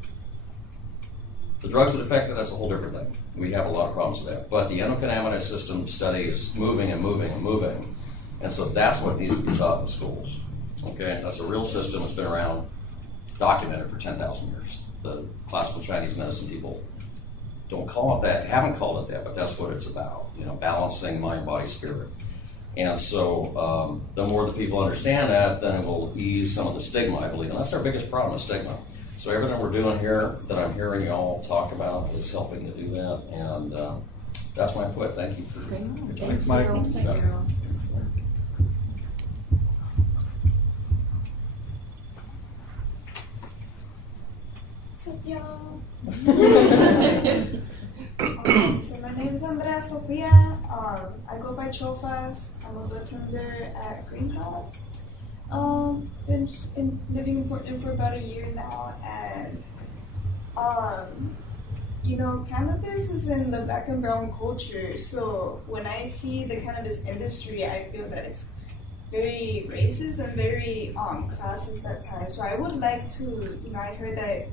The drugs that affect it, that's a whole different thing. We have a lot of problems with that. But the endocannabinoid system study is moving and moving and moving. And so that's what needs to be taught in schools. Okay? That's a real system that's been around, documented for 10,000 years. The classical Chinese medicine people don't call it that, haven't called it that, but that's what it's about, balancing mind, body, spirit. And so the more that people understand that, then it will ease some of the stigma, I believe. And that's our biggest problem, is stigma. So everything we're doing here that I'm hearing you all talk about is helping to do that. And that's my input. Thank you for your time. Thanks, Mike. Thanks, Mike. What's up, y'all? So my name is Andrea Sofia. I go by Chofas. I'm a bartender at Green Hub. Been living in Portland for about a year now, and cannabis is in the black and brown culture. So when I see the cannabis industry, I feel that it's very racist and very classist at times. So I would like to, I heard that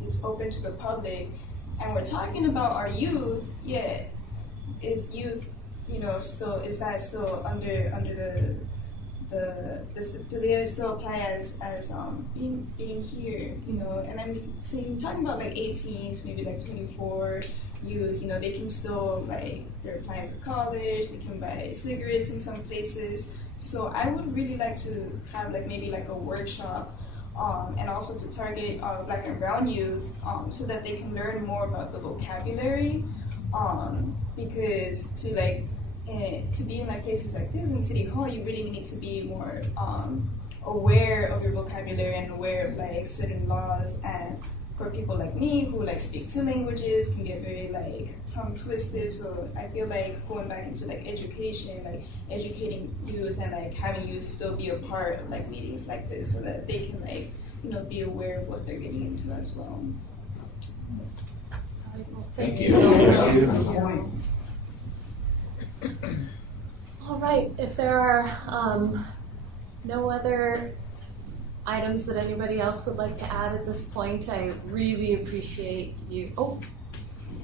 it's open to the public, and we're talking about our youth. Yet, is youth, is that still under do they still apply as being here? And I'm talking about like 18 to maybe like 24 youth. They can still they're applying for college. They can buy cigarettes in some places. So I would really like to have maybe a workshop, and also to target black and brown youth, so that they can learn more about the vocabulary, because to be in places like this in City Hall, you really need to be more aware of your vocabulary and aware of like certain laws. And for people like me who like speak two languages can get very like tongue twisted. So I feel like going back into like education, like educating youth and like having youth still be a part of like meetings like this so that they can like, you know, be aware of what they're getting into as well. Thank you. All right, if there are no other items that anybody else would like to add at this point, I really appreciate you.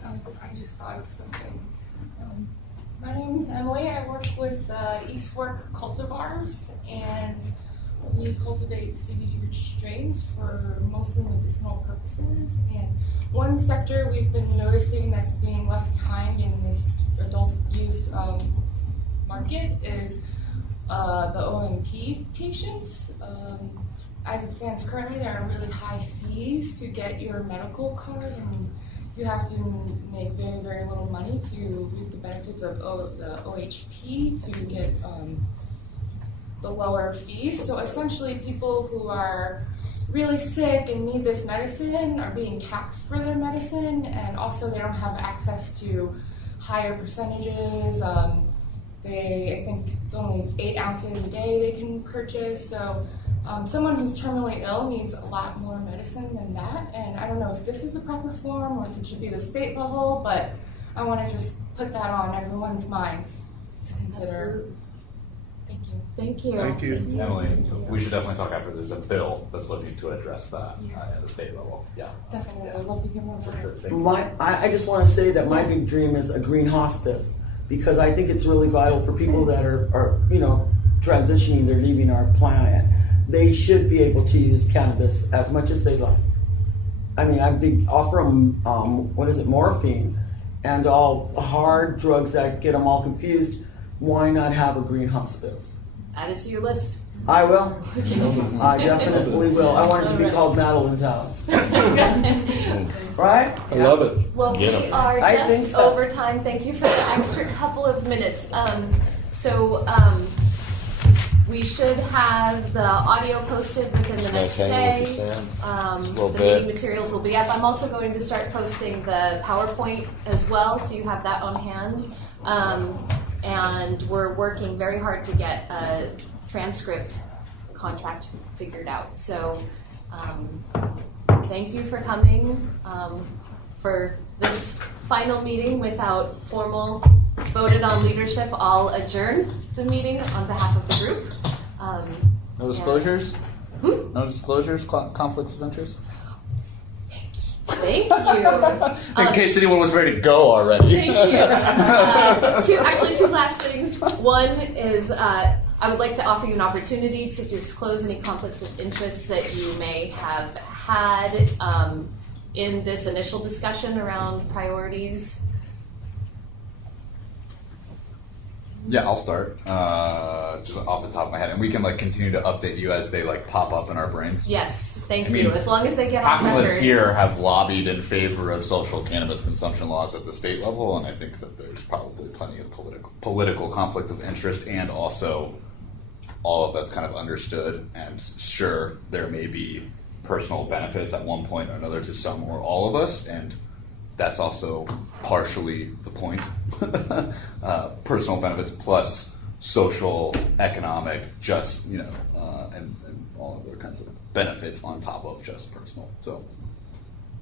I just thought of something. My name's Emily. I work with East Fork Cultivars, and we cultivate CBD-rich strains for mostly medicinal purposes. And one sector we've been noticing that's being left behind in this adult use market is the OMP patients. As it stands currently, there are really high fees to get your medical card, and you have to make very, very little money to reap the benefits of the OHP to get the lower fees. So essentially, people who are really sick and need this medicine are being taxed for their medicine, and also they don't have access to higher percentages. I think it's only 8 ounces a day they can purchase. So someone who's terminally ill needs a lot more medicine than that. And I don't know if this is the proper form or if it should be the state level, but I want to just put that on everyone's minds to consider. Thank you. Thank you. Emily, we should definitely talk after. There's a bill that's looking to address that at the state level. Yeah. Definitely. I'd love to hear more. For sure. Thank you. I just want to say that my big dream is a green hospice, because I think it's really vital for people that are you know, transitioning, they're leaving our planet. They should be able to use cannabis as much as they like. I mean, I offer them, morphine, and all hard drugs that get them all confused. Why not have a green hospice? Add it to your list. I will. I definitely will. I want it to be called Madeline's house. Right? I love it. Well, we are I think just so. over time. Thank you for the extra couple of minutes. We should have the audio posted within the next day. The meeting materials will be up. I'm also going to start posting the PowerPoint as well, so you have that on hand. And we're working very hard to get a transcript contract figured out. So thank you for coming for this final meeting without formal voted on leadership. I'll adjourn the meeting on behalf of the group. No disclosures? No disclosures? Conflicts of interest? Thank you. In case anyone was ready to go already. Thank you. Two last things. One is I would like to offer you an opportunity to disclose any conflicts of interest that you may have had in this initial discussion around priorities. Yeah, I'll start. Just off the top of my head, and we can continue to update you as they pop up in our brains. Yes, thank you. As long as they get on half of us record. here have lobbied in favor of social cannabis consumption laws at the state level, and I think that there's probably plenty of political conflict of interest, and also all of that's kind of understood. And sure, there may be personal benefits at one point or another to some or all of us, and that's also partially the point. Personal benefits plus social, economic, and all other kinds of benefits on top of just personal. So,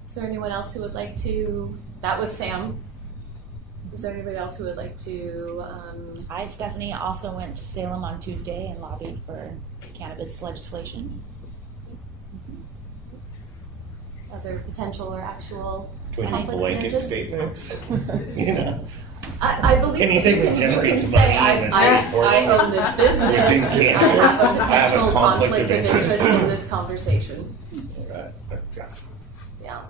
is there anyone else who would like to? That was Sam. Is there anybody else who would like to? I, Stephanie, also went to Salem on Tuesday and lobbied for cannabis legislation. Other potential or actual Can we conflicts of blanket interest? statements? You know? I believe anything you that can generates say money. I own this business. I have a potential conflict of interest in this conversation. Yeah.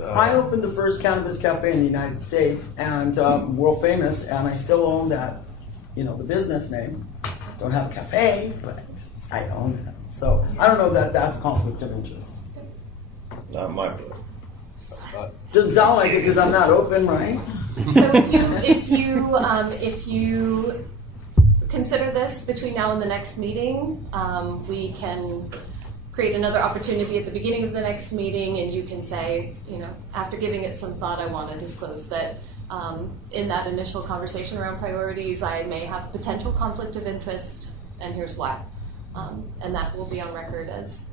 I opened the first cannabis cafe in the United States, and world famous, and I still own that, the business name. Don't have a cafe, but I own it. So I don't know that that's conflict of interest. Not my book. Doesn't sound like it because I'm not open, right? So if you consider this between now and the next meeting. We can create another opportunity at the beginning of the next meeting, and you can say, after giving it some thought, I want to disclose that in that initial conversation around priorities, I may have potential conflict of interest, and here's why. And that will be on record as